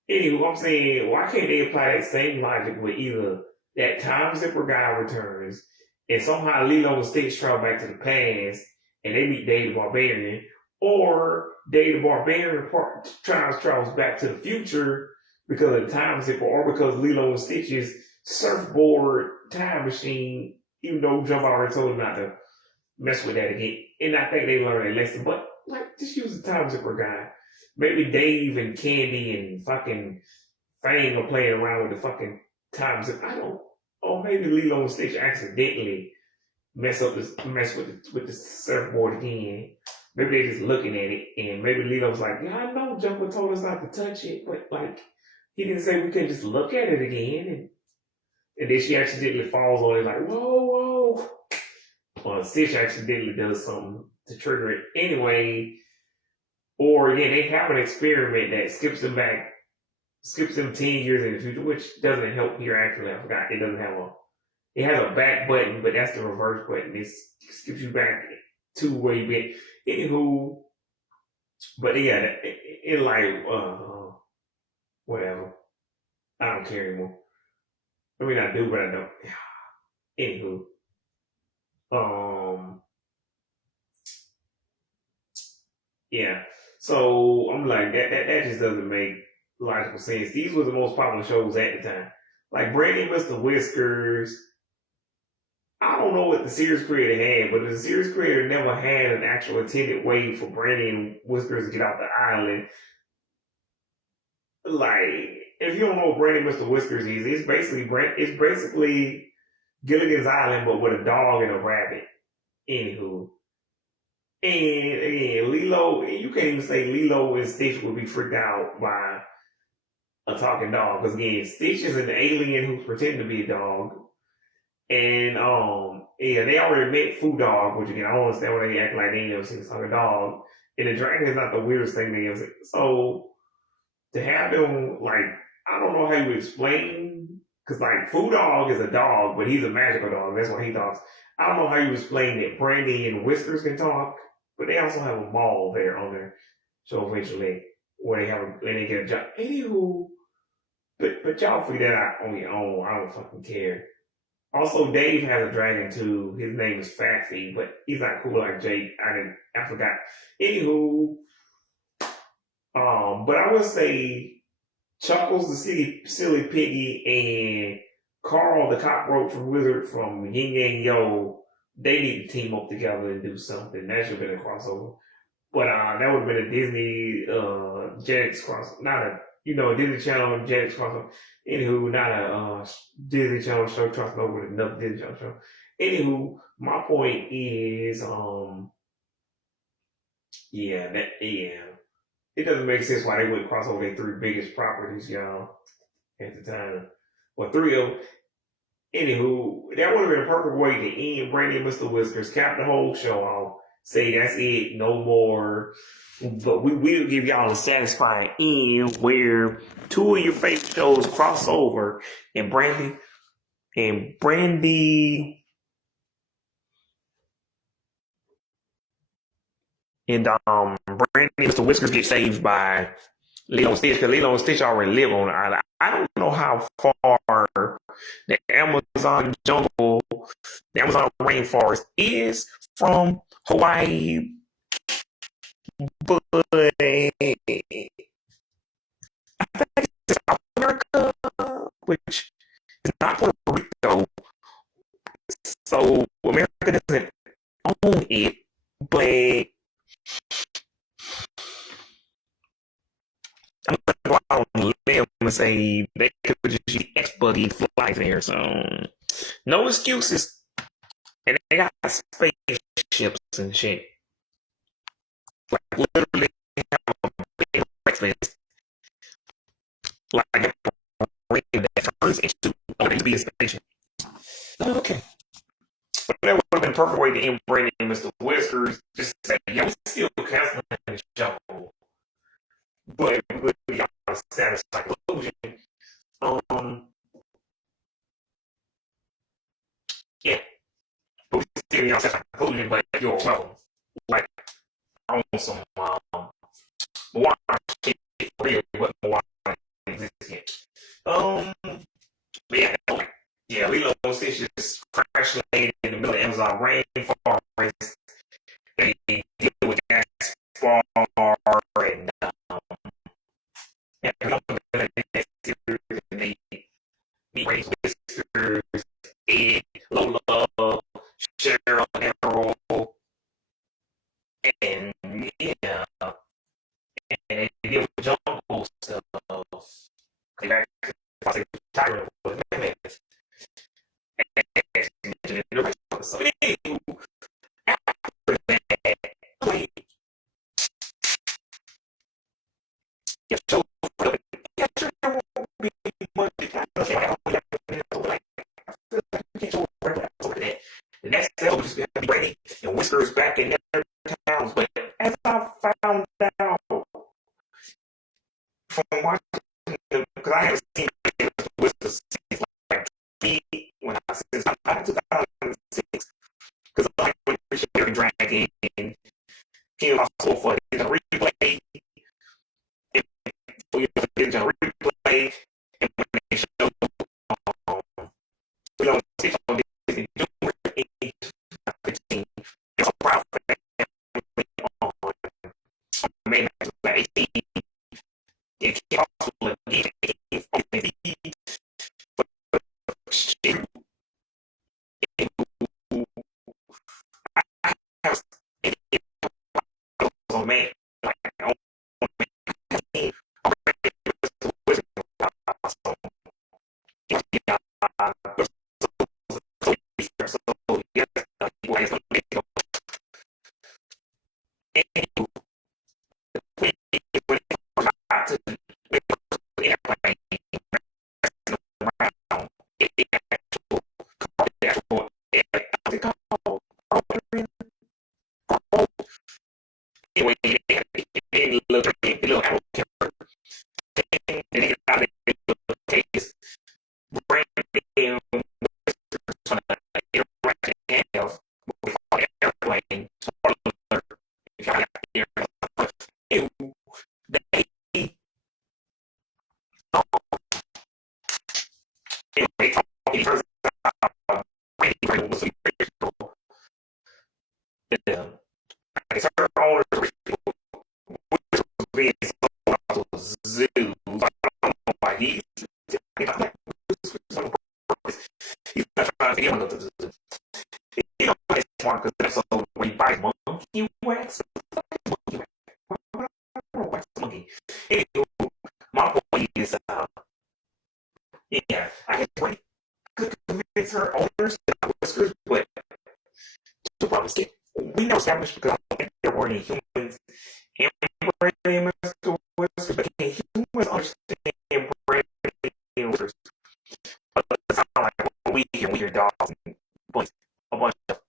Anyway, I'm saying, why can't they apply that same logic with either that time zipper guy returns and somehow Lilo and Stitch travel back to the past and they meet Dave the Barbarian, or Dave the Barbarian travels back to the future because of the time zipper, or because Lilo and Stitch's surfboard time machine, even though Jump already told him not to mess with that again. And I think they learned a lesson, but just use the time zipper guy. Maybe Dave and Candy and fucking Fang are playing around with the fucking time zipper. Or maybe Lilo and Stitch accidentally mess with the surfboard again. Maybe they're just looking at it, and maybe Lilo's like, yeah, I know Jumper told us not to touch it, but he didn't say we could just look at it again. And then she accidentally falls on it like, whoa. Or Stitch accidentally does something to trigger it. Anyway, or again, they have an experiment that skips them 10 years in the future, which doesn't help here actually. I forgot. It doesn't have it has a back button, but that's the reverse button. It skips you back to where you been. Anywho, but yeah, whatever. I don't care anymore. I mean, I do, but I don't. Anywho, yeah. So I'm like, that just doesn't make logical sense. These were the most popular shows at the time. Like Brandy and Mr. Whiskers. I don't know what the series creator had, but the series creator never had an actual intended way for Brandy and Whiskers to get off the island. Like, if you don't know what Brandy and Mr. Whiskers is, it's basically Gilligan's Island, but with a dog and a rabbit. Anywho. And again, Lilo, you can't even say Lilo and Stitch would be freaked out by a talking dog. Because again, Stitch is an alien who's pretending to be a dog. And they already met Foo Dog, which again, I don't understand why they act like they ain't never seen a talking dog. And the dragon is not the weirdest thing they ever seen. So to have them, I don't know how you would explain, because Foo Dog is a dog, but he's a magical dog. That's why he talks. I don't know how you explain that Brandy and Whiskers can talk. but they also have a mall there on their show eventually where they get a job. Anywho, but y'all figure that out on your own. I don't fucking care. Also, Dave has a dragon too. His name is Faffy, but he's not cool like Jake. I forgot. Anywho, but I would say Chuckles the silly piggy and Carl the cockroach wizard from Yin Yang Yo. They need to team up together and do something. That should have been a crossover. But that would have been a Disney Jetix cross, not a Disney Channel Jetix crossover. Anywho, not a Disney Channel show crossing over with another Disney Channel show. Anywho, my point is, it doesn't make sense why they wouldn't cross over their three biggest properties, y'all, at the time. Well, three of them. Anywho, that would have been a perfect way to end Brandy and Mr. Whiskers, cap the whole show off, say that's it, no more. But we will give y'all a satisfying end where two of your favorite shows cross over, and Brandy and Brandy and Mr. Whiskers get saved by Lilo and Stitch, because Lilo and Stitch already live on the island. I don't know how far the Amazon jungle, the Amazon rainforest is from Hawaii, but I think it's South America, which is not Puerto Rico. So America doesn't own it, but I'm gonna go out on a limb and say they could just use X-Buggy fly there. So no excuses. And they got spaceships and shit. Like literally have a big breakfast. Like a ring that turns into a spaceship. Okay. But that would have been a perfect way to end Brady and Mr. Whiskers. Just say, yeah, we still canceling the show. But it would be on a satisfying conclusion. Yeah. But we still be on a satisfying conclusion, but you're welcome. Like, on some Moana shit for real, but Moana exists yet. But yeah, Lilo and Stitch just crash landed in the middle of the Amazon rainforest. They deal with Gaspar and they meet Race Whiskers, Ed, Lola, Cheryl, and Errol, and yeah, and they deal with jungle stuff. They actually Tyrant was Mammoth. So anywho, after that, like, your show, yeah, sure, there won't be much. The next episode just have to be ready and Whiskers back in their towns. But as I found out from watching, because I haven't seen Whiskers since like when I since 2006, because I like Richard Dragon and King of so for his replay, and for your replay, and when they show we don't see on Disney Junior age 15. It's a proud family on May 18. It Yeah. Like certain owners was being sold out to a zoo. I don't know why he's like, he's not trying to get him to the zoo. You know, it's smart because that's so when you buy monkey wax, monkey wax. I don't know wax monkey. Anywho, my point is, yeah, I can wait. Could convince her owners that whiskers, but two problems. We know established because I don't think there were any humans inbreeding whiskers, but can humans understand breeding whiskers? But it's not like we hear dogs and boys, a bunch of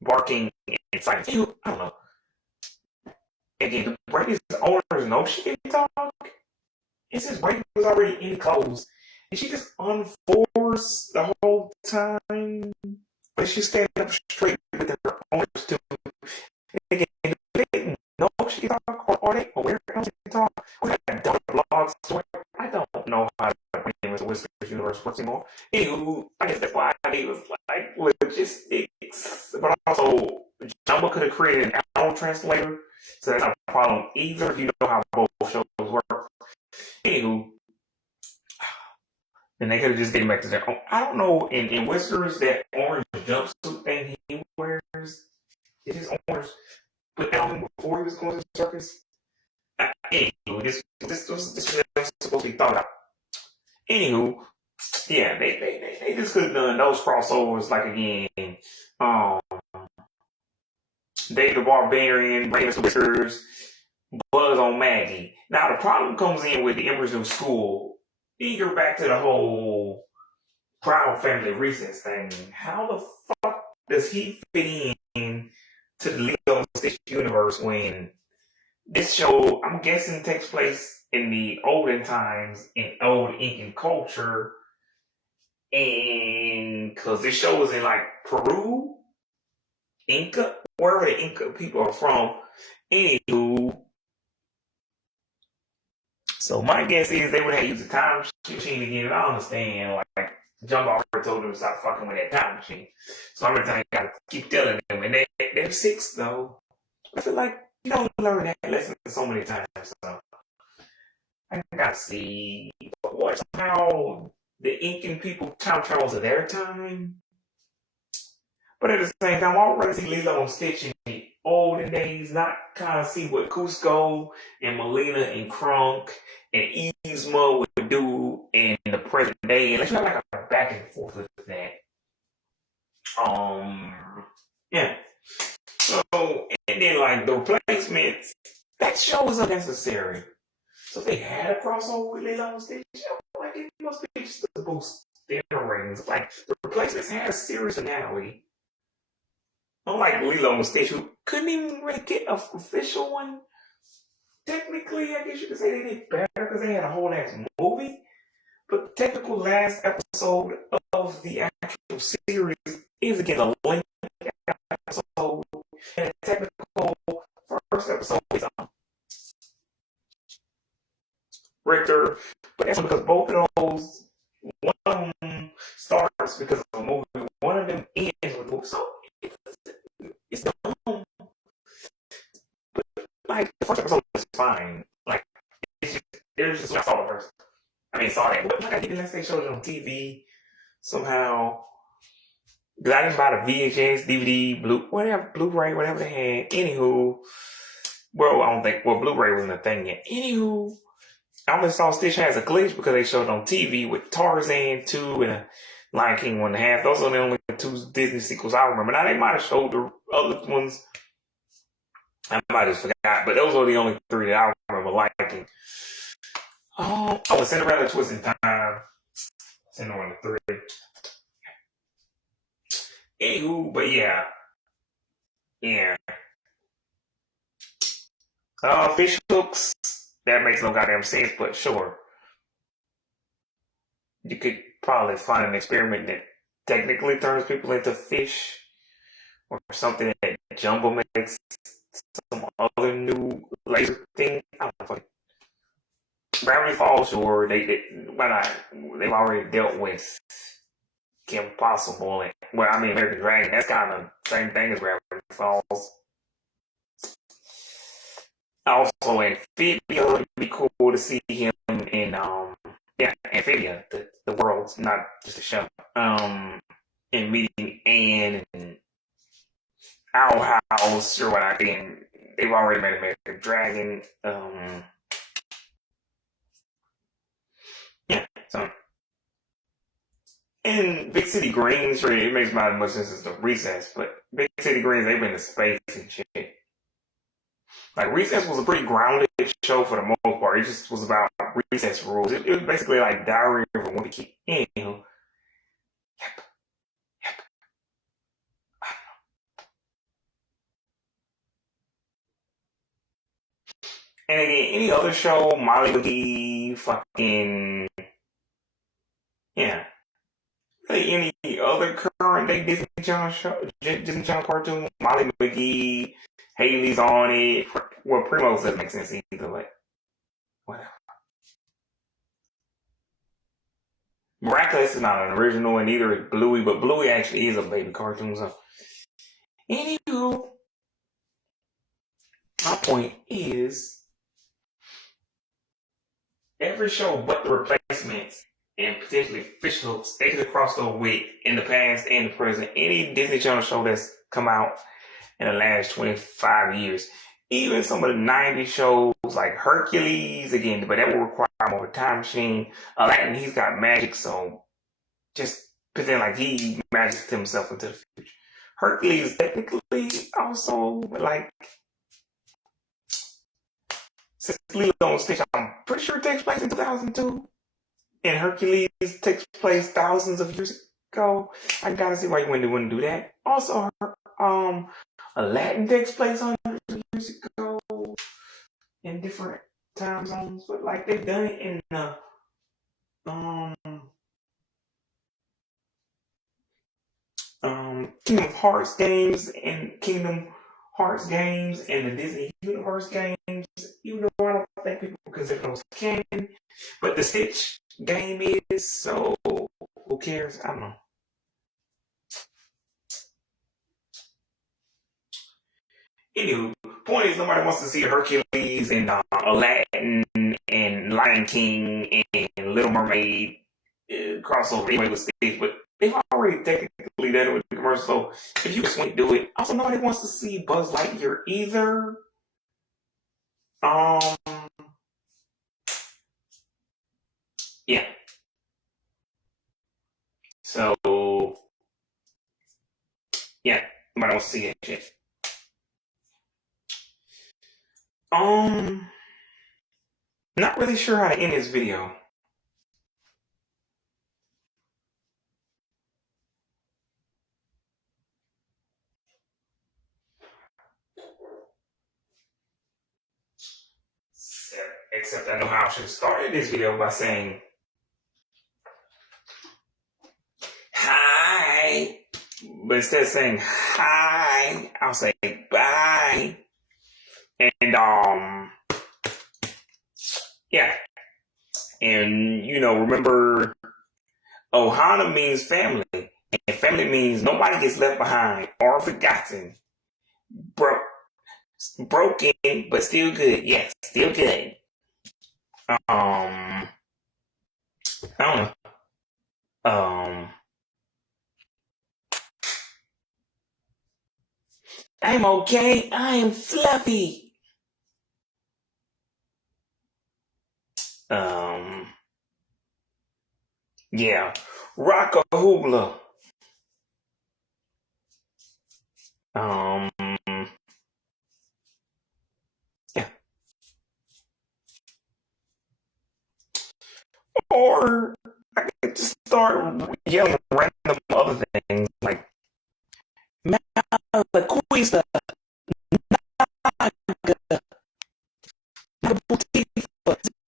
barking and silence. I don't know. Again, the Brady's owners know she can talk. And since Brady was already in clothes, and she just unforced the whole time. But she stand up straight with her owners too. Again, they didn't know she can talk, or they aware how she can talk. We got dumb blogs story. I don't know how to name the Whiskers universe works anymore. Anywho, I guess that's why he was like logistics, but also Jumbo could have created an owl translator, so that's not a problem either if you know how both shows work. Anywho, and they could have just getting back to their own. I don't know in Whiskers that orange jumpsuit thing he wears. It is orange, but Alvin before he was going to the circus. Anywho, this was supposed to be thought out. Anywho, yeah, they just could have done those crossovers like again. Dave the Barbarian, Raymond Whiskers, Buzz on Maggie. Now the problem comes in with the Emperor's New School. You go back to the whole Proud Family Recess thing. How the fuck does he fit in to the Lilo Stitch universe when this show, I'm guessing, takes place in the olden times in old Incan culture, and because this show is in like Peru, Inca, wherever the Inca people are from. Anywho, so my guess is they would have used a time machine again. I understand, like Jumbo already told them to stop fucking with that time machine. So I'm gonna gotta keep telling them, and they're 6 though. I feel like you don't learn that lesson so many times. So I gotta see what how the Incan people time travels at their time. But at the same time, I would rather see Lilo and Stitch in the olden days, not kind of see what Cusco and Melina and Krunk and Yzma would do in the present day. Let's have like a back and forth with that. Yeah. So, and then like the replacements, that show was unnecessary. So if they had a crossover with Lilo and Stitch, like it must be just to boost their ratings. Like the replacements had a series finale. Unlike Lilo and Stitch, who couldn't even really get an official one. Technically, I guess you could say they did better because they had a whole ass movie. But the technical last episode of the actual series is again a link episode. And the technical first episode is Richter. But that's because both of those, one of them starts because of a movie, one of them ends with a movie. So it's dumb. But like the first episode is fine. Like it's just, there's just I saw the first. I mean, saw that, but like I did unless they showed it on TV somehow. Because I didn't buy the VHS, DVD, Blu-ray, whatever they had. Anywho, well, I don't think Blu-ray wasn't a thing yet. Anywho, I only saw Stitch Has a Glitch because they showed it on TV with Tarzan 2 and Lion King 1.5. Those are the only 2 Disney sequels I remember. Now they might have showed the other ones. I might have forgot, but those are the only 3 that I remember liking. Oh, Cinderella Twist in Time. Cinderella 3. Anywho, but yeah. Fish hooks. That makes no goddamn sense, but sure. You could probably find an experiment that technically turns people into fish, or something that Jumbo makes some other new laser thing. I don't know. Gravity Falls, sure, why not? They've already dealt with Kim Possible and American Dragon. That's kind of the same thing as Gravity Falls. Also, Amphibia, it'd be cool to see him in Amphibia, the world, not just a show. And meeting Anne and Owl House or what I think. They've already made American Dragon. So and Big City Greens, really, it makes not much sense as the Recess, but Big City Greens, they've been to space and shit. Like Recess was a pretty grounded show for the most part. It just was about recess rules. It was basically like Diary of a Wimpy Kid. Anywho, and again, any other show, Molly McGee, fucking yeah. Really, any other current day Disney Channel cartoon, Molly McGee, Haley's on it. Well, Primo's doesn't make sense either. Like whatever. Miraculous is not an original, and neither is Bluey, but Bluey actually is a baby cartoon. So, anywho, my point is every show but the replacements and potentially fish hooks they could have crossed over with in the past and the present. Any Disney Channel show that's come out in the last 25 years. Even some of the 90s shows like Hercules, again, but that will require more of a time machine. Aladdin, he's got magic, so just pretend like he magics himself into the future. Hercules technically also like since Lilo and Stitch, I'm pretty sure it takes place in 2002. And Hercules takes place thousands of years ago. I gotta see why you wouldn't do that. Also, Aladdin takes place hundreds of years ago in different time zones, but like they've done it in the Kingdom Hearts games and the Disney Universe games, even though I don't think people consider those canon. But the Stitch game is, so who cares? I don't know. Anywho, point is nobody wants to see Hercules and Aladdin and Lion King and Little Mermaid crossover anyway with Stitch, but they've already technically done it with the commercial. So if you just want to do it, also nobody wants to see Buzz Lightyear either. Yeah. So yeah, nobody wants to see that shit. Not really sure how to end this video. Except I know how I should have started this video by saying hi. But instead of saying hi, I'll say bye. And yeah. And remember Ohana means family. And family means nobody gets left behind or forgotten. Broken, but still good. Yes, still good. I don't know. I'm okay. I'm fluffy. Yeah. Rockahula. Yeah. Or I could just start yelling random other things like Malacuista,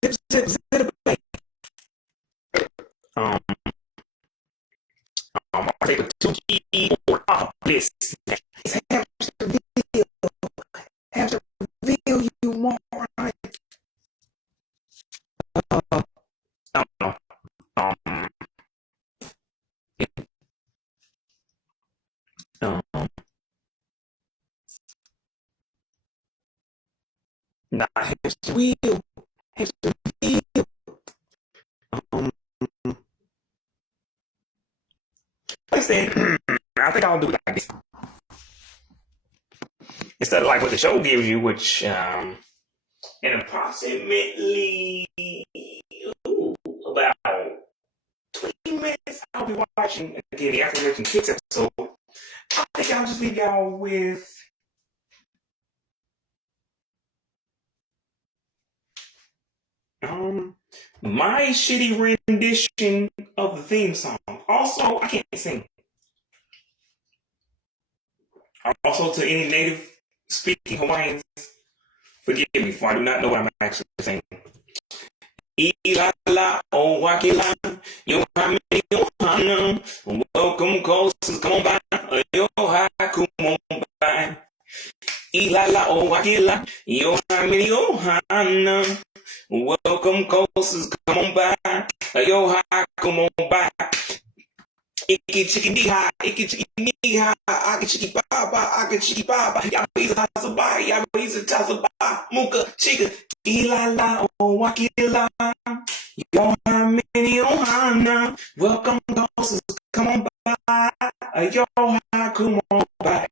Zip, zip, zip, I'll take a 2 key or this. It's Hamsterville, you moron. I don't know. Not hamster wheel, hamster wheel. Um, Instead, I think I'll do it like this. Instead of like what the show gives you, which in approximately about 20 minutes, I'll be watching again the African American Kids episode. I think I'll just leave y'all with my shitty rendition of the theme song. Also, I can't sing. Also, to any native speaking Hawaiians, forgive me for I do not know what I'm actually saying. Ilala, oh wakila, yo hamini, yo hana, welcome closest, come on by, yo haku, come on by. Ilala, oh wakila, yo hamini, yo hana, welcome closest, come on by, yo haku, come on by. Iki chiki niha, iki chiki niha, aki chiki baba, aki chiki baba, yabiza tasaba, yabiza tasaba, muka chika, ilala, oh wakila, yo hamini ohana, welcome closest, come on by, yo come on by,